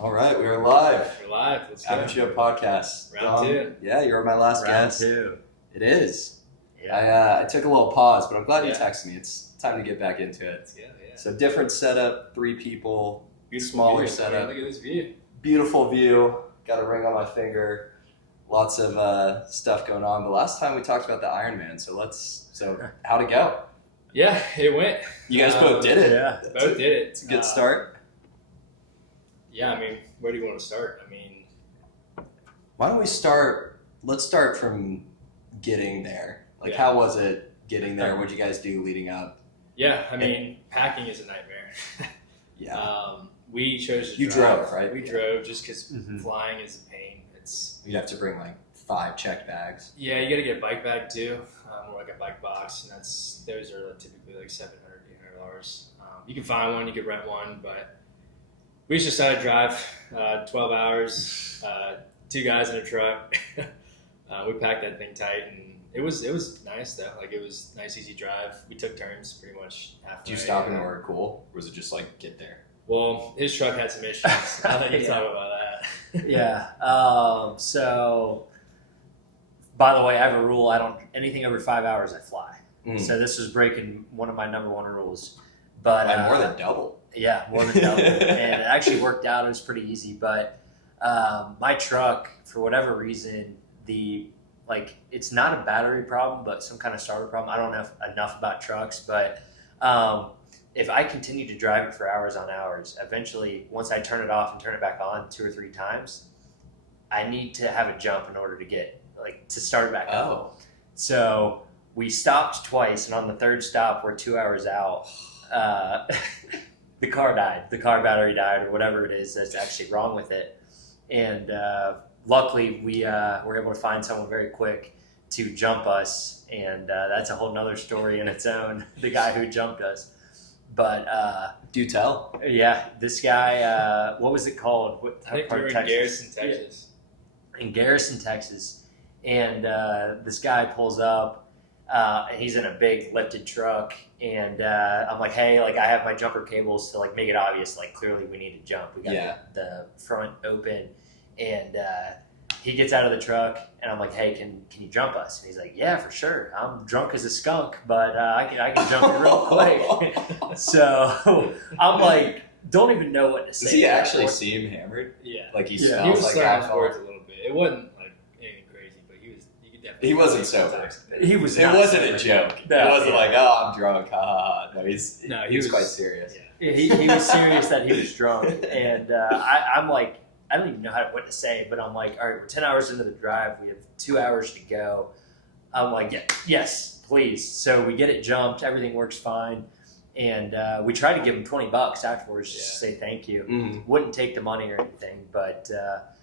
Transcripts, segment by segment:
All right, we are live. We're live. Let's go. Amateur podcast. Round two. Yeah, you were my last Round guest. two. It is. Yeah. I took a little pause, but I'm glad you Yeah. texted me. It's time to get back into it. Let's go. Yeah. So different setup, 3 people, smaller view. setup, Look at this view. beautiful view. Got a ring on my finger. Lots of stuff going on. The last time we talked about the Ironman, so how'd it go? Yeah, it went. You guys both did it. Yeah. Both did it. It's a good start. Yeah, I mean, where do you want to start? I mean, Why don't we start? Let's start from getting there. Like, Yeah. how was it getting there? What did you guys do leading up? yeah, I mean, packing is a nightmare. Yeah. We chose to You drive. drove, right? We drove just because Mhm. flying is a pain. You'd have to bring like 5 check bags. Yeah, you got to get a bike bag too, or like a bike box, and those are typically like $700, $800. You can find one, you can rent one, but we just decided to drive 12 hours, 2 guys in a truck. We packed that thing tight, and it was nice though. Like it was nice, easy drive. We took turns pretty much halfway. Did you stop anywhere cool? Or was it just like get there? Well, his truck had some issues. I'll let you talk about that. Yeah. So, by the way, I have a rule. I don't anything over 5 hours. I fly. So this is breaking one of my number 1 rules. But By more than double. Yeah, more than double. And it actually worked out. It was pretty easy. But my truck, for whatever reason, it's not a battery problem, but some kind of starter problem. I don't know enough about trucks, but if I continue to drive it for hours on hours, eventually, once I turn it off and turn it back on 2 or 3 times, I need to have a jump in order to start it back up. Oh. So we stopped twice, and on the 3rd stop, we're 2 hours out. The car died. The car battery died, or whatever it is that's actually wrong with it. And luckily, we were able to find someone very quick to jump us, and that's a whole nother story in its own. The guy who jumped us. But Do tell. yeah, this guy, what was it called? I think we were in Garrison, Texas. In Garrison, Texas. And this guy pulls up, and he's in a big lifted truck. And I'm like, hey, I have my jumper cables to make it obvious, clearly we need to jump. We got the front open. And he gets out of the truck, and I'm like, hey, can you jump us? And he's like, yeah, for sure. I'm drunk as a skunk, but I can jump it real quick. So I'm like, don't even know what to say. Does he actually seem hammered? Yeah. Like he Yeah. He smells was like slurring his alcohol? words a little bit. It wasn't like anything crazy, but you could definitely. He wasn't tell sober. intoxicated. He was. It not wasn't sober. a joke. No, it wasn't yeah. like, oh, I'm drunk. Ha ha ha. No, he was was quite serious. Yeah. He was serious that he was drunk, and I'm like, I don't even know what to say, but I'm like, all right, we're 10 hours into the drive. We have 2 hours to go. I'm like, yes, please. So we get it jumped. Everything works fine. And we tried to give him $20 afterwards just to say thank you. Mm. Wouldn't take the money or anything, but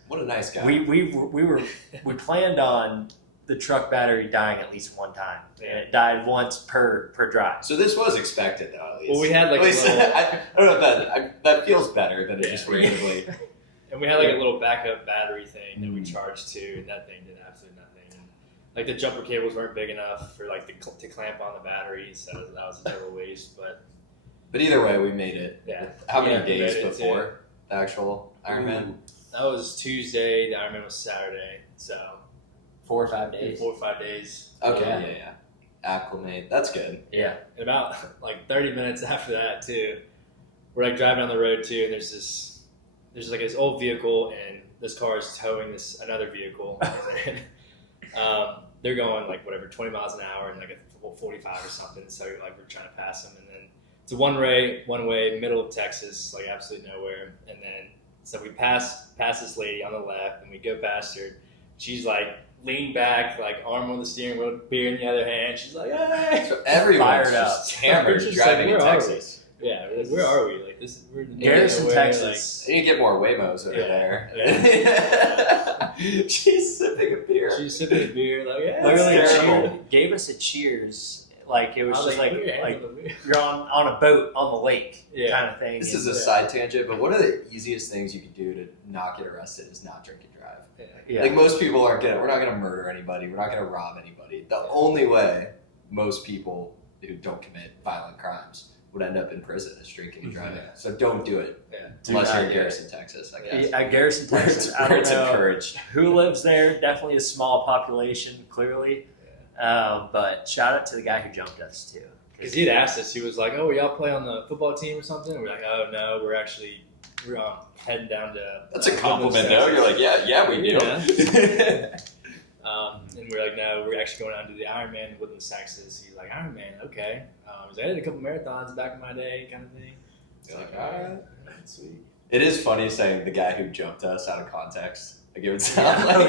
What a nice guy. we planned on the truck battery dying at least one time. Yeah. And it died once per drive. So this was expected, though, at least. Well, we had At least, I don't know if that feels better than it Yeah. just randomly. And we had a little backup battery thing that we charged to, and that thing did absolutely nothing. And the jumper cables weren't big enough for to clamp on the battery, so that was a total waste. But either way, we made it. Yeah. How many Yeah, we days made it, before the actual Ironman? That was Tuesday. The Ironman was Saturday, so 4 or 5 days. 4 or 5 days. Okay, yeah. Acclimate. That's good. Yeah. And about 30 minutes after that too, we're driving on the road too, and there's this old vehicle, and this car is towing another vehicle. And they're going 20 miles an hour and a 45 or something. So we're trying to pass them, and then it's a one way, middle of Texas, absolutely nowhere. And then so we pass this lady on the left, and we go past her. She's leaned back, arm on the steering wheel, beer in the other hand. She's like, hey! So everyone's Fired up. just hammered Just driving in where are we? Texas. Yeah, where are we? We're in the middle of Garrison, nowhere, Texas. You get more Waymos over Yeah. there. She's sipping a beer. She's sipping a beer, yeah. Literally That's terrible. gave us a cheers. It was just "We're you're on a boat on the lake Yeah. kind of thing. This And- is a side tangent, but one of the easiest things you could do to not get arrested is not drink and drive. yeah. Most people we're not gonna murder anybody, we're not gonna rob anybody. The only way most people who don't commit violent crimes would end up in prison is drinking and driving. So don't do it Yeah. unless you're in Garrison, Texas. I guess. At Garrison, Texas, I where don't it's know encouraged. who lives there. Definitely a small population, clearly. But shout out to the guy who jumped us too. Because he'd asked us, he was like, "Oh, y'all play on the football team or something?" And we're like, "Oh no, we're heading down to." That's a compliment, though. You're like, yeah, we do. Yeah. And we're like, "No, we're actually going out to the Ironman in Woodlands, Texas." He's like, "Ironman, okay." He's like, "I did a couple marathons back in my day, kind of thing." You're like, all right, sweet. It is funny saying the guy who jumped us out of context. Like it would sound like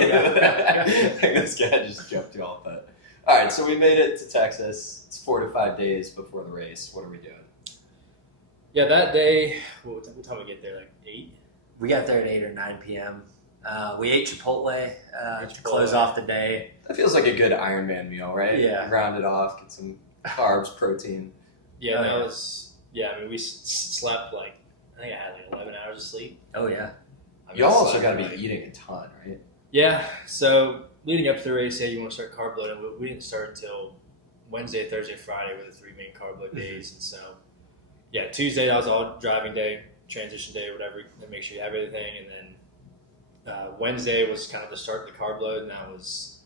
this guy just jumped y'all. But all right, so we made it to Texas. It's 4 to 5 days before the race. What are we doing? Yeah, that day. What time we get there? Like 8. We got there at 8 or 9 p.m. We ate Chipotle to Chipotle. close off the day. That feels like a good Ironman meal, right? Yeah. Round it off, get some carbs, protein. Yeah, Oh, that yeah. was. Yeah, I mean, we slept like I think I had like 11 hours of sleep. Oh yeah. I mean, Y'all I also slept, got to be like- eating a ton, right? Yeah, so leading up to the race, you want to start carb loading. We didn't start until Wednesday, Thursday, Friday were the 3 main carb load days. And so, yeah, Tuesday, that was all driving day, transition day, whatever, and make sure you have everything. And then Wednesday was kind of the start of the carb load, and that was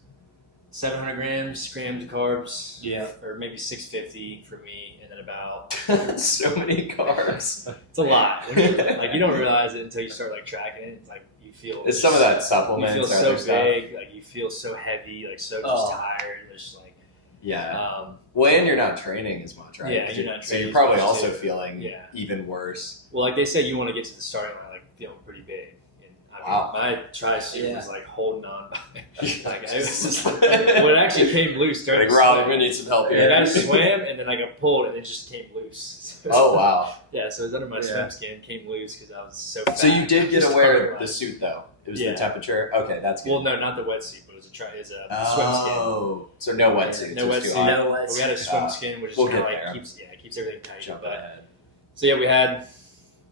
700 grams of carbs. Yeah. Or maybe 650 for me, and then about, So many carbs. it's a lot. Like, you don't realize it until you start, like, tracking it. It's like, you feel. It's some of that You supplements. feel or so other stuff. big, like you feel so heavy, like so just tired. There's like, Yeah. Well, and you're not training as much, right? Yeah, you're not So training you're as probably much, also too. feeling Yeah. even worse. well, like they say, you want to get to the starting line like feeling pretty big. And I mean, Wow. my tri-suit Yeah. was like holding on by, like I was, Like, when it actually came loose during the Rob, swim. we need some help Like, here. I swam and then I got pulled and it just came loose. Oh wow! Yeah, so it was under my Yeah. swim skin, came loose because I was so fat. So you did get Just to wear carb the line. suit though. It was Yeah. the temperature. Okay, that's good. Well, no, not the wetsuit, but it was a swim skin. Oh, so no wetsuit. No just wetsuit. too hot. No But we had a swim Uh, skin, which is we'll kind of get like there. keeps everything tight. Jump But ahead. so yeah, we had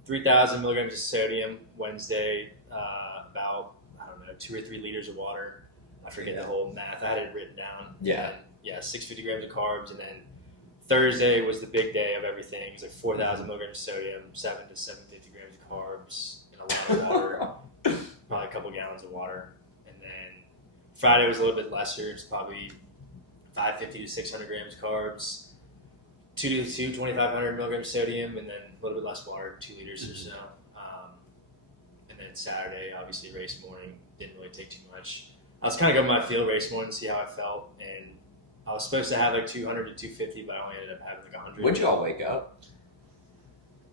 3,000 milligrams of sodium Wednesday, about I don't know 2 or 3 liters of water. I forget Yeah. the whole math. I had it written down. Yeah. And, yeah, 650 grams of carbs, and then Thursday was the big day of everything. It was like 4,000 milligrams of sodium, 7 to 750 grams of carbs, and a lot of water, probably a couple gallons of water. And then Friday was a little bit lesser. It's probably 550 to 600 grams of carbs, 2,500 milligrams sodium, and then a little bit less water, 2 liters or so. And then Saturday, obviously race morning, didn't really take too much. I was kind of going my field race morning to see how I felt, and I was supposed to have like 200 to 250, but I only ended up having like 100. When'd you all wake up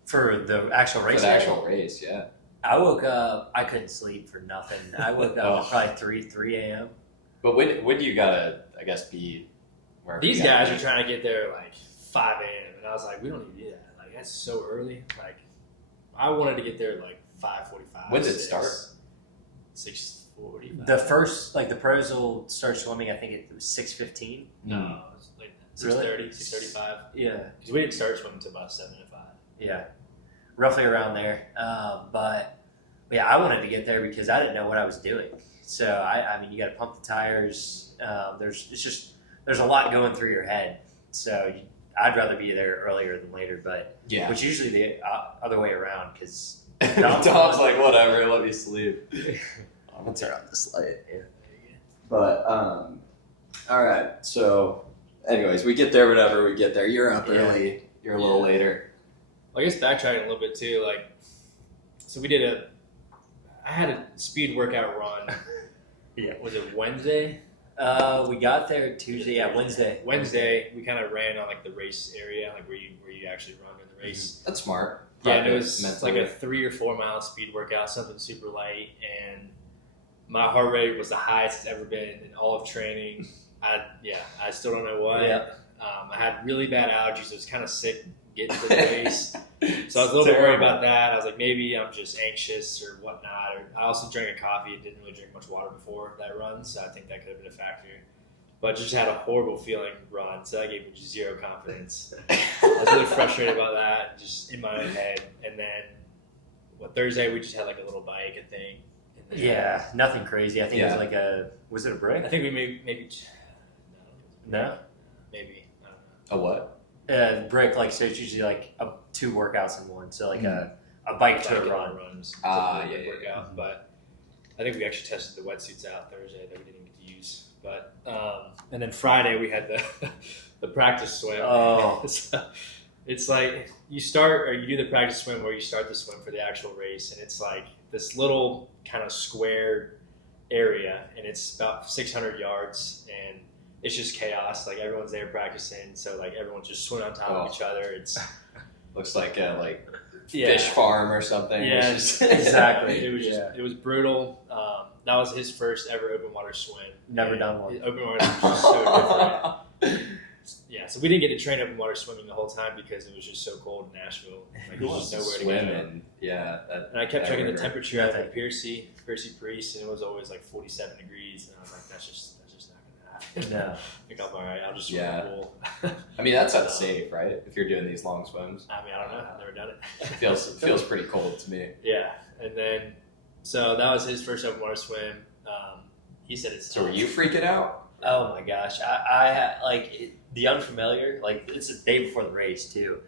For the actual race. for the day, actual race? Yeah. I woke up. I couldn't sleep for nothing. I woke up at probably 3 a.m. But when do you gotta, I guess, be where These guys are trying to get there like 5 a.m., and I was like, we don't need to do that. Like, that's so early. Like, I wanted to get there at like 5:45. When did it start? 6:45. The first, like the pros will start swimming. I think it was 6:15. No, it was like 6:30, 6:35. Yeah. Because we didn't start swimming until about 7 to 5. Yeah, roughly around there. But yeah, I wanted to get there because I didn't know what I was doing. So I mean, you got to pump the tires. There's a lot going through your head. So I'd rather be there earlier than later, but Yeah. which usually the other way around because Tom's like, whatever, let me sleep. I'm gonna turn on this light. Yeah. But all right. So, anyways, we get there. Whatever we get there, you're up Yeah. early. You're a little later. Well, I guess backtracking a little bit too, like, so I had a speed workout run. Yeah. Was it Wednesday? We got there Tuesday. Yeah, Wednesday. Wednesday, we kind of ran on like the race area, like where you actually run in the race. That's smart. Yeah, and it Practice was mentally. like a 3 or 4 mile speed workout, something super light, and my heart rate was the highest it's ever been in all of training. I still don't know what. Yeah. I had really bad allergies. So I was kind of sick getting to the race. So I was a little bit worried about that. I was like, maybe I'm just anxious or whatnot. Or I also drank a coffee and didn't really drink much water before that run, so I think that could have been a factor. But just had a horrible feeling run, so that gave me just zero confidence. I was really frustrated about that, just in my own head. And then, Thursday we just had like a little bike, I think. And then, Yeah, nothing crazy. I think it Yeah. was like was it a brick? I think we maybe No. maybe I don't know. A what? Brick, like, so it's usually like 2 workouts in one. So like a bike to a run. Runs. Yeah. Workout. But I think we actually tested the wetsuits out Thursday that we didn't get to use. But and then Friday we had the practice swim. Oh. So it's like you do the practice swim where you start the swim for the actual race, and it's like this little kind of square area, and it's about 600 yards, and it's just chaos. Like everyone's there practicing, so like everyone's just swimming on top of each other. It's looks like a fish farm or something. Yeah, exactly. It was it was brutal. That was his first ever open water swim. Never done one. Open water was just so different. Yeah, so we didn't get to train open water swimming the whole time because it was just so cold in Nashville. Like, there was just nowhere to go. And I kept checking the temperature at Piercy Priest, and it was always like 47 degrees, and I was like, that's just not gonna happen. No. Like, I'm all right, I'll just swim in the pool. I mean, that's unsafe, right? If you're doing these long swims. I mean, I don't know. I've never done it. It feels pretty cold to me. Yeah, and then so that was his first open water swim. He said it's. So were you freaking out? Oh my gosh, I the unfamiliar. Like, it's the day before the race too,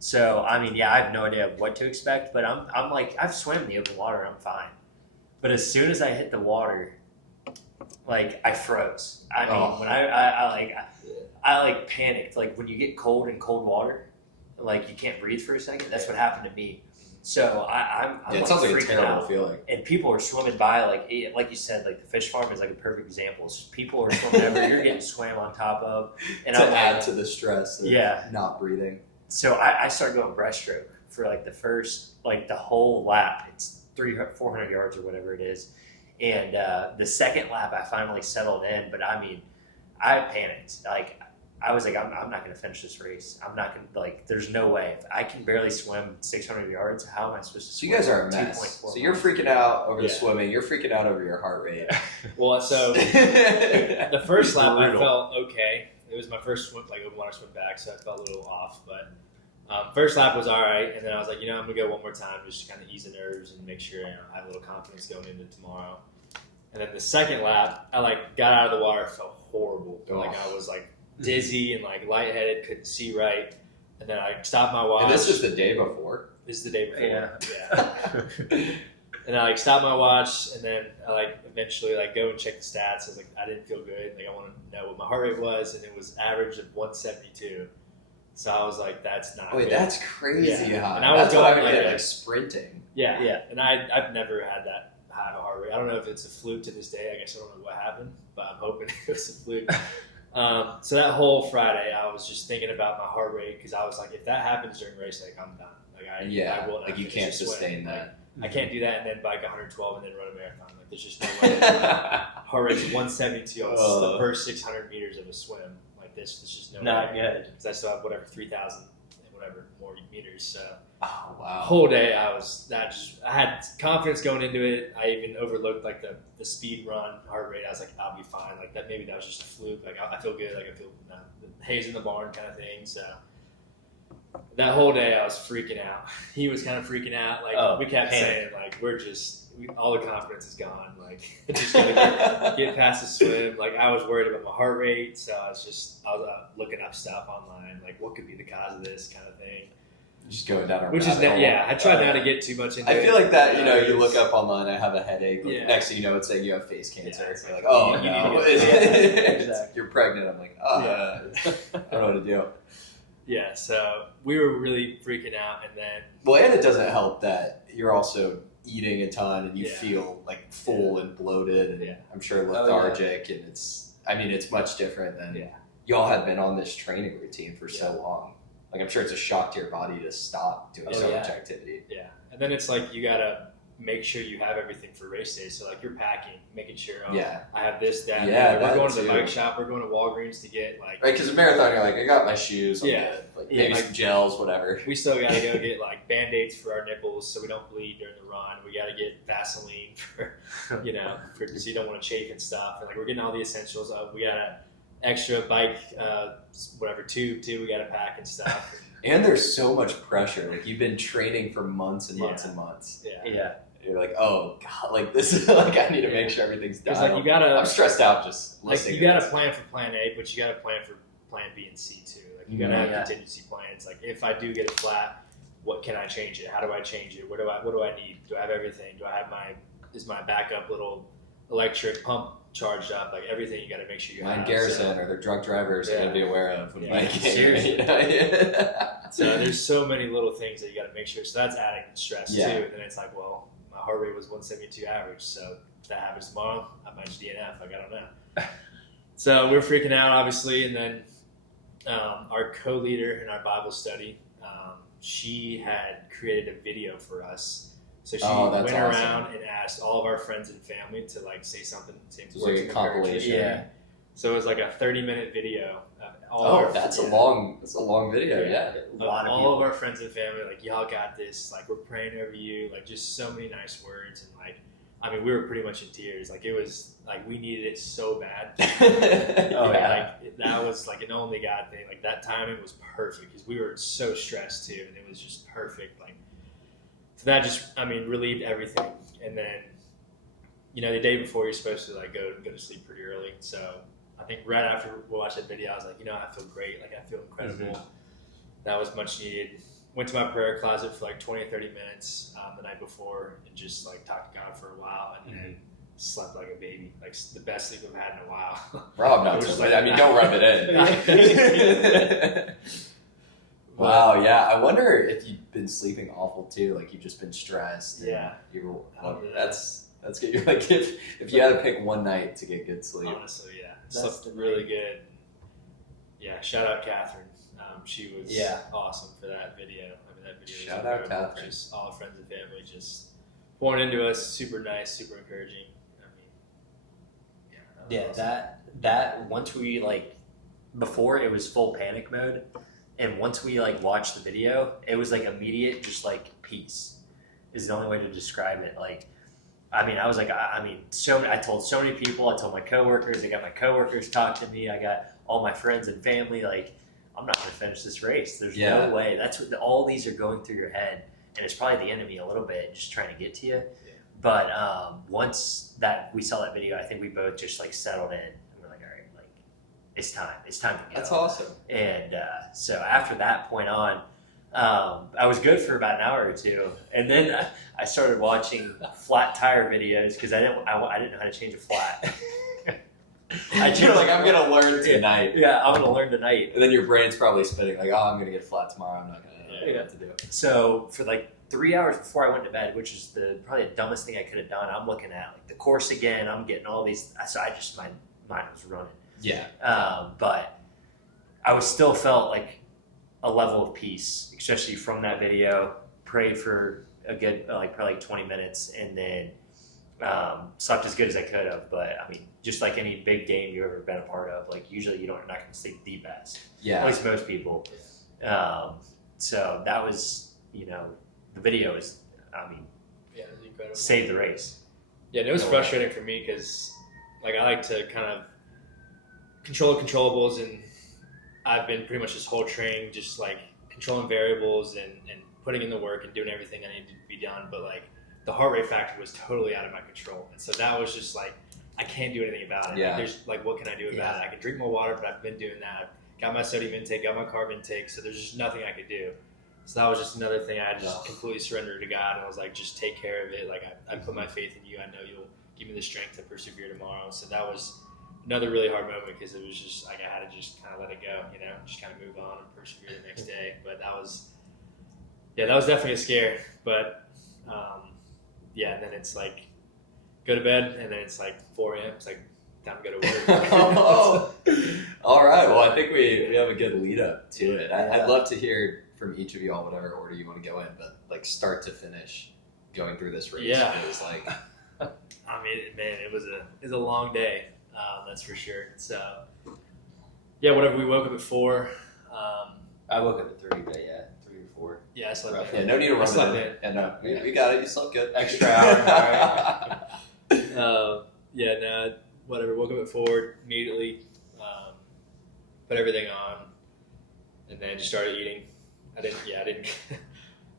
so I mean, I have no idea what to expect. But I'm like, I've swam in the open water, I'm fine. But as soon as I hit the water, like, I froze. I mean, when I panicked. Like, when you get cold in cold water, like, you can't breathe for a second. That's what happened to me. So I'm it sounds like a terrible out. feeling. And people are swimming by, like you said, like the fish farm is like a perfect example. So people are swimming everywhere. You're getting swam on top of, and to add to the stress of not breathing. So I started going breaststroke for like the whole lap. It's 400 yards or whatever it is, and the second lap I finally settled in. But I mean, I panicked. Like, I was like, I'm not going to finish this race. I'm not going to, like, there's no way. If I can barely swim 600 yards, how am I supposed to swim? So you guys are a mess. So you're freaking out over the swimming. You're freaking out over your heart rate. Well, so the first lap I felt okay. It was my first swim, like open water swim back, so I felt a little off. But first lap was all right. And then I was like, I'm going to go one more time just to kind of ease the nerves and make sure I have a little confidence going into tomorrow. And then the second lap, I got out of the water, felt horrible. Like, I was like dizzy and like lightheaded, couldn't see right, and then I stopped my watch. And this is the day before. This is the day before. Yeah. And I stopped my watch, and then I eventually go and check the stats. I was like, I didn't feel good. Like, I want to know what my heart rate was, and it was average of 172. So I was like, that's not. Wait, good. that's crazy high. And I was going like sprinting. Yeah. And I've never had that high of a heart rate. I don't know if it's a fluke to this day. I guess I don't know what happened, but I'm hoping it was a fluke. So that whole Friday, I was just thinking about my heart rate, because I was like, if that happens during race, I'm done. I will not. You can't sustain that. I can't do that and then bike 112 and then run a marathon. Like, there's just no way. Heart rate's 172 on the first 600 meters of a swim. Like, this, there's just no way. Not good. Because I still have 3,000 and whatever more meters. So wow. Whole day I had confidence going into it. I even overlooked the speed run heart rate. I was like, I'll be fine. Like, that, maybe that was just a fluke. Like, I feel good. Like, I feel the haze in the barn kind of thing. So that whole day I was freaking out. He was kind of freaking out. Like, we kept saying, like, all the confidence is gone. Like, just gonna get past the swim. Like, I was worried about my heart rate, so I was looking up stuff online, like what could be the cause of this kind of thing. Just going down a Which is I tried not to get too much into it. I feel like that, you look up online, I have a headache. Next thing you know, it's saying you have face cancer. You're like, oh, you no. need to get Exactly. You're pregnant. I'm like, I don't know what to do. Yeah, so we were really freaking out, and then... Well, and it doesn't help that you're also eating a ton, and you feel like full and bloated, and I'm sure lethargic, and it's much different than y'all had been on this training routine for so long. Like, I'm sure it's a shock to your body to stop doing so much activity. Yeah, and then it's like you gotta make sure you have everything for race day. So, like, you're packing, making sure, I have this, that. Yeah, we're going to the bike shop. We're going to Walgreens to get right, because a marathon, you're like, I got my shoes. I'm good. Like, maybe some gels, whatever. We still gotta go get Band-Aids for our nipples so we don't bleed during the run. We gotta get Vaseline for because you don't want to chafe and stuff. And we're getting all the essentials. We got an extra bike, tube too. We gotta pack and stuff. And there's so much pressure. Like, you've been training for months and months and months. Yeah. You're like, oh god, like, this is I need to make sure everything's done. Because you gotta. I'm stressed out just listening. You gotta plan for plan A, but you gotta plan for plan B and C too. Like you gotta have Yeah. contingency plans. Like if I do get a flat, what can I change it? How do I change it? What do I need? Do I have everything? Is my backup little electric pump charged up? Like everything you gotta make sure you Mine have. Garrison or the drunk drivers are Yeah. going to be aware of when Yeah. biking. Seriously. You know? So there's so many little things that you got to make sure. So that's adding stress Yeah. too. And then it's like, well, my heart rate was 172 average. So if that happens tomorrow, I might just DNF. Like, I don't know. So we're freaking out, obviously. And then our co-leader in our Bible study, she had created a video for us. So she Oh, went that's around and asked all of our friends and family to like say something. Say It's like a compilation. Yeah. So it was like a 30-minute video of all Oh, our that's a yeah. long video. Yeah. A lot of all people. of our friends and family, like, y'all got this, like, we're praying over you, like, just so many nice words, and like, I mean, we were pretty much in tears. Like, it was like we needed it so bad. Oh, yeah. Like that was like an only God thing. Like that timing was perfect because we were so stressed too, and it was just perfect. Like, so that just, I mean, relieved everything. And then, you know, the day before you're supposed to like go to sleep pretty early, so I think right after we watched that video, I was like, you know, I feel great. Like, I feel incredible. That was much needed. Went to my prayer closet for like 20 or 30 minutes the night before and just like talked to God for a while, and then slept like a baby. Like the best sleep I've had in a while. Rob, not It was so like- I mean, don't rub it in. Wow, yeah. I wonder if you've been sleeping awful too. Like you've just been stressed. And Yeah. That's good. Like if you had to pick one night to get good sleep. Honestly, yeah. That's Slept really good. Yeah, shout out Catherine. She was awesome for that video. I mean, that video was Shout out incredible. Catherine. Just all friends and family just pouring into us. Super nice, super encouraging. I mean, yeah. Yeah, was awesome. that once we like, before it was full panic mode, and once we like watched the video, it was like immediate, just like peace is the only way to describe it. Like, I mean, I was like, I told so many people. I told my coworkers. I got my coworkers talk to me. I got all my friends and family. Like, I'm not going to finish this race. There's Yeah. no way. That's what all these are going through your head, and it's probably the enemy a little bit, just trying to get to you. Yeah. But once that we saw that video, I think we both just like settled in. And we're like, all right, like it's time to go. That's awesome. And so after that point on, I was good for about an hour or two, and then I started watching flat tire videos because I didn't know how to change a flat. You're like, I'm gonna learn tonight. Yeah, I'm gonna learn tonight. And then your brain's probably spinning like, oh, I'm gonna get flat tomorrow. I'm not gonna know what to do. So for like 3 hours before I went to bed, which is probably the dumbest thing I could have done, I'm looking at like the course again. I'm getting all these. So my mind was running. Yeah. But I was still felt like a level of peace, especially from that video. Prayed for a good probably 20 minutes, and then slept as good as I could have. But I mean, just like any big game you've ever been a part of, like usually you're not going to sleep the best. At Yeah. least most people. So that was, the video is, I mean, Yeah, it was incredible. saved the race. Yeah, and it was No way. frustrating for me because, like, I like to kind of control controllables, and I've been pretty much this whole training just like controlling variables and putting in the work and doing everything I needed to be done. But like the heart rate factor was totally out of my control, and so that was just like I can't do anything about it. Yeah. Like, there's like, what can I do about it? I can drink more water, but I've been doing that. I've got my sodium intake, got my carb intake, so there's just nothing I could do. So that was just another thing I just completely surrendered to God, and I was like, just take care of it. Like I put my faith in you. I know you'll give me the strength to persevere tomorrow. So that was another really hard moment because it was just like I had to just kind of let it go, just kind of move on and persevere the next day. But that was definitely a scare. But and then it's like go to bed, and then it's like 4 a.m. It's like time to go to work. All right. Well, I think we have a good lead up to it. Yeah. I'd love to hear from each of you all, whatever order you want to go in, but like start to finish going through this race. Yeah. It was like, I mean, man, it was a long day. That's for sure. So whatever. We woke up at 4. I woke up at 3, but 3 or 4. Yeah, I slept Roughly. in. yeah, no need to I run slept it. in. And we got it. You slept good. Extra hour, Whatever. Woke up at 4 immediately, put everything on, and then just started eating. I didn't,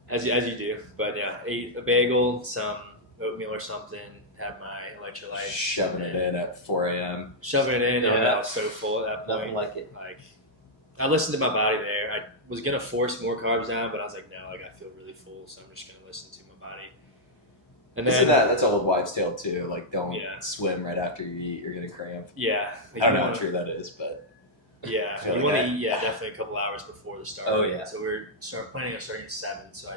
as you do, but yeah, ate a bagel, some oatmeal or something, had my electrolytes. Shoving it in at 4 a.m. Shoving it in, Yeah. and I was so full at that point. Nothing like it. Like, I listened to my body there. I was gonna force more carbs down, but I was like, no, like I feel really full, so I'm just gonna listen to my body. And then that's old wives' tale too. Like, don't Yeah. swim right after you eat; you're gonna cramp. yeah, like, I don't you know wanna- how true that is, but Yeah, feel you like want to that. eat. Definitely a couple hours before the start. Oh, yeah. So we're planning on starting at 7. So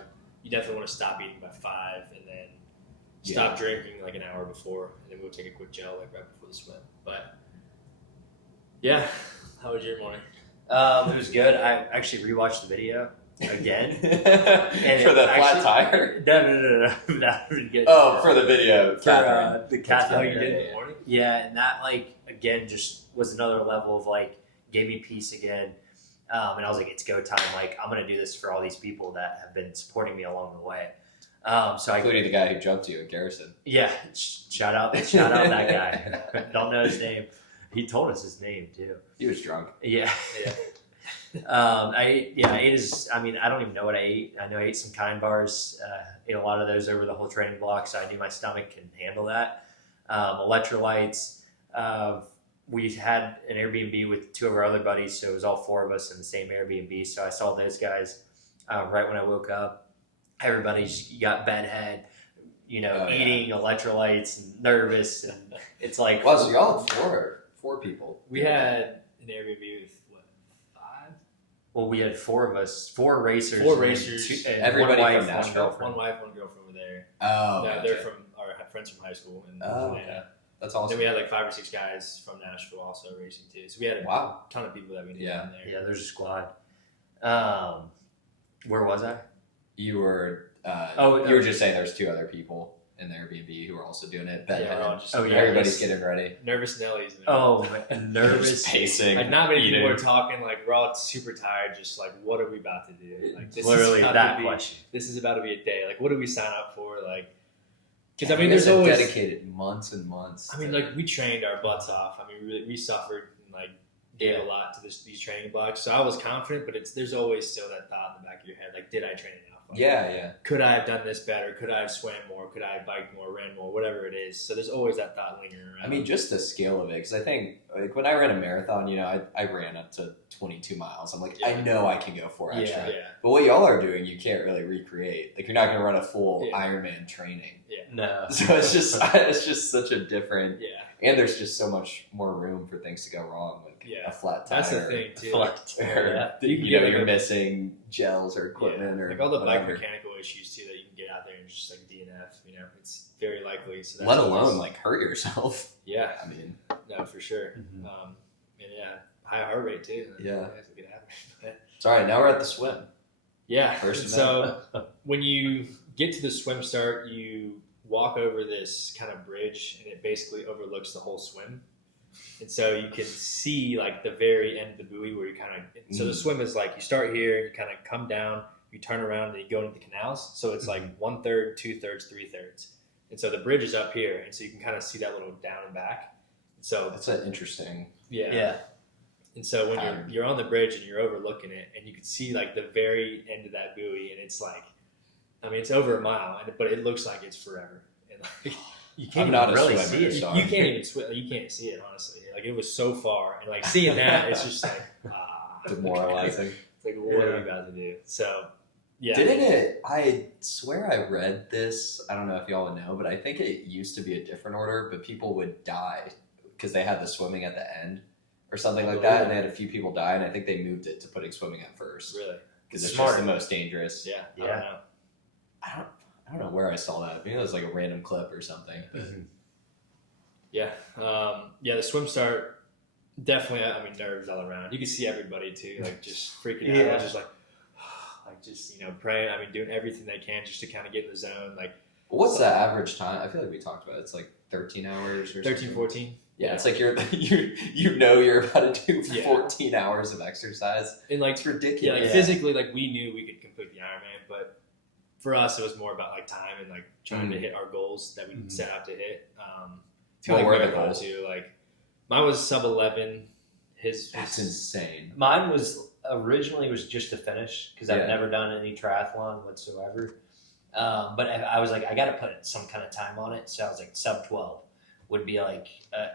you definitely want to stop eating by 5, and then stop drinking like an hour before, and then we'll take a quick gel like right before the swim. But yeah, how was your morning? It was good. I actually rewatched the video again. for the flat tire. No. That would get Oh, for the video. for Catherine. the Catherine. Oh, you did in the morning? Yeah, and that like again just was another level of like gave me peace again. And I was like, it's go time. Like I'm gonna do this for all these people that have been supporting me along the way. So I Including the guy who jumped you at Garrison. yeah, shout out that guy. Don't know his name. He told us his name too. He was drunk. Yeah. Yeah. I ate his. I mean, I don't even know what I ate. I know I ate some Kind bars. Ate a lot of those over the whole training block, so I knew my stomach can handle that. Electrolytes. We had an Airbnb with 2 of our other buddies, so it was all 4 of us in the same Airbnb. So I saw those guys right when I woke up. Everybody's got bedhead, eating electrolytes and nervous, and it's like, Wow, so y'all had four people. We had an Airbnb with what, 5? well, we had 4 of us, 4 racers, 4 and racers. and Everybody one from wife, one Nashville? girlfriend. One wife, one girlfriend were there. Oh, No, gotcha. they're from our friends from high school. And Oh, okay. That's awesome. then we had like 5 or 6 guys from Nashville also racing too. So we had a Wow. ton of people that we knew Yeah. in there. Yeah, there's a squad. Where was I? You were. Oh, you were just saying there's 2 other people in the Airbnb who are also doing it. Ben, Yeah, we're all just Oh, yeah. everybody's getting ready. nervous Nellies. Man. Oh, Just nervous. pacing. Like not many people eating. are talking. Like we're all super tired. Just like, what are we about to do? Like this Literally is about that to be, question. This is about to be a day. Like, what do we sign up for? Like, because I You mean, guys there's have always. dedicated months and months. I mean, like we trained our butts off. I mean, we suffered and like gave Yeah. a lot to these training blocks. So I was confident, but there's always still that thought in the back of your head. Like, did I train enough? Like, yeah. could I have done this better? Could I have swam more? Could I have biked more, ran more, whatever it is? So there's always that thought lingering around. I mean, just the scale of it, because I think like when I ran a marathon, I ran up to 22 miles. I'm like, Yeah. I know I can go 4 extra. yeah, But what y'all are doing, you can't really recreate. Like you're not going to run a full Yeah. Ironman training. No. So it's just such a different. yeah. And there's just so much more room for things to go wrong, like Yeah. a flat tire. That's the thing too. Or, You can get, like, you're a- missing gels or equipment or like all the bike whatever. mechanical issues too that you can get out there and just like DNF. It's very likely. So that's Let always- alone like hurt yourself. yeah, I mean, no, for sure. Mhm. And high heart rate too. Yeah. That's what could happen. But, it's all right. Now we're at the swim. yeah. First and so when you get to the swim start, you walk over this kind of bridge, and it basically overlooks the whole swim. And so you can see like the very end of the buoy where you kind of. So the swim is like you start here, you kind of come down, you turn around, and you go into the canals. So it's like 1/3, 2/3, 3/3. And so the bridge is up here, and so you can kind of see that little down and back. So That's an interesting. Yeah. and so when Pattern. you're on the bridge and you're overlooking it, and you can see like the very end of that buoy, and it's like, I mean, it's over a mile, but it looks like it's forever. And like, You I'm can't not even a really swimmer, see it. so- you can't even swim. You can't see it honestly. Like it was so far, and like seeing that, it's just like Demoralizing. It's like what are we about to do? So yeah, Didn't it? I swear I read this. I don't know if y'all know, but I think it used to be a different order, but people would die because they had the swimming at the end or something like that, and they had a few people die, and I think they moved it to putting swimming at first really, because it's Smart. just the most dangerous. yeah, I Yeah. don't know. I don't know where I saw that. Maybe it was like a random clip or something. But Yeah, the swim start definitely. I mean, nerves all around. You can see everybody too, like just freaking Yeah. out, just like just praying. I mean, doing everything they can just to kind of get in the zone. Like what's the average time? I feel like we talked about it. It's like 13 hours or 13, something. 14. Yeah, it's like you're you're about to do Yeah. 14 hours of exercise. And like It's ridiculous. like physically, like we knew we could complete the Ironman, but for us, it was more about like time and like trying to hit our goals that we Mhm. set out to hit. What were the marathon goals? too. Like mine was sub 11. His That's insane. Mine was originally just to finish because I've Yeah. never done any triathlon whatsoever. But I was like, I got to put some kind of time on it. So I was like, sub 12 would be like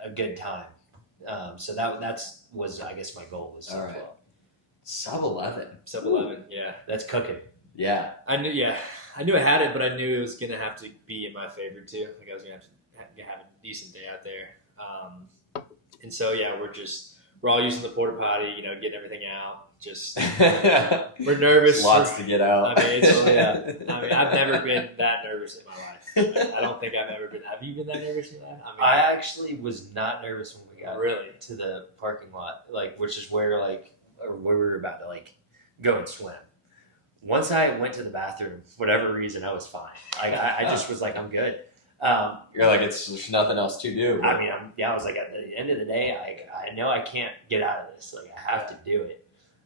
a good time. So that was I guess my goal was sub All right. 12. Sub 11. Sub 11. Yeah. That's cooking. Yeah. I knew I had it, but I knew it was gonna have to be in my favor too. Like I was gonna have to have a decent day out there. And so yeah, we're all using the porta potty, getting everything out. Just we're nervous. Lots to get out. I mean, I've never been that nervous in my life. I don't think I've ever been. Have you been that nervous in that? I actually was not nervous when we got really to the parking lot, which is where we were about to go and swim. Once I went to the bathroom, whatever reason, I was fine. I just was like, I'm good. You're like, there's nothing else to do. I mean, I was like, at the end of the day, I know I can't get out of this. Like, I have to do it.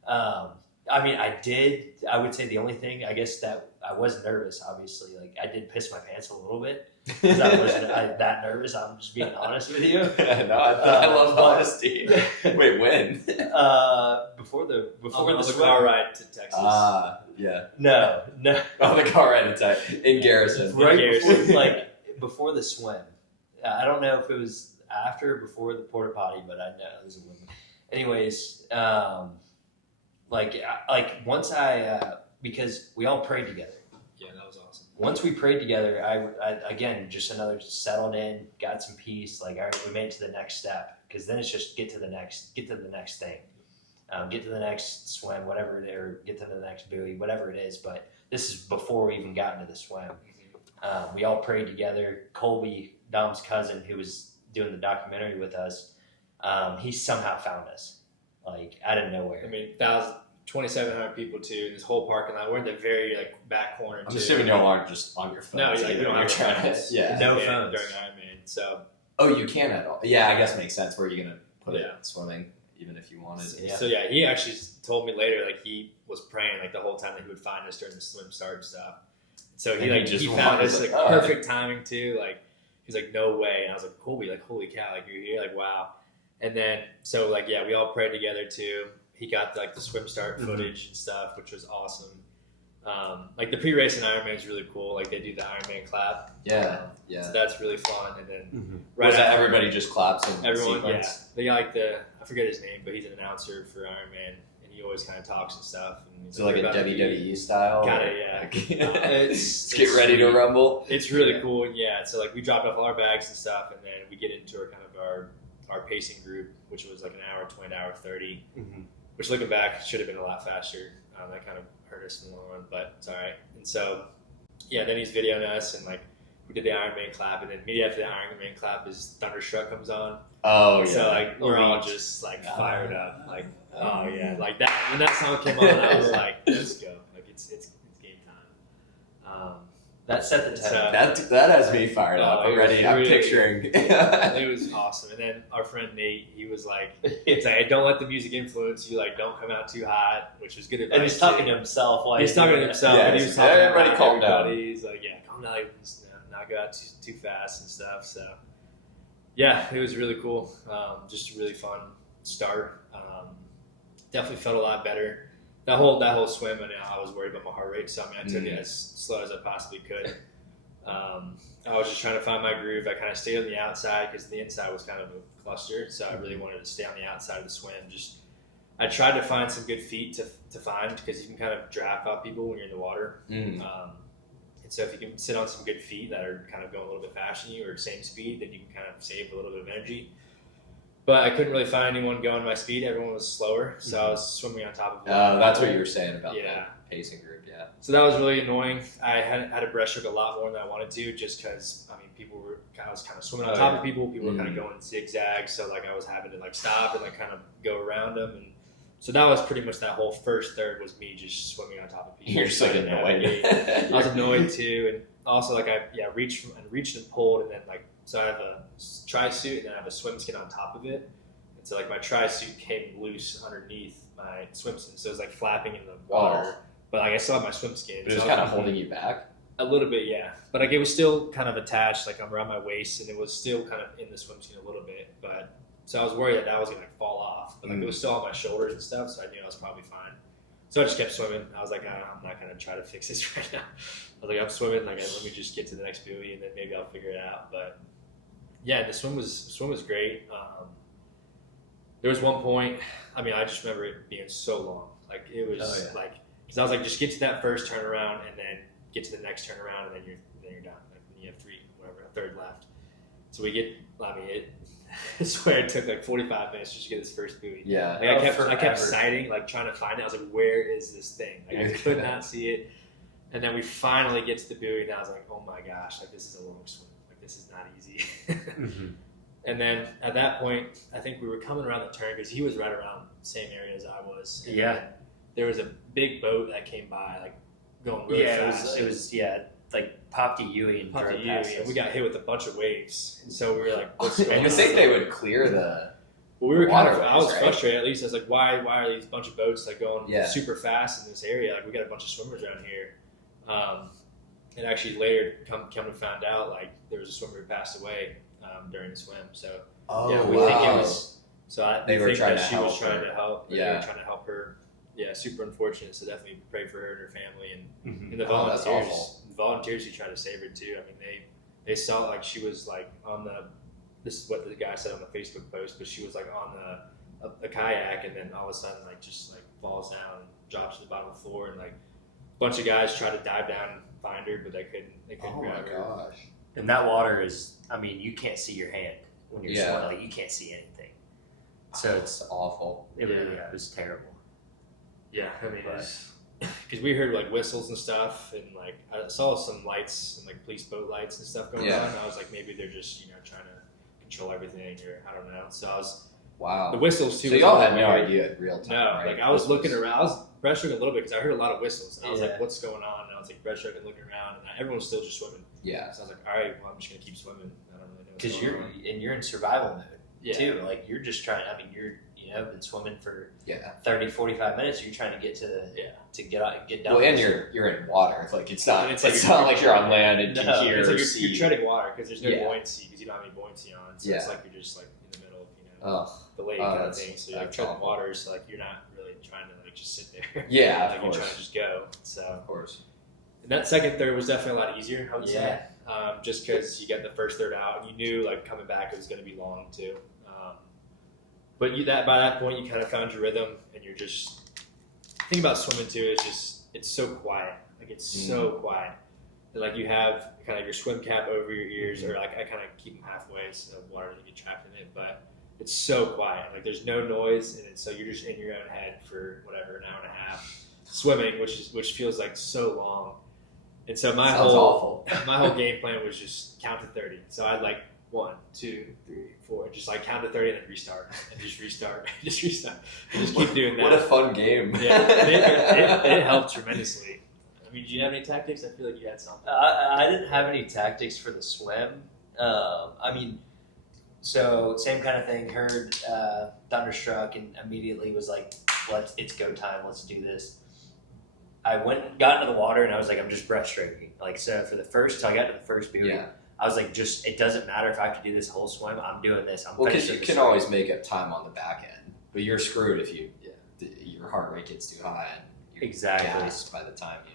I mean, I would say the only thing, I guess, that I was nervous, obviously. Like, I did piss my pants a little bit because I wasn't that nervous. I'm just being honest with you. No, I love honesty. Wait, when? Before the car ride to Texas. Yeah. No. Oh, the car ride in Garrison. Right before the swim. I don't know if it was after or before the porta potty, but I know it was a woman. Anyways, once because we all prayed together. Yeah, that was awesome. Once we prayed together, I again just settled in, got some peace. All right, we made it to the next step, because then it's just get to the next thing, get to the next swim, whatever it is, or get to the next buoy, whatever it is. But this is before we even got into the swim. We all prayed together. Colby, Dom's cousin, who was doing the documentary with us, he somehow found us, out of nowhere. I mean, 2,700 people too in this whole parking lot. We're in the very back corner. I'm assuming y'all aren't just on your phone. No, we don't have phones. Yeah, no phones during Ironman. So. Oh, you can at all. Yeah, I guess makes sense. Where are you gonna put it swimming, even if you wanted? So he actually told me later, he was praying the whole time that he would find us during the swim start and stuff. So he found us perfect timing too. He's like, no way. And I was like, Colby, holy cow, you're here, wow. And then we all prayed together too. He got the swim start footage and stuff, which was awesome. The pre-race in Ironman is really cool. They do the Ironman clap. Yeah. So that's really fun. And then right after, everybody just claps and everyone, sequence? Yeah. They got I forget his name, but he's an announcer for Ironman, and he always kind of talks and stuff. And so a WWE style? Kinda, yeah. Let's get ready to rumble. It's really cool, and so we dropped off all our bags and stuff, and then we get into our pacing group, which was an hour 20 to hour 30, which looking back should have been a lot faster. That kind of hurt us in the long run, but it's all right. And so, then he's videoing us, and we did the Ironman clap, and then immediately after the Ironman clap, is Thunderstruck comes on. Oh, yeah. So we're all just fired up, oh yeah, that when that song came on, I was like, let's go, it's game time. That set the tone. That has me fired up already. I'm picturing. It was awesome. And then our friend Nate, he was he's like, don't let the music influence you. Don't come out too hot, which was good advice. And he's talking to himself. He's talking to himself. And he was talking everybody calm down. He's like, calm down. Not go out too fast and stuff. So, it was really cool. Just a really fun start. Definitely felt a lot better. That whole swim, I was worried about my heart rate, so I took it as slow as I possibly could. I was just trying to find my groove. I kind of stayed on the outside because the inside was kind of a cluster, so I really wanted to stay on the outside of the swim. I tried to find some good feet to find, because you can kind of draft out people when you're in the water. And so if you can sit on some good feet that are kind of going a little bit faster than you or same speed, then you can kind of save a little bit of energy. But I couldn't really find anyone going my speed. Everyone was slower, so I was swimming on top of them. That's what you were saying about the pacing group, yeah. So that was really annoying. I had a breaststroke a lot more than I wanted to, just because, I was kind of swimming on top of people. People were kind of going zigzags, so I was having to stop and kind of go around them. And so that was pretty much that whole first third was me just swimming on top of people. You're just annoyed. I was annoyed too, and also I reached and pulled, and then so I have a tri-suit and then I have a swim skin on top of it. And so my tri-suit came loose underneath my swim skin. So it was flapping in the water. But I still have my swim skin. But it was kind of holding you back? A little bit, yeah. But it was still kind of attached, around my waist, and it was still kind of in the swim skin a little bit. But so I was worried that was going to fall off. But it was still on my shoulders and stuff, so I knew I was probably fine. So I just kept swimming. I was like, I'm not going to try to fix this right now. I was like, I'm swimming. Let me just get to the next buoy, and then maybe I'll figure it out. But yeah, the swim was great. There was one point, I just remember it being so long. Like it was like, because I was like, just get to that first turnaround and then get to the next turnaround and then you're done. Like you have a third left. So we get. I mean, I swear it took like 45 minutes just to get this first buoy. Yeah. Like I kept sighting, like trying to find it. I was like, where is this thing? Like I could not see it. And then we finally get to the buoy, and I was like, oh my gosh, like this is a long swim. Like this is not easy. Mm-hmm. And then at that point, I think we were coming around the turn because he was right around the same area as I was. And there was a big boat that came by, like going really fast. It was like popped a Yui and drove past us. We got hit with a bunch of waves, and so we were like, "What's going on?" You think they would clear the? Well, we were kind of. waterways, I was right? frustrated. At least I was like, "Why are these bunch of boats like going super fast in this area? Like we got a bunch of swimmers around here." And actually later, come to find out, like there was a swimmer who passed away during the swim. So we think it was. So They were trying to she help was trying her. to help. Yeah. They were trying to help her. Yeah, super unfortunate. So definitely pray for her and her family and the Oh, that's volunteers. awful. The volunteers who tried to save her too. I mean, they saw like she was like on the. This is what the guy said on the Facebook post, but she was like on the kayak, and then all of a sudden like just like falls down, and drops to the bottom of the floor, and like a bunch of guys try to dive down and find her, but they couldn't Oh my grab her. gosh. And that water is, I mean, you can't see your hand when you're Yeah. swimming. Like, you can't see anything. So It's awful. it was terrible. Yeah, I mean, because we heard like whistles and stuff, and like I saw some lights and like police boat lights and stuff going on. And I was like, maybe they're just trying to control everything, or I don't know. So I was the whistles too. So was y'all a had little no weird. idea in real time. No, right? like I was looking around. I was breaststroking a little bit because I heard a lot of whistles, and I was Yeah. like, "What's going on?" And I was like breaststroking, looking around, and everyone was still just swimming. Yeah. So I was like, "All right, well, I'm just gonna keep swimming." I don't really know. Because you're in survival mode, too. Yeah. Like, you're just trying, I mean, been swimming for Yeah. 30, 45 minutes. You're trying to get to get out and get down. Well, and you're in water. It's like it's not. It's It's, like not like you're on land and No, you hear It's or like see. you're treading water because there's no Yeah. buoyancy because you don't have any buoyancy on. So it's like you're just like in the middle of the lake Oh, kind of that's- thing. So you're that's treading awful. water, so like you're not really trying to like just sit there. Yeah, like of you're course. trying to just go. So Of course. and that second third was definitely a lot easier. I would say, Yeah. just because you got the first third out, and you knew like coming back it was going to be long too. But by that point you kind of found your rhythm, and you're just the thing about swimming too is it's so quiet. Like it's so quiet. And, like you have kind of your swim cap over your ears, or like I kind of keep them halfway so water doesn't get trapped in it. But it's so quiet. Like there's no noise, and so you're just in your own head for whatever, an hour and a half swimming, which feels like so long. And so my Sounds awful. my whole game plan was just count to 30. So I'd like 1, 2, 3, 4, just like count to 30 and then restart, and just restart, just restart, and just keep doing that. What a fun game. Yeah, it helped tremendously. I mean, did you have any tactics? I feel like you had some. I didn't have any tactics for the swim. I mean, so same kind of thing. Heard thunderstruck and immediately was like, it's go time. Let's do this. I went and got into the water, and I was like, I'm just breaststroking. Like, so for the first, till I got to the first buoy, Yeah. I was like, it doesn't matter if I have to do this whole swim. I'm doing this. I'm Well, because finishing you the can swim. always make up time on the back end, but you're screwed if your heart rate gets too high and you're Exactly. gassed by the time you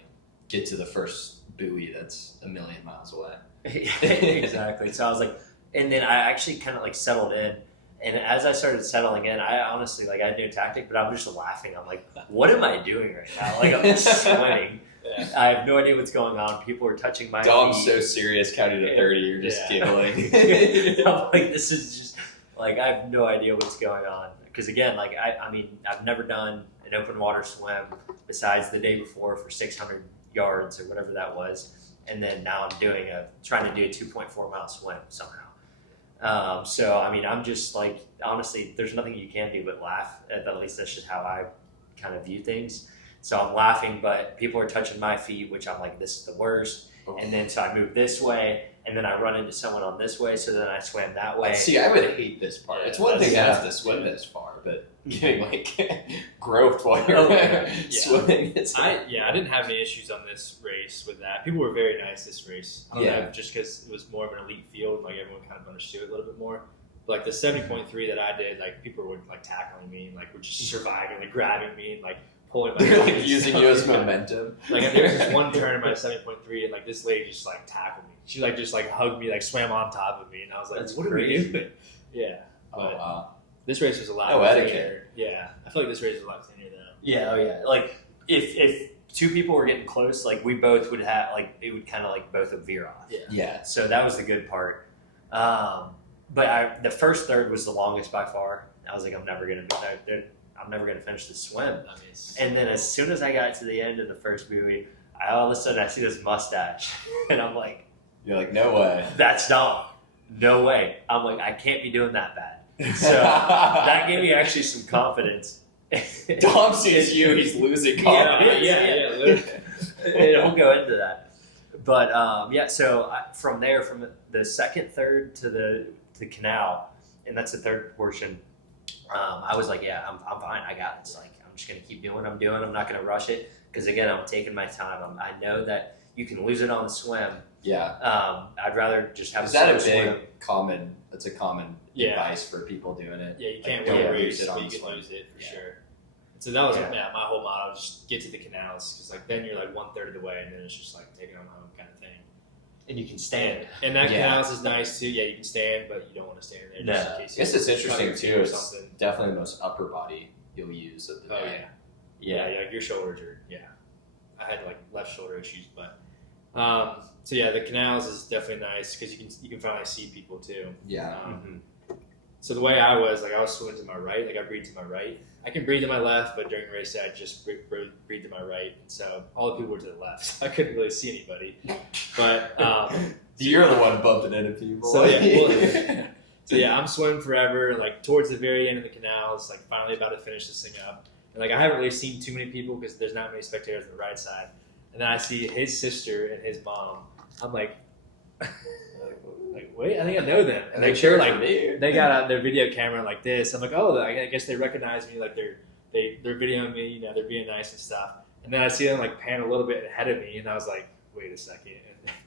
get to the first buoy that's a million miles away. Exactly. So I was like, and then I actually kind of like settled in. And as I started settling in, I honestly, like, I had no tactic, but I'm just laughing. I'm like, what am I doing right now? Like, I'm just swimming. Yeah. I have no idea what's going on. People are touching my Dom's feet. so serious, counting to 30, you're just giggling. I'm like, this is just, like, I have no idea what's going on. Because, again, like, I mean, I've never done an open water swim besides the day before for 600 yards or whatever that was. And then now I'm trying to do a 2.4 mile swim somehow. So, I mean, I'm just like, honestly, there's nothing you can do but laugh. At least that's just how I kind of view things. So I'm laughing, but people are touching my feet, which I'm like, this is the worst. And then so I move this way, and then I run into someone on this way, so then I swam that way. See, I would hate this part. Yeah, It's one thing to that's- have to swim this far, but getting like groped while you're Oh, yeah. swimming. It's I didn't have any issues on this race with that. People were very nice this race. I don't Yeah. know, just because it was more of an elite field, like everyone kind of understood it a little bit more. But like the 70.3 that I did, like people were like tackling me, and like were just surviving, like grabbing me, and like pulling my they're feet like and using stuff. you as momentum. Like there was this one turn in my 7.3, and like this lady just like tackled me. She like just like hugged me, like swam on top of me, and I was like, That's "What are crazy. we doing?" Yeah, Oh but wow. This race was a lot No etiquette. cleaner. Yeah, I feel like this race was a lot cleaner though. Yeah, oh yeah. Like if two people were getting close, like we both would have like it would kind of like both would veer off. Yeah. So that was the good part. But the first third was the longest by far. I was like, I'm never gonna finish the swim. And then as soon as I got to the end of the first buoy, all of a sudden I see this mustache, and I'm like, You're like, no way. that's Dom. No way. I'm like, I can't be doing that bad. So that gave me actually some confidence. Dom sees you, he's losing confidence. Yeah. It won't go into that. But so from there, from the second third to the canal, and that's the third portion, I was like, yeah, I'm fine. I got this. Like, I'm just going to keep doing what I'm doing. I'm not going to rush it because, again, I'm taking my time. I know that you can lose it on the swim. Yeah. I'd rather just have Is that a swim. that's a common Yeah. advice for people doing it? Yeah, you can't Like, win a don't race, lose it but on you the can swim. lose it for Yeah. sure. So that was Yeah. my whole motto, just get to the canals, because like then you're like 1/3 of the way, and then it's just like taking them home kind of thing. And you can stand. And that Yeah. canals is nice too. Yeah, you can stand, but you don't want to stand there. Just No. in I case guess you it's interesting cut your too. feet or It's something. definitely the most upper body you'll use of the Oh day. yeah. Yeah, your shoulders are I had like left shoulder issues, but so yeah, the canals is definitely nice because you can finally see people too. Yeah. So the way I was swimming to my right, like I breathe to my right. I can breathe to my left, but during the race I just breathe to my right, and so all the people were to the left. So I couldn't really see anybody. But You're the one bumping into people. So yeah, so yeah, I'm swimming forever. Like towards the very end of the canals, like finally about to finish this thing up. And like I haven't really seen too many people because there's not many spectators on the right side. And then I see his sister and his mom. I'm like, wait, I think I know them. And like they're like, they got out their video camera like this. I'm like, oh, I guess they recognize me. Like they're videoing me. You know, they're being nice and stuff. And then I see them like pan a little bit ahead of me, and I was like, wait a second.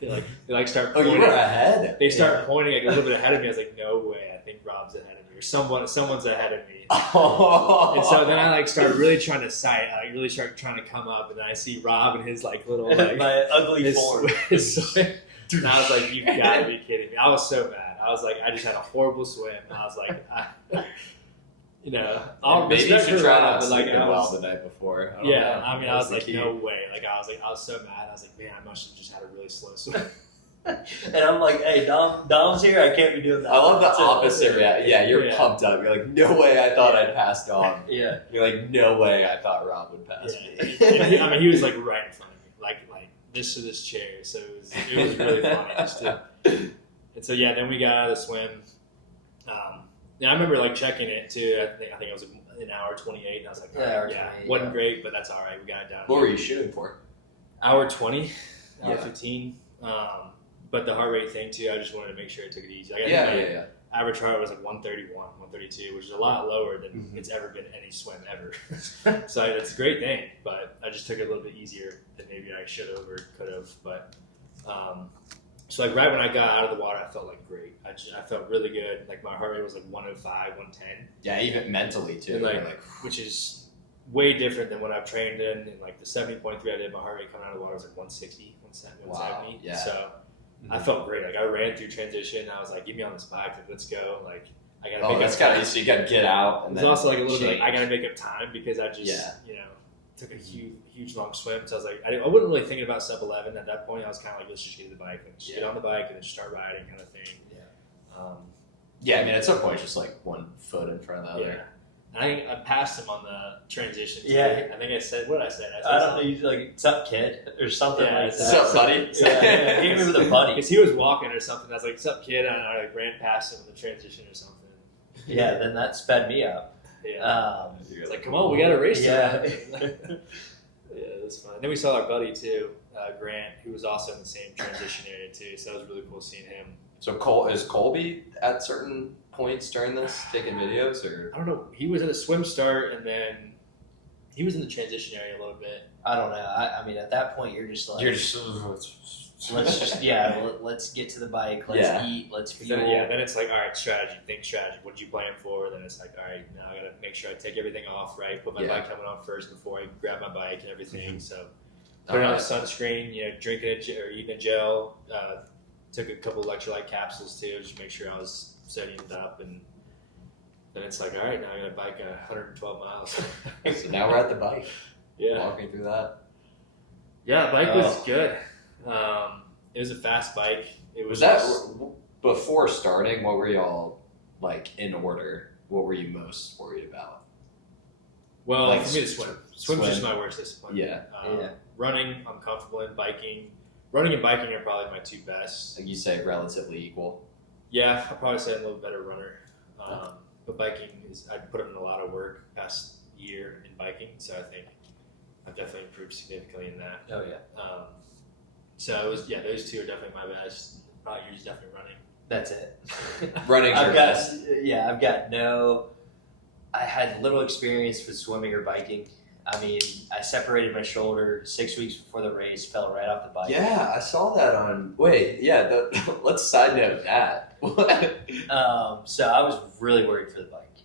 And they start Oh, pointing. you were ahead. They start pointing like a little bit ahead of me. I was like, no way. I think Rob's ahead of me, or someone's ahead of me. Oh. And so then I like started really trying to sight. I like really started trying to come up, and then I see Rob and his like little like My ugly his, form. and I was like, you gotta be kidding me. I was so mad. I was like, I just had a horrible swim. And I was like, you know, all maybe you respect should for try Rob, not but like sleeping I well was, the night before. I don't yeah. know. I mean, That I was the like, key. no way. Like I was so mad. I was like, man, I must have just had a really slow swim. And I'm like, hey, Dom's here. I can't be doing that. I love the So- opposite reaction. Yeah, you're Yeah. pumped up. You're like, no way I thought I'd pass Dom. Yeah. You're like, no way I thought Rob would pass me. Yeah. I mean, he was like right in front of me, like this to this chair. So it was really funny. And so yeah, then we got out of the swim. And I remember like checking it too. I think it was an hour 28, and I was like, Yeah, hour 28, wasn't great, but that's all right. We got it down. What were you shooting for? Hour 20, hour Yeah. 15. But the heart rate thing too, I just wanted to make sure I took it easy. I got Yeah. average heart was like 131, 132, which is a lot lower than it's ever been any swim ever. So it's a great thing, but I just took it a little bit easier than maybe I should have or could have. But so like right when I got out of the water, I felt like great. I felt really good. Like my heart rate was like 105, 110. Yeah, even mentally too. And like, You're which is way different than what I've trained in. And like the 70.3 I did, my heart rate coming out of the water was like 160, 170. Wow, yeah. So I felt great. Like I ran through transition. I was like, get me on this bike. Like, let's go. Like I gotta. oh, make that's up gotta. time. So you gotta get out. And It's then also like a little bit. Like, I change. gotta make up time because I just, Yeah. took a huge long swim. So I was like, I wasn't really thinking about sub 11 at that point. I was kind of like, let's just get to the bike and just get on the bike and then just start riding, kind of thing. Yeah. Yeah, I mean, at some point, it's just like one foot in front of the other. Yeah. I think I passed him on the transition. Too. Yeah. I think I said, what did I say? I don't know. You like, what's up, kid, or something Yeah, like that. What's up, buddy? Yeah, he was with a buddy. Because he was walking or something. I was like, what's up, kid? And I like ran past him on the transition or something. Yeah, then that sped me up. Yeah. It's like, come on, we got to race. Yeah. Yeah, it was fun. Then we saw our buddy too, Grant, who was also in the same transition area too. So that was really cool seeing him. So is Colby at certain points during this taking videos, or I don't know. He was at a swim start, and then he was in the transition area a little bit. I don't know. I mean, at that point, you're just like, you're just let's just let's get to the bike. Let's eat. Let's fuel. Then it's like, all right, strategy. Think strategy. What did you plan for? Then it's like, all right, now I gotta make sure I take everything off. Right, put my bike helmet on first before I grab my bike and everything. So put on sunscreen. Drinking or eating a gel. Took a couple electrolyte capsules too, just to make sure I was setting it up, and then it's like, all right, now I got to bike 112 miles. So now we're at the bike. Yeah. Walk me through that. Yeah, bike was good. It was a fast bike. It Was was that before starting? What were y'all like in order? What were you most worried about? Well, like for me to swim. Swim's just my worst discipline. Yeah. Running, I'm comfortable in. Biking, running and biking are probably my two best. Like you say, relatively equal. Yeah, I'll probably say I'm a little better runner. But biking I put in a lot of work past year in biking, so I think I've definitely improved significantly in that. Oh yeah. So it was, those two are definitely my best. Probably yours is definitely running. That's it. Running's your best. I had little experience with swimming or biking. I mean, I separated my shoulder 6 weeks before the race, fell right off the bike. Yeah, I saw that on. Wait, yeah. Let's side note that. So I was really worried for the bike.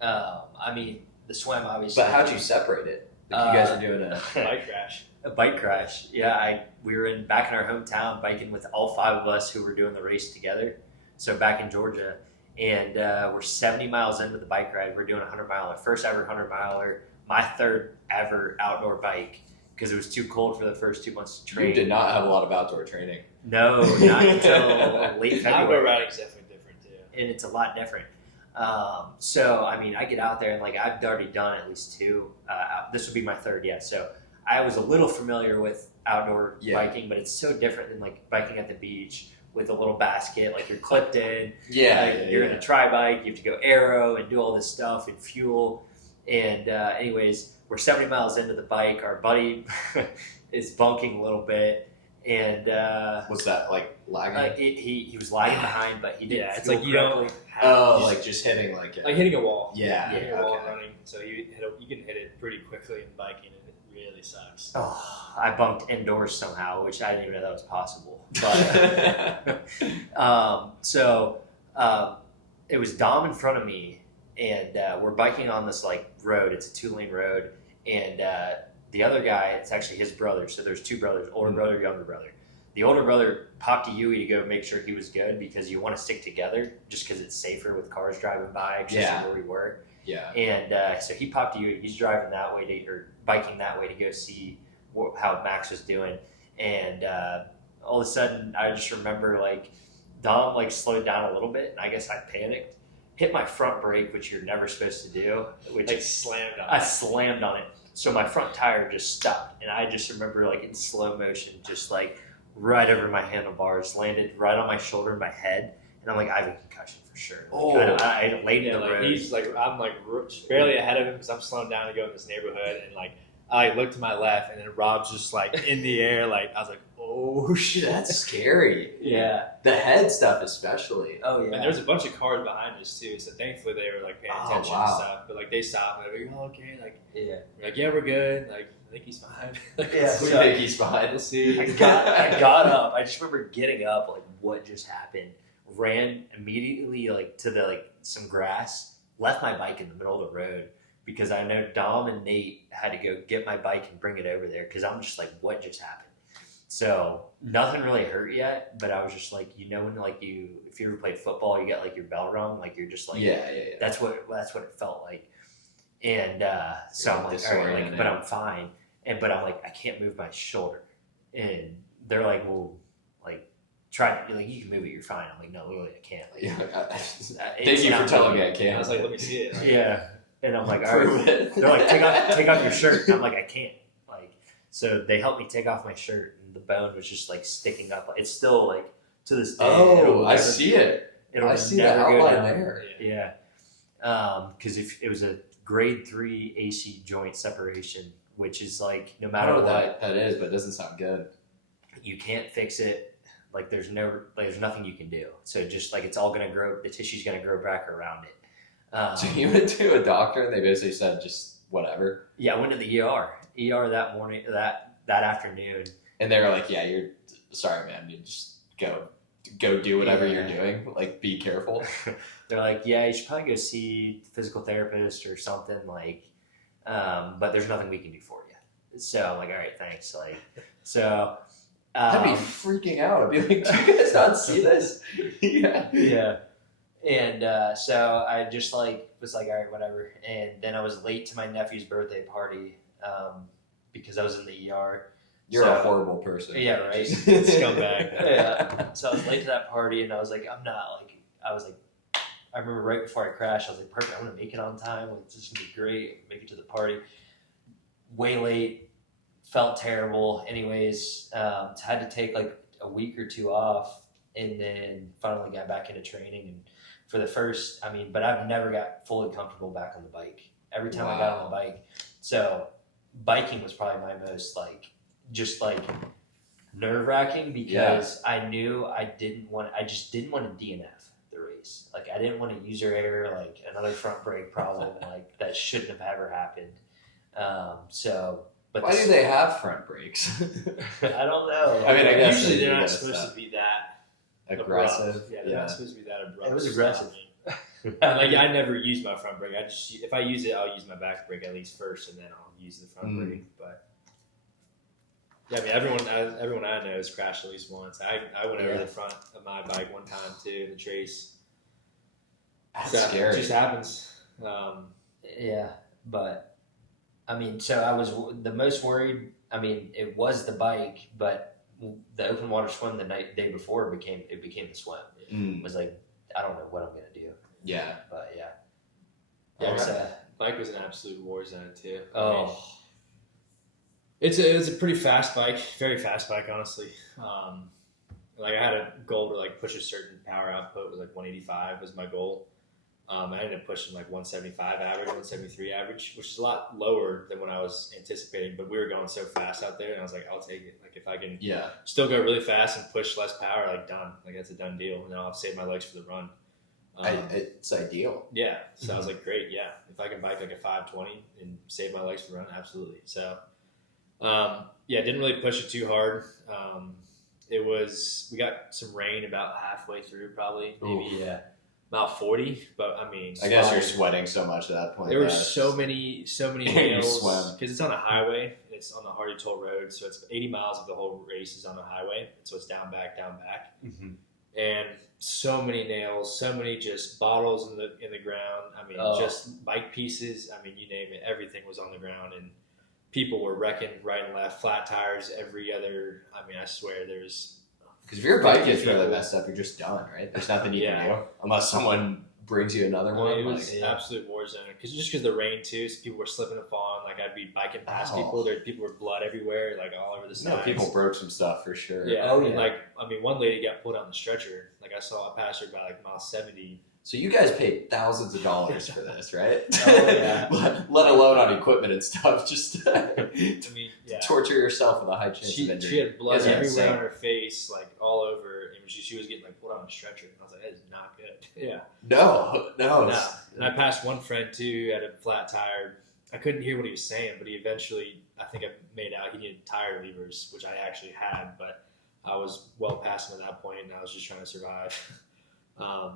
I mean, the swim obviously. But how'd you separate it? Like you guys were doing a Bike crash. A bike crash. Yeah, we were back in our hometown biking with all 5 of us who were doing the race together. So back in Georgia, and we're 70 miles into the bike ride. We're doing a 100-miler, first ever 100-miler, my third ever outdoor bike because it was too cold for the first 2 months to train. You did not have a lot of outdoor training. No, not until late February. Outdoor riding is definitely different too. And it's a lot different. So I mean, I get out there and like I've already done at least 2. This would be my third yet. So I was a little familiar with outdoor biking, but it's so different than like biking at the beach with a little basket, like you're clipped in. You're in a tri-bike, you have to go aero and do all this stuff and fuel. And anyways, we're 70 miles into the bike. Our buddy is bunking a little bit. And was that like lagging? He was lagging behind, but he didn't. Yeah, it's fuel like you correctly. don't have like just hitting like hitting a wall. Yeah, hitting a wall okay. and running. So you can hit it pretty quickly in biking, and it really sucks. Oh, I bunked indoors somehow, which I didn't even know that was possible. But it was Dom in front of me, and we're biking on this like road. It's a 2-lane road, and the other guy, it's actually his brother. So there's 2 brothers, older brother, younger brother. The older brother popped a Yui to go make sure he was good because you want to stick together just because it's safer with cars driving by, just where we were. Yeah. And so he popped a Yui. He's driving that way or biking that way to go see how Max was doing. And all of a sudden, I just remember like Dom like slowed down a little bit, and I guess I panicked, hit my front brake, which you're never supposed to do. Which like slammed on I slammed on it. So my front tire just stopped, and I just remember like in slow motion, just like right over my handlebars, landed right on my shoulder and my head, and I'm like, I have a concussion for sure. Like, I laid in the road. He's like, I'm like just barely ahead of him because I'm slowing down to go in this neighborhood, and like I look to my left, and then Rob's just like in the air. Like I was like, oh shit, that's scary. Yeah, the head stuff especially. Oh yeah, and there's a bunch of cars behind us too. So thankfully they were like paying attention and stuff. But like they stopped, and they're like, oh, okay, like we're like, yeah, we're good. Like I think he's fine. We think he's fine. We'll see. I got up. I just remember getting up, like what just happened. Ran immediately like to the like some grass. Left my bike in the middle of the road because I know Dom and Nate had to go get my bike and bring it over there because I'm just like, what just happened? So nothing really hurt yet, but I was just like, when like if you ever played football, you get like your bell rung, like you're just like, That's what it felt like. And so I'm like, all right, like, but I'm fine. But I'm like, I can't move my shoulder. And they're like, well, like, try like you can move it, you're fine. I'm like, no, literally, I can't. Like, thank you for telling me I can't. I was like, let me see it. Like, yeah. And I'm like, all right. They're like, take off your shirt. And I'm like, I can't. Like, so they helped me take off my shirt, and the bone was just like sticking up. It's still like to this day. Oh, I see it. I see the outline there. Yeah. Because if it was a grade 3 AC joint separation, which is like no matter what that is, but it doesn't sound good. You can't fix it. Like there's nothing you can do. So just like it's all gonna grow. The tissue's gonna grow back around it. So you went to a doctor and they basically said just whatever. Yeah, I went to the ER that morning, that afternoon. And they were like, "Yeah, you're sorry, man. You just go do whatever you're doing. Like, be careful." They're like, "Yeah, you should probably go see a physical therapist or something." Like, but there's nothing we can do for you. So I'm like, "All right, thanks." Like, so. I'd be freaking out. I'd be like, "Do you guys not see this?" Yeah. And so I just like was like, all right, whatever. And then I was late to my nephew's birthday party because I was in the ER. You're a horrible person. Yeah, right. Scumbag. Yeah. So I was late to that party, and I was like, I remember right before I crashed, I was like, perfect, I'm gonna make it on time. Like, this is gonna be great. Make it to the party. Way late. Felt terrible. Anyways, had to take like a week or two off, and then finally got back into training. And for the first, but I've never got fully comfortable back on the bike. Every time I got on the bike, so biking was probably my most just nerve wracking because I knew I just didn't want to DNF the race. Like I didn't want to user error, like another front brake problem, like that shouldn't have ever happened. But why do they have front brakes? I don't know. I guess usually they're not supposed to be that aggressive. Yeah, they're not supposed to be that abrupt. It was aggressive. I never use my front brake. If I use it, I'll use my back brake at least first, and then I'll use the front brake. But yeah, everyone I know has crashed at least once. I went over the front of my bike one time too in the trace. That's scary. It just happens. But so I was the most worried. It was the bike, but the open water swim the day before became the swim. It was like, I don't know what I'm gonna do. Yeah. But yeah. Bike was an absolute war zone too. It's a pretty fast bike, very fast bike, honestly. I had a goal to push a certain power output, was 185 was my goal. I ended up pushing 175 average, 173 average, which is a lot lower than what I was anticipating. But we were going so fast out there, and I was like, I'll take it. If I can still go really fast and push less power, done. That's a done deal. And then I'll have saved my legs for the run. It's ideal. Yeah. So I was like, great. Yeah. If I can bike a 520 and save my legs for the run, absolutely. So, didn't really push it too hard. We got some rain about halfway through, probably maybe about 40. But I guess you're sweating so much at that point. There were so many nails because it's on a highway. It's on the Hardy Toll Road, so it's 80 miles of the whole race is on the highway. So it's down, back, and so many nails, so many just bottles in the ground. Just bike pieces. You name it, everything was on the ground, and people were wrecking right and left. Flat tires every other. I swear there's. Because if your bike gets really messed up, you're just done, right? There's nothing you can do unless someone brings you another one. It was an absolute war zone. Because the rain too, so people were slipping and falling. I'd be biking past people. People were blood everywhere, all over the sides. No, people broke some stuff for sure. Yeah. One lady got pulled on the stretcher. I saw a passer by mile 70. So you guys paid thousands of dollars for this, right? Let alone on equipment and stuff, just to torture yourself with a high chance of injury. She had blood everywhere on her face, all over, and she was getting pulled on a stretcher. And I was like, that is not good. Yeah. No. And I passed one friend too who had a flat tire. I couldn't hear what he was saying, but he eventually, I think I made out he needed tire levers, which I actually had, but I was well past him at that point, and I was just trying to survive. A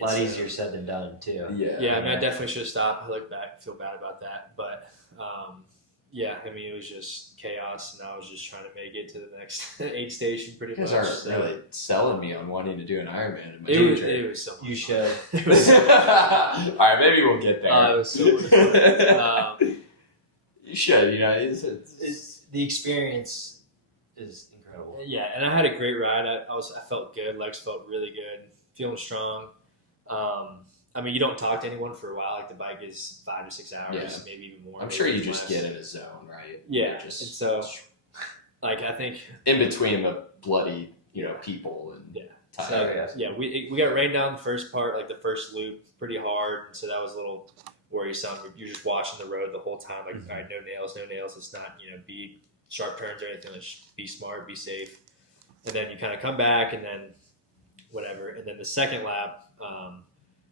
lot easier said than done too. Yeah. I definitely should have stopped. I look back, feel bad about that, but it was just chaos, and I was just trying to make it to the next aid station pretty much. You guys aren't really selling me on wanting to do an Ironman in my future. It was so much You fun. should. All right, maybe we'll get there. It was so much fun. You should. It's the experience is incredible. Yeah, and I had a great ride. I felt good. Legs felt really good. Feeling strong. You don't talk to anyone for a while. The bike is 5 to 6 hours, maybe even more. I'm sure you just get in a zone, right? Yeah. And so, I think in between the bloody, people and time. So, we got rained down the first part, the first loop, pretty hard. And so that was a little worrisome. You're just watching the road the whole time. All right, no nails. It's not be sharp turns or anything. Let's be smart, be safe. And then you kind of come back, and then whatever. And then the second lap.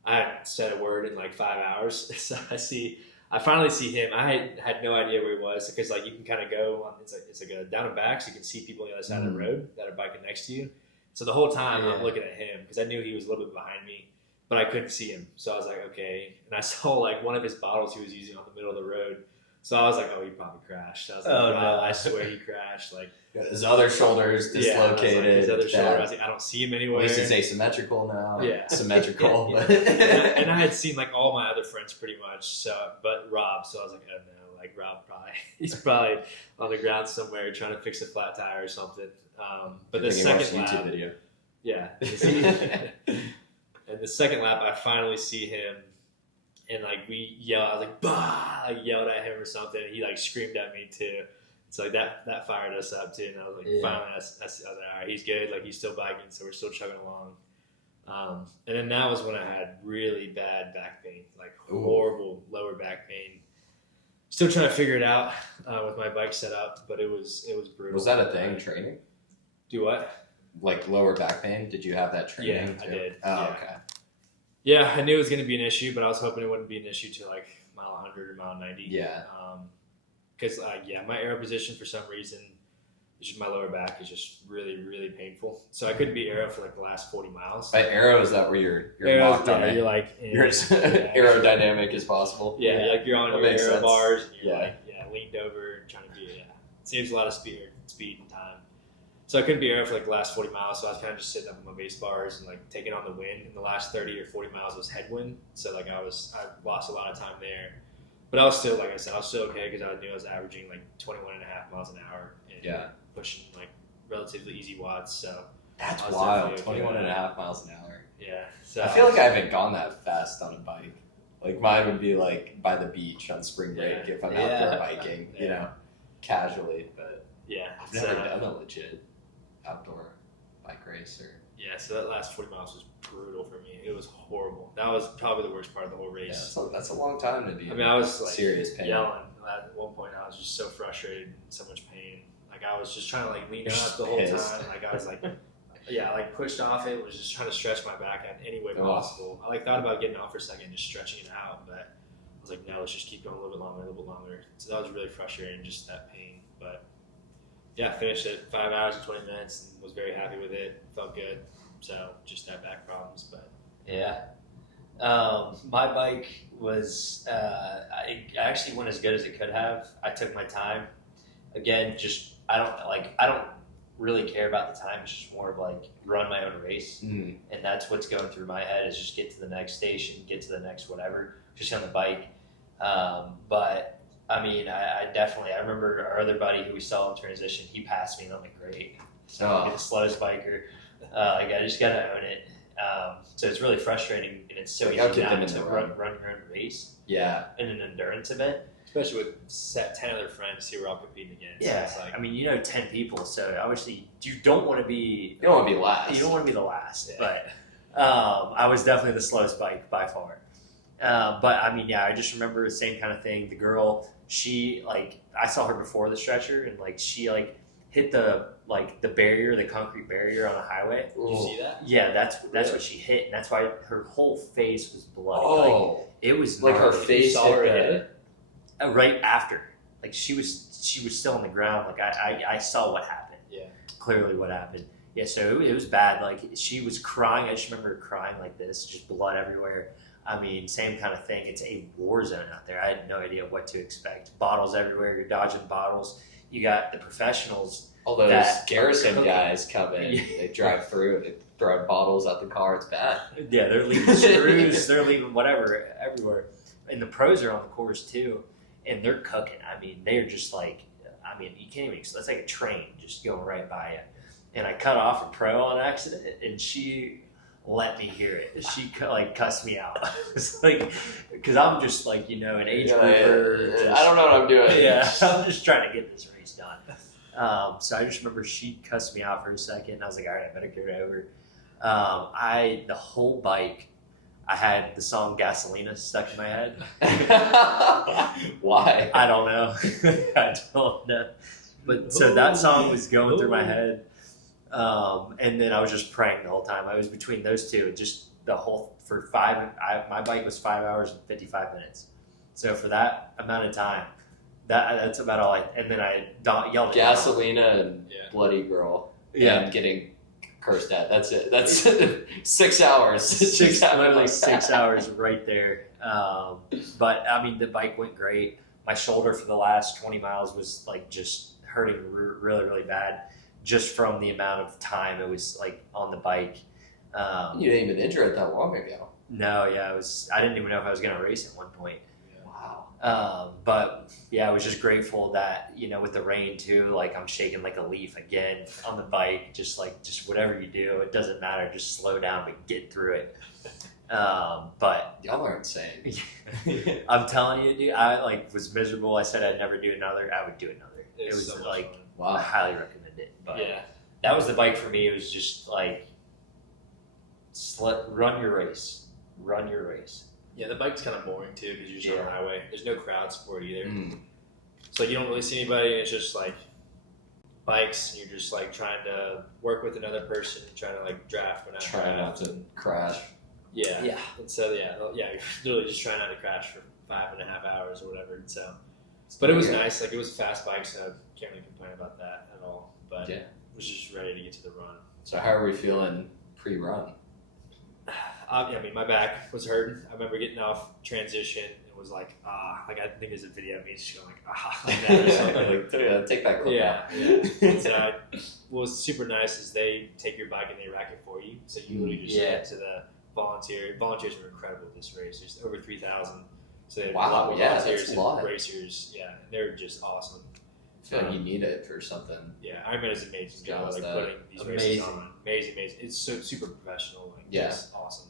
I hadn't said a word in 5 hours, so I finally see him. I had no idea where he was because you can kind of go on. It's a down and back, so you can see people on the other side of the road that are biking next to you. So the whole time I'm looking at him because I knew he was a little bit behind me, but I couldn't see him. So I was like, okay. And I saw one of his bottles he was using on the middle of the road. So I was like, oh, he probably crashed. I was like, Oh, wow, no. I swear he crashed. Like, Got his other shoulder's yeah, I was like, dislocated. his other shoulder. Yeah. I was like, I don't see him At anywhere. least it's asymmetrical now. Yeah. Symmetrical. Yeah. And I had seen like all my other friends pretty much. So, but Rob. So I was like, oh no, like Rob he's probably on the ground somewhere trying to fix a flat tire or something. But the second lap, YouTube video. yeah. And the second lap, I finally see him, and like we yell. I was like, bah! I yelled at him or something. And he like screamed at me too. So like that fired us up too. And I was like, finally, I was like, all right, he's good. Like he's still biking, so we're still chugging along. And then that was when I had really bad back pain, like horrible lower back pain. Still trying to figure it out with my bike setup, but it was brutal. Was that a thing? Training? Do what? Like lower back pain? Did you have that training? Yeah, too? I did. Oh, Yeah. okay. Yeah, I knew it was going to be an issue, but I was hoping it wouldn't be an issue to like mile 100 or mile 90. Yeah. Because my aero position for some reason, it's just my lower back is just really, really painful. So I couldn't be aero for like the last 40 miles. By aero, is that where you're Arrows, locked on yeah, it? you're like You're as aerodynamic as possible. Yeah, like you're on That your makes aero sense. bars and you're Yeah. like leaned over trying to be it saves a lot of speed and time. So I couldn't be aero for like the last 40 miles, so I was kind of just sitting up on my base bars and like taking on the wind. And the last 30 or 40 miles was headwind, so like I lost a lot of time there. But I was still, like I said, I was still okay because I knew I was averaging like 21.5 miles an hour and pushing like relatively easy watts. So That's I was wild. definitely okay 21 with and a that. half miles an hour. Yeah, so I feel like I haven't gone that fast on a bike. Like mine would be like by the beach on spring break Yeah. if I'm Yeah. out there biking, you Yeah. know, casually. But yeah, I've never done a legit outdoor bike race or. Yeah, so that last 40 miles was brutal for me. It was horrible. That was probably the worst part of the whole Yeah, race. that's a long time to be. I mean, I was like serious pain. yelling. At one point, I was just so frustrated and so much pain. Like I was just trying to like lean You're up just the whole pissed. time. Like I was like, like pushed off it. Was just trying to stretch my back in any way Oh. possible. I like thought about getting off for a second, and just stretching it out, but I was like, no, let's just keep going a little bit longer. So that was really frustrating, just that pain. But yeah, finished it 5 hours and 20 minutes, and was very happy with it. Felt good. So just had back problems, but. Yeah. My bike was, I actually went as good as it could have. I took my time. Again, I don't really care about the time. It's just more of like run my own race. Mm. And that's what's going through my head is just get to the next station, get to the next whatever, just on the bike. But I mean, I remember our other buddy who we saw in transition, he passed me and I'm like, great. So I'm the slowest biker. Like I just got to own it. So it's really frustrating, and it's so Like, I'll easy get them now in to the run your own race Yeah. in an endurance event. Especially with 10 other friends who we're all competing against. Yeah, It's like, I mean, 10 people, so obviously you don't want to be. You don't want to be last. You don't want to be the last, Yeah. but I was definitely the slowest bike by far. But I mean, I just remember the same kind of thing. The girl, she I saw her before the stretcher, and she hit the barrier, the concrete barrier on a highway. did you see that? Yeah, that's what she hit, and that's why her whole face was bloody. Oh. It was Like her gnarly. face saw her hit hit the. it? Right after. She was still on the ground. I saw what happened. Yeah. Clearly what happened. Yeah, so it was bad. She was crying. I just remember her crying like this, just blood everywhere. I mean, same kind of thing. It's a war zone out there. I had no idea what to expect. Bottles everywhere. You're dodging bottles. You got the professionals. All those that Garrison cooking. guys come in, Yeah. they drive through, and they throw bottles at the car. It's bad. Yeah, they're leaving screws. They're leaving whatever everywhere. And the pros are on the course too, and they're cooking. I mean, they're just you can't even. It's like a train just going right by you. And I cut off a pro on accident, and she let me hear it. She cussed me out. It's because I'm just an age grouper. I don't know what I'm doing. Yeah, I'm just trying to get this race done. So I just remember she cussed me out for a second, and I was like, all right, I better get it over. The whole bike, I had the song Gasolina stuck in my head. Why? I don't know. I don't know. But so that song was going through my head. And then I was just praying the whole time. I was between those two, just the whole, my bike was 5 hours and 55 minutes. So for that amount of time, that's about all and then I yelled at Gasolina and Yeah. Bloody Girl. Yeah. And getting cursed at. That's it. That's 6 hours. literally 6 hours right there. But I mean, the bike went great. my shoulder for the last 20 miles was like just hurting really, really bad, just from the amount of time it was like on the bike. You didn't even injure it that long ago. No, yeah, I didn't even know if I was going to race at one point. Wow. But yeah, I was just grateful that, with the rain too, like I'm shaking like a leaf again on the bike, just whatever you do, it doesn't matter. Just slow down, but get through it. But y'all are insane. I'm telling you, dude, I was miserable. I said I'd never do another. I would do another. It was so like, wow. I highly recommend it. But yeah, that was the bike for me. It was just like, run your race. Run your race. Yeah, the bike's kind of boring too because you're just on the highway. There's no crowd support either. Mm. So you don't really see anybody, and it's just like bikes, and you're just like trying to work with another person, trying to like draft when Trying not to crash. Yeah. Yeah. And so you're literally just trying not to crash for 5.5 hours or whatever. And so, but it was nice. Like it was a fast bike, so I can't really complain about that at all. But Yeah. I was just ready to get to the run. So how are we feeling pre-run? I mean, my back was hurting. I remember getting off transition and was like, like I think there's a video of me just going like that or something. Take that clip out. And so what was super nice is they take your bike and they rack it for you. So you literally just head to the volunteers were incredible at this race. There's over 3,000. So they had a lot more volunteers that's a lot. and racers. Yeah, they're just awesome. I feel like you need it for something. Yeah, Ironman is amazing. Just Putting these races on. Amazing. It's so super professional. Like, just awesome.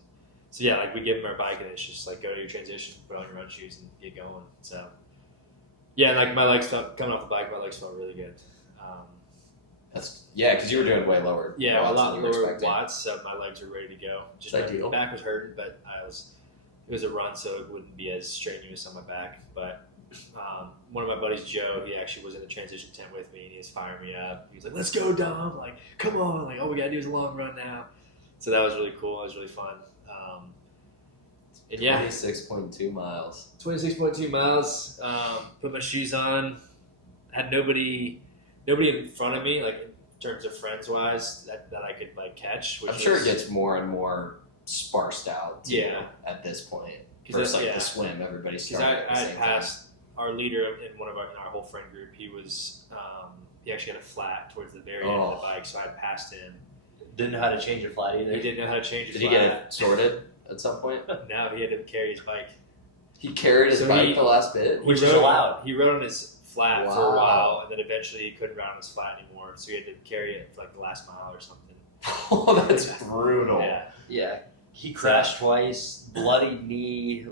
So yeah, like we give them our bike and it's just like go to your transition, put on your run shoes and get going. So yeah, like my legs coming off the bike, my legs felt really good. Because you were doing way lower. Yeah, a lot lower expecting. watts, so my legs were ready to go. Just ideal. my back was hurting, but it was a run, so it wouldn't be as strenuous on my back. But one of my buddies, Joe, he actually was in the transition tent with me, and he was firing me up. He was like, "Let's go, Dom! Like, come on! Like, all we gotta do is a long run now." So that was really cool. It was really fun. And yeah, 26.2 miles. 26.2 miles. Put my shoes on. Had nobody in front of me, like in terms of friends wise, that I could like catch. I'm sure it gets more and more sparsed out. Too, at this point, versus the swim, everybody started. Because I passed our leader in in our whole friend group. He was he actually had a flat towards the very end of the bike, so I passed him. Didn't know how to change a flat either. He didn't know how to change a flat. Did he get it sorted at some point? No, he had to carry his bike. He carried his bike the last bit? Which is allowed. He rode on his flat for a while, and then eventually he couldn't ride on his flat anymore, so he had to carry it for like the last mile or something. Oh, that's brutal. Yeah. He crashed twice, bloody knee.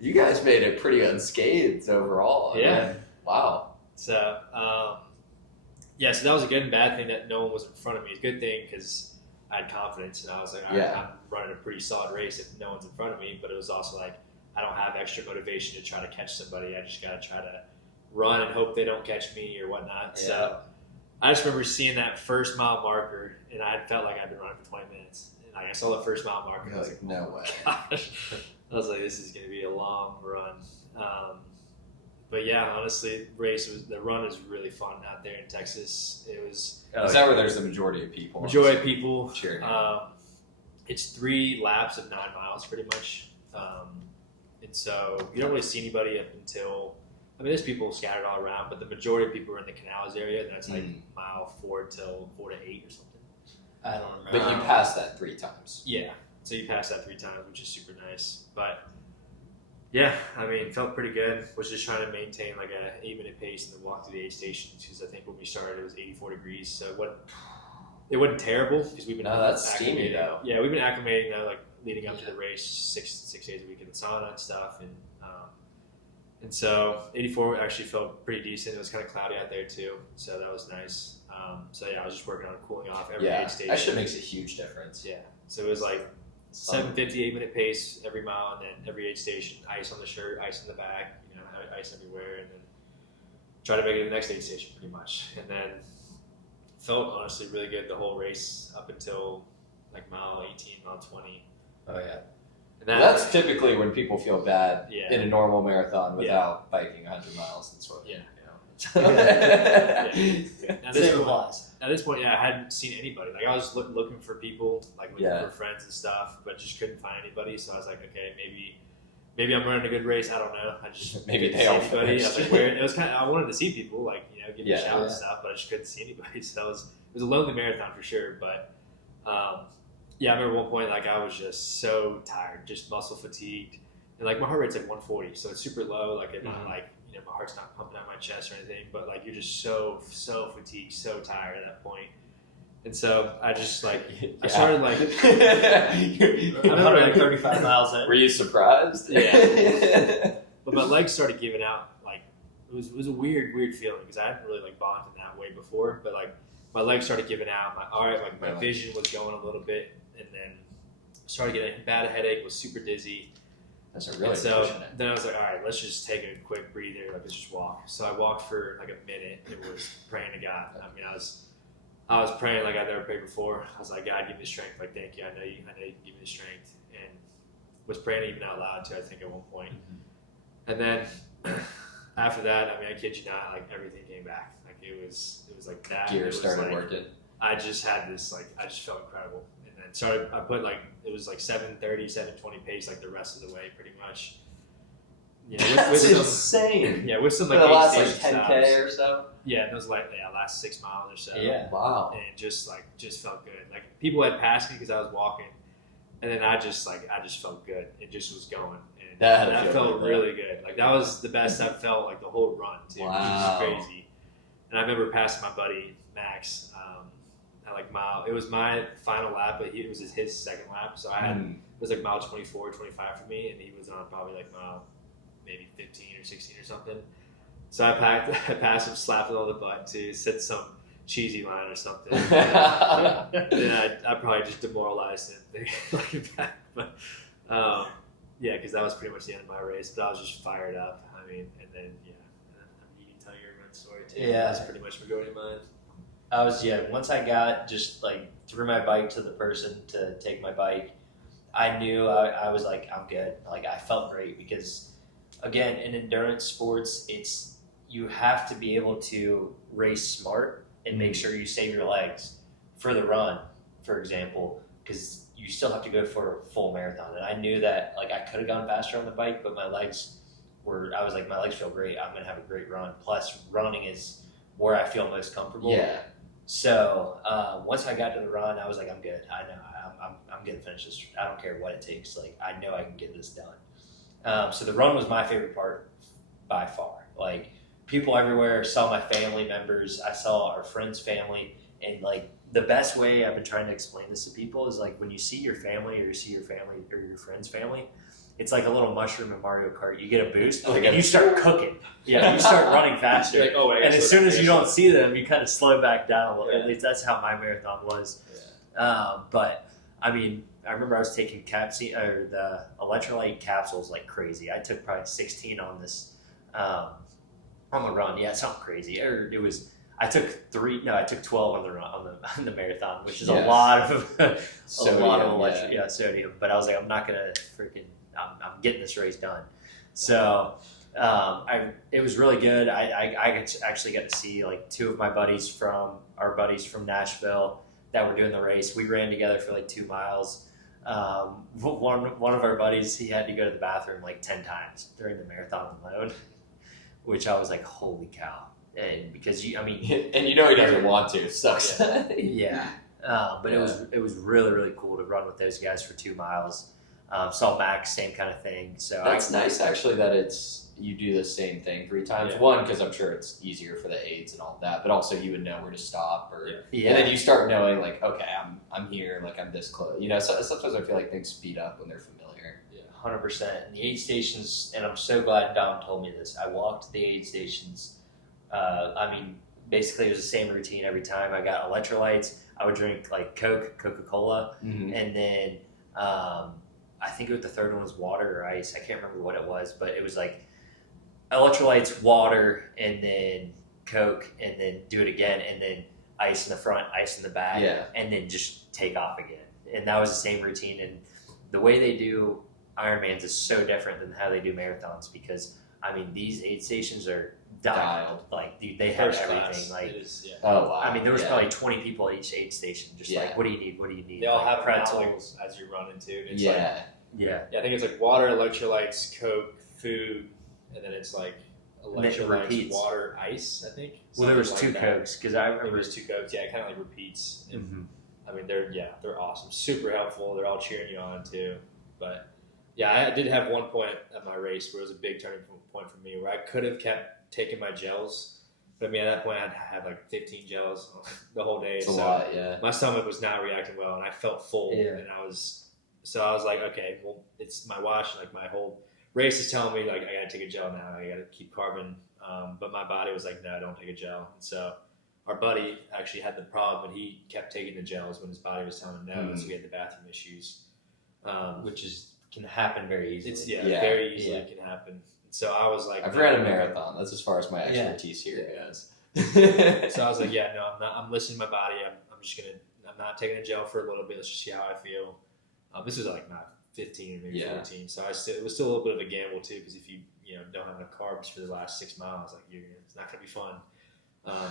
You guys made it pretty unscathed overall. Yeah. Wow. So, so that was a good and bad thing that no one was in front of me. It's a good thing because I had confidence, and I was like, all right, I'm running a pretty solid race if no one's in front of me. But it was also like, I don't have extra motivation to try to catch somebody. I just got to try to run and hope they don't catch me or whatnot. Yeah. So I just remember seeing that first mile marker, and I felt like I'd been running for 20 minutes. And I saw the first mile marker, and I was like, no way. Gosh. I was like, this is going to be a long run. But yeah, honestly, the run was really fun out there in Texas. It was. Is that where there's the majority of people? Majority of people. Cheering. It's 3 laps of 9 miles, pretty much. And so you don't really see anybody up until. I mean, there's people scattered all around, but the majority of people are in the canals area. And that's like mile 4 till 4 to 8 or something. I don't remember. But you passed that 3 times. Yeah. So you passed that 3 times, which is super nice. But yeah, I mean, felt pretty good. Was just trying to maintain like a 8-minute pace and then walk through the aid stations because I think when we started it was 84 degrees. So it wasn't terrible because we've been that's steamy though. Yeah, we've been acclimating though, like leading up to the race 6 days a week in the sauna and stuff, and so 84 actually felt pretty decent. It was kind of cloudy out there too, so that was nice. So yeah, I was just working on cooling off every aid station. That shit makes a huge difference. Yeah, so it was like 750 8-minute pace every mile, and then every aid station, ice on the shirt, ice in the back, ice everywhere, and then try to make it to the next aid station pretty much. And then felt honestly really good the whole race up until like mile 18, mile 20. Oh yeah. And that's typically when people feel bad in a normal marathon without biking 100 miles and sort of. At this point, I hadn't seen anybody. Like I was looking for people, like looking for friends and stuff, but just couldn't find anybody. So I was like, okay, maybe I'm running a good race. I don't know. I just Maybe couldn't they see all anybody. I was finished. like, where? It was kind of. I wanted to see people, like give me a shout and Yeah. stuff, but I just couldn't see anybody. So it was a lonely marathon for sure. But yeah, I remember one point like I was just so tired, just muscle fatigued, and like my heart rate's like 140, so it's super low. Like it's not like my heart's not pumping out my chest or anything, but like you're just so fatigued, so tired at that point. And so I just like I started like I remember like 35 miles in. Were you surprised? Yeah. But my legs started giving out. Like it was a weird feeling because I hadn't really like bonded that way before. But like my legs started giving out. My vision was going a little bit, and then started getting a bad headache. Was super dizzy. That's a really so pushing it. then I was like, all right, let's just take a quick breather. Like let's just walk. So I walked for like a minute. It was praying to God. I mean, I was praying like I'd never prayed before. I was like, God, give me the strength. Like, thank you. I know you can give me the strength. And was praying even out loud too, I think, at one point. And then after that, I mean, I kid you not, like everything came back. Like it was like that. Gears started working. I just had this like I just felt incredible. And then I put like it was like 7:30, 7:20 pace like the rest of the way pretty much. Yeah, That's insane. Yeah, with some For like the last like 8-station 10K stops. or so. Yeah, and it was like last 6 miles or so. Yeah. Wow. And it just felt good. Like people had passed me because I was walking, and then I just felt good. It just was going, and that felt really good. Like that was the best I've felt like the whole run too, which is crazy. And I remember passing my buddy Max at like mile. It was my final lap, but it was his second lap. So I had it was like mile 24, 25 for me, and he was on probably like mile maybe 15 or 16 or something. So I passed him, slapped him on the butt too, said some cheesy line or something. Then I probably just demoralized him looking back. But yeah, because that was pretty much the end of my race. But I was just fired up. I mean, and then you can tell your run story too. Yeah. That's pretty much majority of mine. Once I got just like threw my bike to the person to take my bike, I knew I was like, I'm good. Like I felt great because again, in endurance sports, you have to be able to race smart and make sure you save your legs for the run, for example, because you still have to go for a full marathon. And I knew that like I could have gone faster on the bike, but my legs feel great. I'm going to have a great run. Plus running is where I feel most comfortable. Yeah. So once I got to the run, I was like, I'm good. I know I'm going to finish this. I don't care what it takes. Like I know I can get this done. So the run was my favorite part by far. Like people everywhere saw my family members. I saw our friends' family. And like the best way I've been trying to explain this to people is like when you see your family or you see your family or your friend's family, it's like a little mushroom in Mario Kart. You get a boost and you start cooking. Yeah, you start running faster. Like, oh, and as soon as you don't see them, you kind of slow back down a little. At least that's how my marathon was. But I mean, I remember I was taking the electrolyte capsules like crazy. I took probably 16 on this on the run. Yeah, something crazy. I took 12 on the run on the marathon, which is a lot of sodium. But I was like, I'm not gonna I'm getting this race done. So it was really good. I actually got to see like two of our buddies from Nashville that were doing the race. We ran together for like 2 miles. One of our buddies, he had to go to the bathroom like 10 times during the marathon alone, which I was like, holy cow. And because and he doesn't want to, it sucks. Yeah. But it was really, really cool to run with those guys for 2 miles. Saw Max, same kind of thing. So that's nice actually that you do the same thing 3 times. Yeah. One, because I'm sure it's easier for the aids and all that, but also you would know where to stop, and Yeah. then you start knowing like, okay, I'm here, like I'm this close. So sometimes I feel like things speed up when they're familiar. Yeah, 100%. And the aid stations, and I'm so glad Dom told me this. I walked the aid stations. Basically it was the same routine every time. I got electrolytes. I would drink like Coca-Cola, and then I think the third one was water or ice. I can't remember what it was, but it was like electrolytes, water, and then Coke, and then do it again, and then ice in the front, ice in the back, and then just take off again. And that was the same routine. And the way they do Ironmans is so different than how they do marathons because, these aid stations are dialed. Like, they have everything. Like, oh, wow. There was probably 20 people at each aid station. Just like, what do you need? What do you need? They all like have pretzels as you're running too. It's Yeah. Yeah, I think it's like water, electrolytes, Coke, food, and then it's like electrolytes, repeats. water, ice. I think. Well, there was Something 2 like that. Cokes because I Maybe remember. there's 2 Cokes. Yeah, it kind of like repeats. And, Mhm. I mean, they're awesome, super helpful. They're all cheering you on too. But yeah, I did have one point at my race where it was a big turning point for me where I could have kept taking my gels. But I mean, at that point, I'd had like 15 gels the whole day. It's a so lot, yeah. my stomach was not reacting well, and I felt full. Yeah. And I was like, okay, well, it's my watch. Like my whole race is telling me like I gotta take a gel now. I gotta keep carbon. But my body was like, no, don't take a gel. And so our buddy actually had the problem, and he kept taking the gels when his body was telling him no. And so he had the bathroom issues, Which can happen very easily. it's Yeah. very easily can happen. So I was like, I've ran a marathon. That's as far as my expertise here goes. So I was like, yeah, no, I'm not. I'm listening to my body. I'm not taking a gel for a little bit. Let's just see how I feel. This was like not 15 or maybe 14. So it was still a little bit of a gamble too, because if you don't have enough carbs for the last 6 miles, like it's not gonna be fun.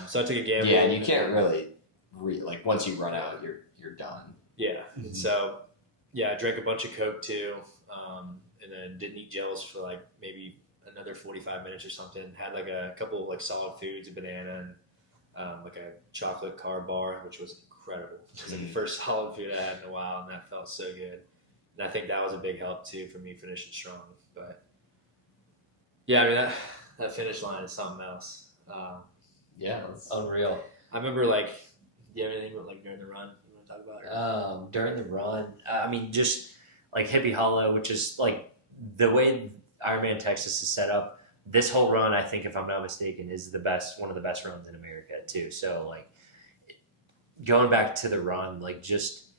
So I took a gamble. Yeah, and you can't really like once you run out, you're done. Yeah, and so I drank a bunch of Coke too, and then didn't eat gels for like maybe another 45 minutes or something. Had like a couple of like solid foods, a banana, and like a chocolate carb bar, which was incredible. It was like the first solid food I had in a while, and that felt so good. And I think that was a big help too for me finishing strong. But yeah, I mean that finish line is something else. Yeah, unreal. I remember like, do you have anything like during the run you want to talk about? During the run, I mean, just like Hippie Hollow, which is like the way Ironman Texas is set up. This whole run, I think, if I'm not mistaken, is one of the best runs in America too. So like, going back to the run, like just